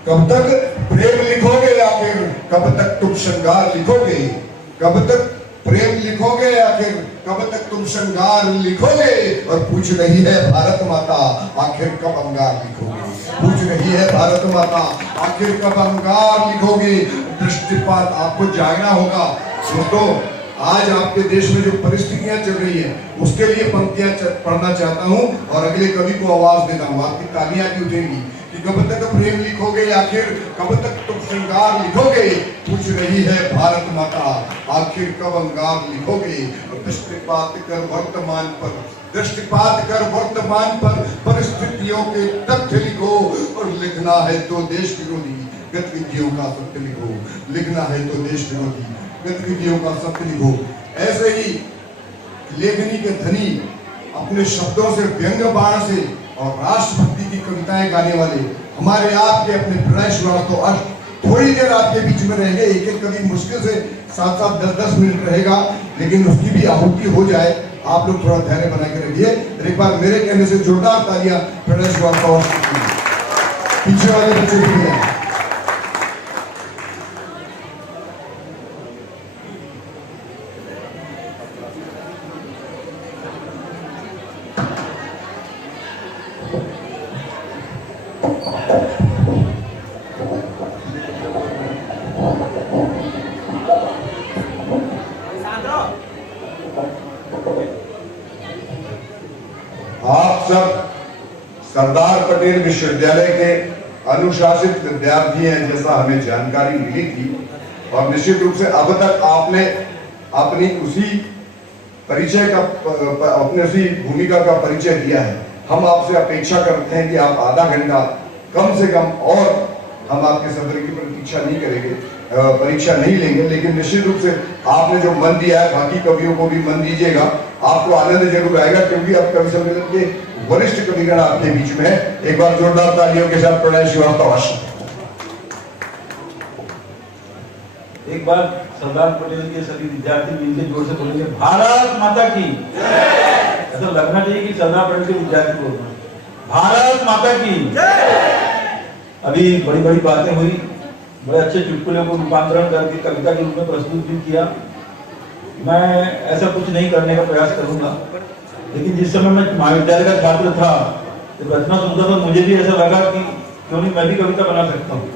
कब तक प्रेम लिखोगे आखिर, कब तक तुम श्रृंगार लिखोगे, कब तक प्रेम लिखोगे आखिर, कब तक तुम श्रृंगार लिखोगे। और पूछ रही है भारत माता आखिर कब अंगार लिखोगे, पूछ रही है भारत माता आखिर कब अंगार लिखोगे। दृष्टिपात आपको जागना होगा दोस्तों। आज आपके देश में जो परिस्थितियां चल रही है, उसके लिए पंक्तियां पढ़ना चाहता हूं और अगले कवि को आवाज देता हूं। आपकी तालियां भी उठेंगी कि कब तक प्रेम लिखोगे आखिर, कब तक तुम श्रृंगार लिखोगे। पूछ रही है भारत माता आखिर कब अंगार लिखोगे। दृष्टिपात कर वर्तमान पर, दृष्टिपात कर वर्तमान पर, परिस्थितियों के तथ्य लिखो। और लिखना है तो देश विरोधी गतिविधियों का सत्य लिखो, लिखना है तो देश विरोधी गतिविधियों का सत्य लिखो। ऐसे ही लेखनी के धनी, अपने शब्दों से, व्यंग बाण से और राष्ट्रभक्ति की कविताएं गाने वाले हमारे आपके अपने प्रणय श्रीवास्तव थोड़ी देर आपके बीच में रहेंगे। एक एक कवि मुश्किल से 7-7, 10-10 मिनट रहेगा, लेकिन उसकी भी आहुति हो जाए। आप लोग थोड़ा धैर्य बना के रखिए। एक बार मेरे कहने से जोरदार तालियां प्रणय श्रीवास्तव। पीछे वाले बच्चे भी हैं। आप सब सरदार पटेल विश्वविद्यालय के अनुशासित विद्यार्थी हैं, जैसा हमें जानकारी मिली थी। और निश्चित रूप से अब तक आपने अपनी उसी परिचय का, अपने उसी भूमिका का परिचय दिया है। हम आपसे अपेक्षा करते हैं कि आप आधा घंटा कम से कम, और हम आपके सफर की प्रतीक्षा नहीं करेंगे, परीक्षा नहीं लेंगे, लेकिन निश्चित रूप से आपने जो मन दिया है, बाकी कवियों को भी मन दीजिएगा। आपको आनंद जरूर आएगा, क्योंकि अब कवि सम्मेलन के वरिष्ठ कविगण आपके बीच में है। एक बार जोरदार तालियों के साथ प्रणय श्रीवास्तव। एक बार सरदार पटेल के सभी विद्यार्थी मिलकर जोर से बोलेंगे भारत माता की। ऐसा लगना चाहिए कि सरदार पटेल के विद्यार्थी बोल रहे हैं भारत माता की। अभी बड़ी बड़ी बातें हुई, बड़े अच्छे चुटकुलों को रूपांतरण करके कविता के रूप में प्रस्तुत भी किया। मैं ऐसा कुछ नहीं करने का प्रयास करूंगा, लेकिन जिस समय मैं महाविद्यालय का छात्र था, जब रचना सुनता था, मुझे भी ऐसा लगा कि क्यों नहीं मैं भी कविता बना सकता हूँ।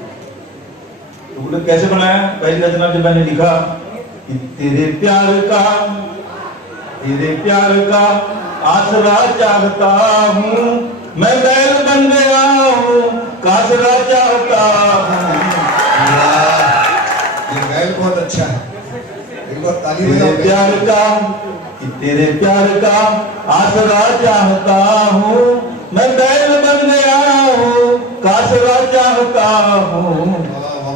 तो बोले कैसे बनाया? पहली रचना जब मैंने लिखा कि तेरे प्यार का आसरा चाहता हूँ, मैं बैल बन गया हूँ कासरा चाहता हूँ। ये बैल बहुत अच्छा है, एक बार ताली तेरे बजाओ। प्यार का, कि तेरे प्यार का आसरा चाहता हूँ, मैं बैल बन गया हूँ, कासरा चाहता हूँ।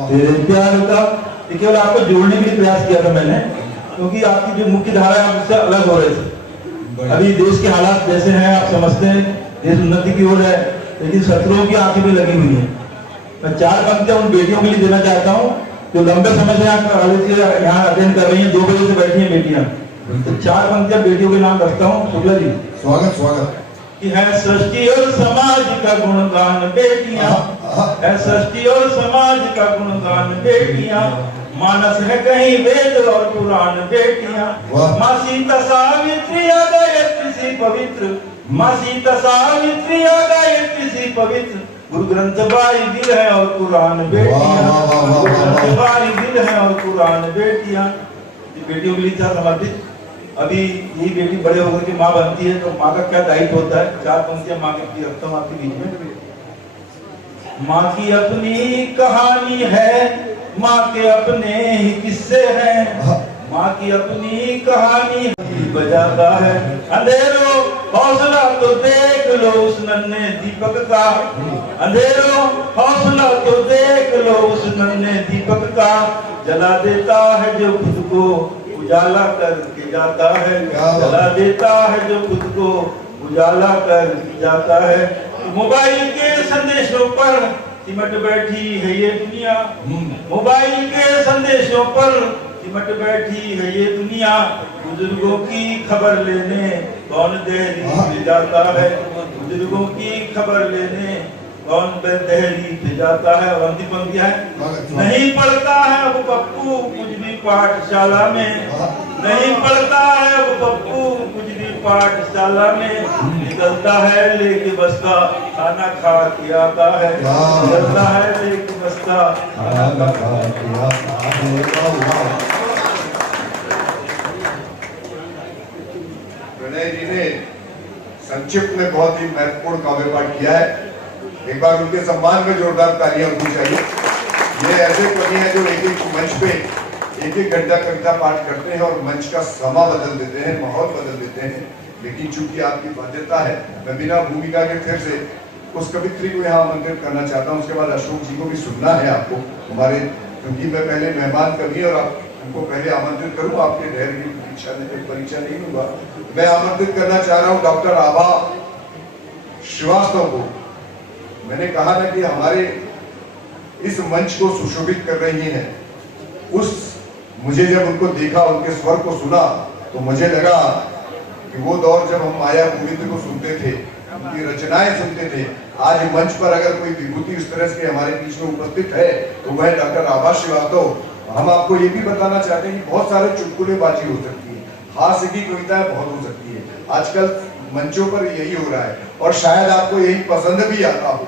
तेरे प्यार का, ये केवल आपको जोड़ने के लिए प्रयास किया था मैंने, क्योंकि आपकी जो मुख्य धारा है आप उससे अलग हो रहे थे। अभी देश के हालात जैसे हैं आप समझते हैं, देश उन्नति की ओर है, लेकिन शत्रुओं की आंखें भी लगी हुई है। मैं 4 पंक्तियां उन बेटियों के लिए देना चाहता हूँ जो लंबे समय से यहाँ अटेंड कर रही हैं, 2 बजे से बैठी हैं बेटियां। तो 4 पंक्तियां बेटियों के नाम रखता हूँ। शुक्ला जी, स्वागत स्वागत। कि है सृष्टि और समाज का गुणगान बेटियां, है सृष्टि और समाज का गुणगान बेटियां, मानस है कहीं वेद और पुराण बेटियां, माँ सीता सावित्री आ गायत्री सी पवित्र, माँ सीता सावित्री आ गायत्री सी पवित्र, गुरु ग्रंथ बाइबिल है और कुरान बेटियां, गुरु ग्रंथ बाइबिल है और कुरान बेटियां। बेटियों के लिए था समर्पित। अभी यही बेटी बड़े होकर के माँ बनती है तो माँ का क्या दायित्व होता है, 4 पंक्तियां माँ के लिए रखता हूँ आपके बीच में। माँ की अपनी कहानी है, माँ के अपने ही किस्से हैं, माँ की अपनी कहानी बजाता है। अंधेरों हौसला तो देख लो उस नन्हे दीपक का, अंधेरों हौसला तो देख लो उस नन्हे दीपक का, जला देता है जो खुद को उजाला करके जाता है, जला देता है जो खुद को उजाला कर जाता है। मोबाइल के संदेशों पर सिमट बैठी है ये दुनिया, मोबाइल के संदेशों पर सिमट बैठी है ये दुनिया, बुजुर्गों की खबर लेने कौन देहरी पे जाता है, बुजुर्गों की खबर लेने कौन देहरी पे जाता है। और अंतिम पंक्ति है, नहीं पढ़ता है अब पप्पू कुछ भी पाठशाला में, नहीं पढ़ता है अब पप्पू कुछ भी पाठशाला में, निकलता है लेके बस्ता खाना खा के आता है, निकलता है लेके बस्ता खाना खा के आता है। प्रणय जी ने संक्षिप्त में बहुत ही महत्वपूर्ण काव्य पाठ किया है। एक बार उनके सम्मान में जोरदार तालियां होनी चाहिए। ये ऐसे कवि हैं जो एक मंच पे एक घंटा कविता पाठ करते हैं और मंच का समा बदल देते हैं, माहौल बदल देते हैं। लेकिन चूंकि आपकी बाध्यता है, मैं बिना भूमिका के फिर से उस कवित्री को यहाँ आमंत्रित करना चाहता हूँ। उसके बाद अशोक जी को भी सुनना है आपको हमारे, क्योंकि मैं पहले मेहमान कवि और आप उनको पहले आमंत्रित करूँ, आपके धैर्य की परीक्षा नहीं लूंगा। मैं आमंत्रित करना चाह रहा हूँ डॉक्टर आभा श्रीवास्तव को। मैंने कहा था कि हमारे इस मंच को सुशोभित कर रही हैं। मुझे जब उनको देखा, उनके स्वर को सुना, तो मुझे लगा कि वो दौर जब हम माया गोविंद को सुनते थे, उनकी रचनाएं सुनते थे, आज मंच पर अगर कोई विभूति इस तरह से हमारे बीच में उपस्थित है तो वह डॉक्टर आभा श्रीवास्तव। हम आपको ये भी बताना चाहते हैं कि बहुत सारे चुटकुलेबाजी हो सकती है, हास्य की कविताएं बहुत हो सकती है, आजकल मंचों पर यही हो रहा है और शायद आपको यही पसंद भी आता हो,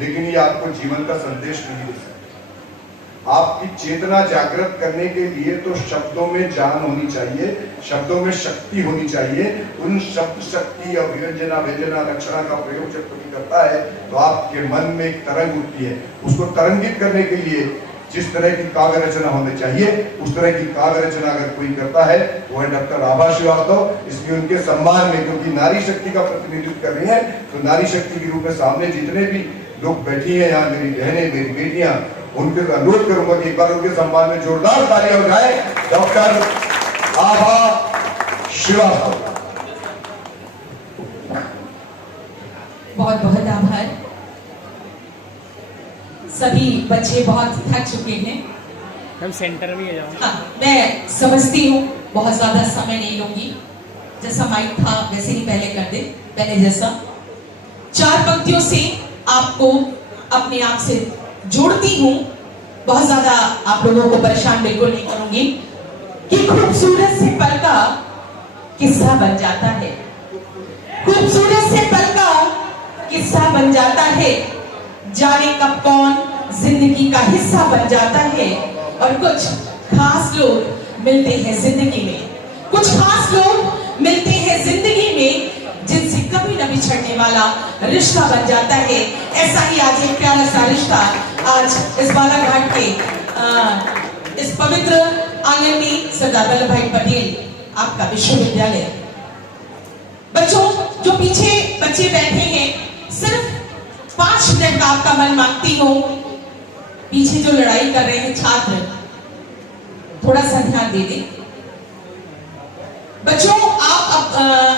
लेकिन ये आपको जीवन का संदेश नहीं दे सकता। आपकी चेतना जागृत करने के लिए तो शब्दों में जान होनी चाहिए, शब्दों में शक्ति होनी चाहिए। उन शब्द शक्ति और व्यंजना व्यंजना लक्षणा का प्रयोग जब कोई करता है तो आपके मन में एक तरंग उठती है। उसको तरंगित करने के लिए जिस तरह की काव्य रचना होनी चाहिए उस तरह की काव्य रचना अगर कोई करता है वो है डॉक्टर आभा श्रीवास्तव। इसलिए उनके सम्मान में, क्योंकि नारी शक्ति का प्रतिनिधित्व कर रही है, तो नारी शक्ति के रूप में सामने जितने भी लोग बैठी हैं यहाँ, मेरी बहनें, मेरी बेटियां, उनके अनुरोध करूंगा कि एक बार उनके सम्मान में जोरदार तालियां हो जाए। डॉक्टर आभा श्रीवास्तव, बहुत बहुत आभार। सभी बच्चे बहुत थक चुके हैं। हम सेंटर में जाओ। हाँ, मैं समझती हूँ, बहुत ज्यादा समय नहीं लूंगी। जैसा माइक था वैसे ही पहले कर दे, पहले जैसा। 4 पंक्तियों से आपको अपने आप से जोड़ती हूँ, बहुत ज्यादा आप लोगों को परेशान बिल्कुल नहीं करूंगी। कि खूबसूरत से पल का किस्सा बन जाता है, खूबसूरत से पल का किस्सा बन जाता है, जाने कब कौन जिंदगी का हिस्सा बन जाता है। और कुछ खास लोग मिलते हैं जिंदगी में, कुछ खास लोग मिलते हैं जिंदगी में जिनसे कभी न बिछड़ने वाला रिश्ता बन जाता है। ऐसा ही आज एक प्यारा सा रिश्ता आज इस बालाघाट के इस पवित्र आंगन में सरदार वल्लभ भाई पटेल आपका विश्वविद्यालय। बच्चों, जो पीछे बच्चे बैठे हैं, सिर्फ 5 मिनट का आपका मन मांगती हो, पीछे जो लड़ाई कर रहे हैं छात्र, थोड़ा सा ध्यान दे दें। बच्चों,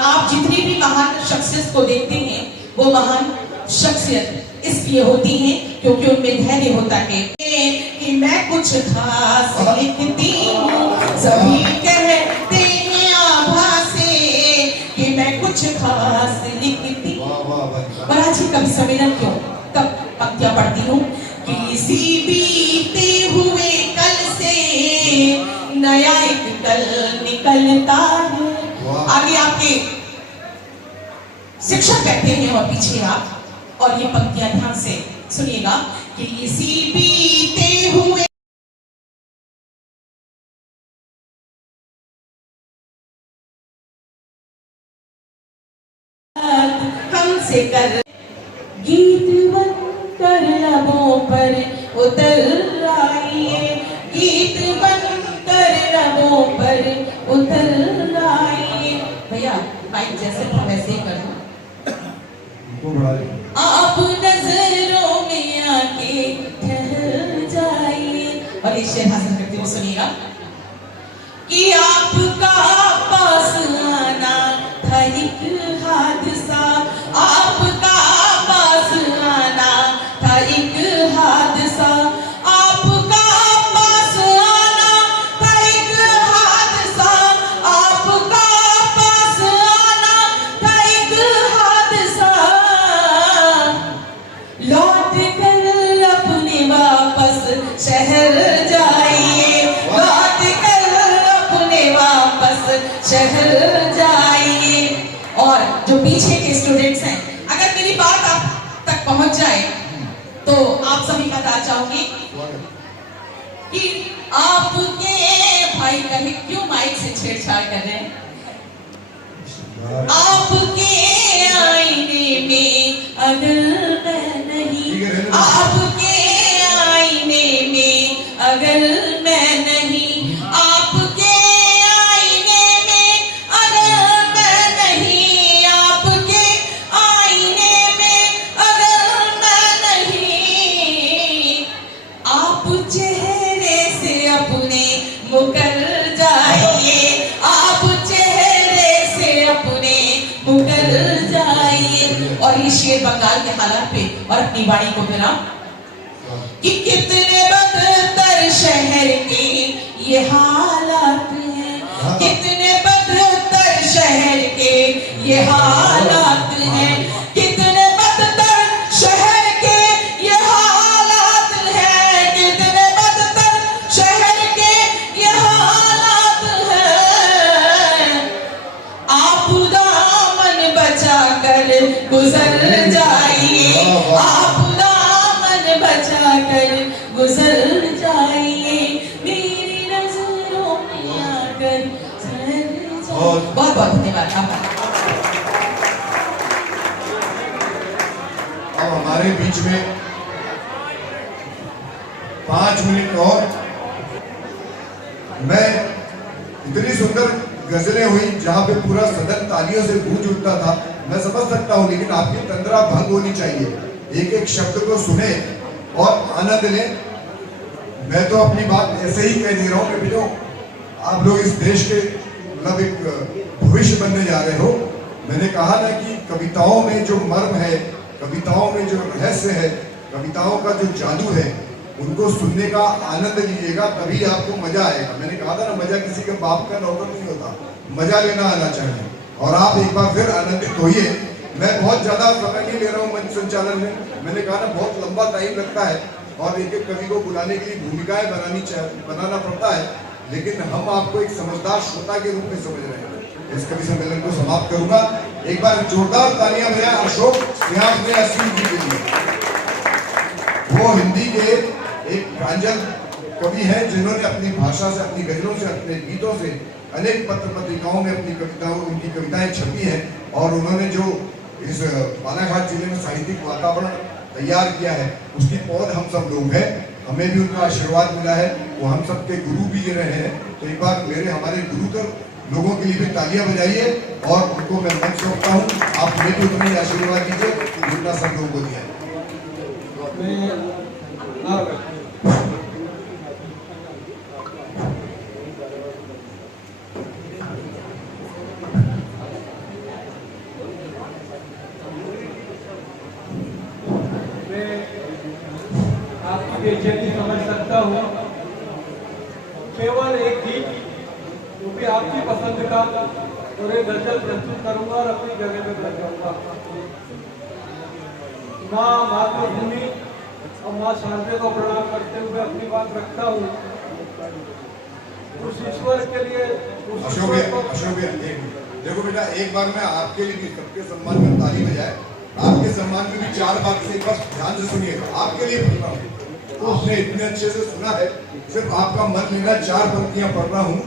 आप जितनी भी महान शख्सियत को देखते हैं, वो महान शख्सियत इसलिए होती हैं क्योंकि उनमें धैर्य होता है कि मैं कुछ खास लिखती हूँ, सभी कहते हैं आभासे कि मैं कुछ खास लिखती हूँ। और आज ही कवि सम्मेलन क्यों, कब पंक्तियां पढ़ती हूँ, किसी बीते हुए कल से नया एक कल निकलता है। आगे आपके शिक्षक बैठे हैं और पीछे आप, और ये पंक्तियां ध्यान से सुनिएगा। किसी बीते हुए हमसे कर, गीत बनकर लबों पर उतर आइए, गीत बनकर लबों पर उतर आइए। भैया माइक जैसे था वैसे ही कर दो। आप नजरों में आके ठहर जाइए, और ये शेर हासिल करते हुए सुनिएगा कि आपका पास आना था एक हादसा, आपका पास आना था एक हादसा, आपका पास आना था एक हादसा, आपका पास आना था एक हादसा, लौट कर अपने वापस शहर जाइए, लौट कर अपने वापस शहर जाइए। और जो पीछे के स्टूडेंट्स हैं, अगर मेरी बात आप तक पहुंच जाए तो आप सभी बता चाहूंगी कि आपके भाई कहे क्यों माइक से छेड़छाड़ कर रहे हैं। आपके आईने में अगर मैं नहीं, आपके आईने में अगर मैं नहीं, आपके आईने में अगर मैं नहीं, आपके आईने में अगर मैं नहीं, आप चेहरे से अपने मुकर जाइए, आप चेहरे से अपने मुकर जाइए। और ये शेर बंगाल के हालात पे और अपनी वाणी को गिरा कि कितने बदतर शहर के ये हालात हैं, कितने बदतर शहर के ये हालात हैं, कितने बदतर शहर के ये हालात हैं, कितने बदतर शहर के ये हालात हैं। आप दामन बचा कर गुजर जाइए, आप दामन बचा कर गुजर जाइए, मेरी नजरों में आकर ठहर जाइए। बहुत बहुत धन्यवाद आपका। अब हमारे बीच में 5 मिनट और मैं इतनी सुंदर गजलें हुई जहां पे पूरा सदन तालियों से गूंज उठता था, मैं समझ सकता हूं, लेकिन आपकी तंद्रा भंग होनी चाहिए। एक एक शब्द को सुने और आनंद लें। मैं तो अपनी बात ऐसे ही कह दे रहा हूं कि बेटो, आप लोग इस देश के मतलब एक भविष्य बनने जा रहे हो। मैंने कहा ना कि कविताओं में जो मर्म है, कविताओं में जो रहस्य है, कविताओं का जो जादू है, उनको सुनने का आनंद लीजिएगा, तभी आपको मजा आएगा। मैंने कहा था ना, मजा किसी के बाप का नौकर नहीं होता, मजा लेना आना चाहिए। और आप एक बार फिर आनंदित होइए। मैं बहुत ज्यादा समय नहीं ले रहा हूँ मंच संचालन में। मैंने कहा ना, बहुत लंबा टाइम लगता है और एक एक कवि को बुलाने के लिए भूमिकाएं बनाना पड़ता है, लेकिन हम आपको एक समझदार श्रोता के रूप में समझ रहे हैं। इस कवि सम्मेलन को समाप्त करूंगा। एक बार जोरदार तालियां भैया अशोक सिंह जी के लिए। वो हिंदी के एक प्रांजल कवि हैं जिन्होंने अपनी भाषा से, अपनी गजलों से, अपने गीतों से अनेक पत्र पत्रिकाओं में अपनी कविताएं, उनकी कविताएं छपी हैं। और उन्होंने जो इस बालाघाट जिले में साहित्यिक वातावरण तैयार किया है, उसकी पौध हम सब लोग हैं। हमें भी उनका आशीर्वाद मिला है, वो हम सबके गुरु भी रहे हैं। तो एक बार मेरे हमारे गुरुकर लोगों के लिए भी तालियां बजाइए और उनको मैं मंच रखता हूँ। आप हमें भी उतना ही आशीर्वाद दीजिए जितना सब लोगों को दिया है। आपकी बेचैनी समझ सकता हूँ। केवल एक गीत जो कि आपकी पसंद का और एक गजल प्रस्तुत करूंगा और अपनी जगह में बैठ जाऊंगा। माँ मातृभूमि और माँ शांति को प्रणाम करते हुए अपनी बात रखता हूँ। उस ईश्वर के लिए अशोक देखो बेटा, एक बार मैं आपके लिए भी सबके सम्मान में ताली बजाए, आपके सम्मान में भी 4 बात से बस ध्यान से सुनिएगा। आपके लिए पढ़ रहा हूँ, आपने इतने अच्छे से सुना है, सिर्फ आपका मन लेना 4 पंक्तियां पढ़ रहा हूँ।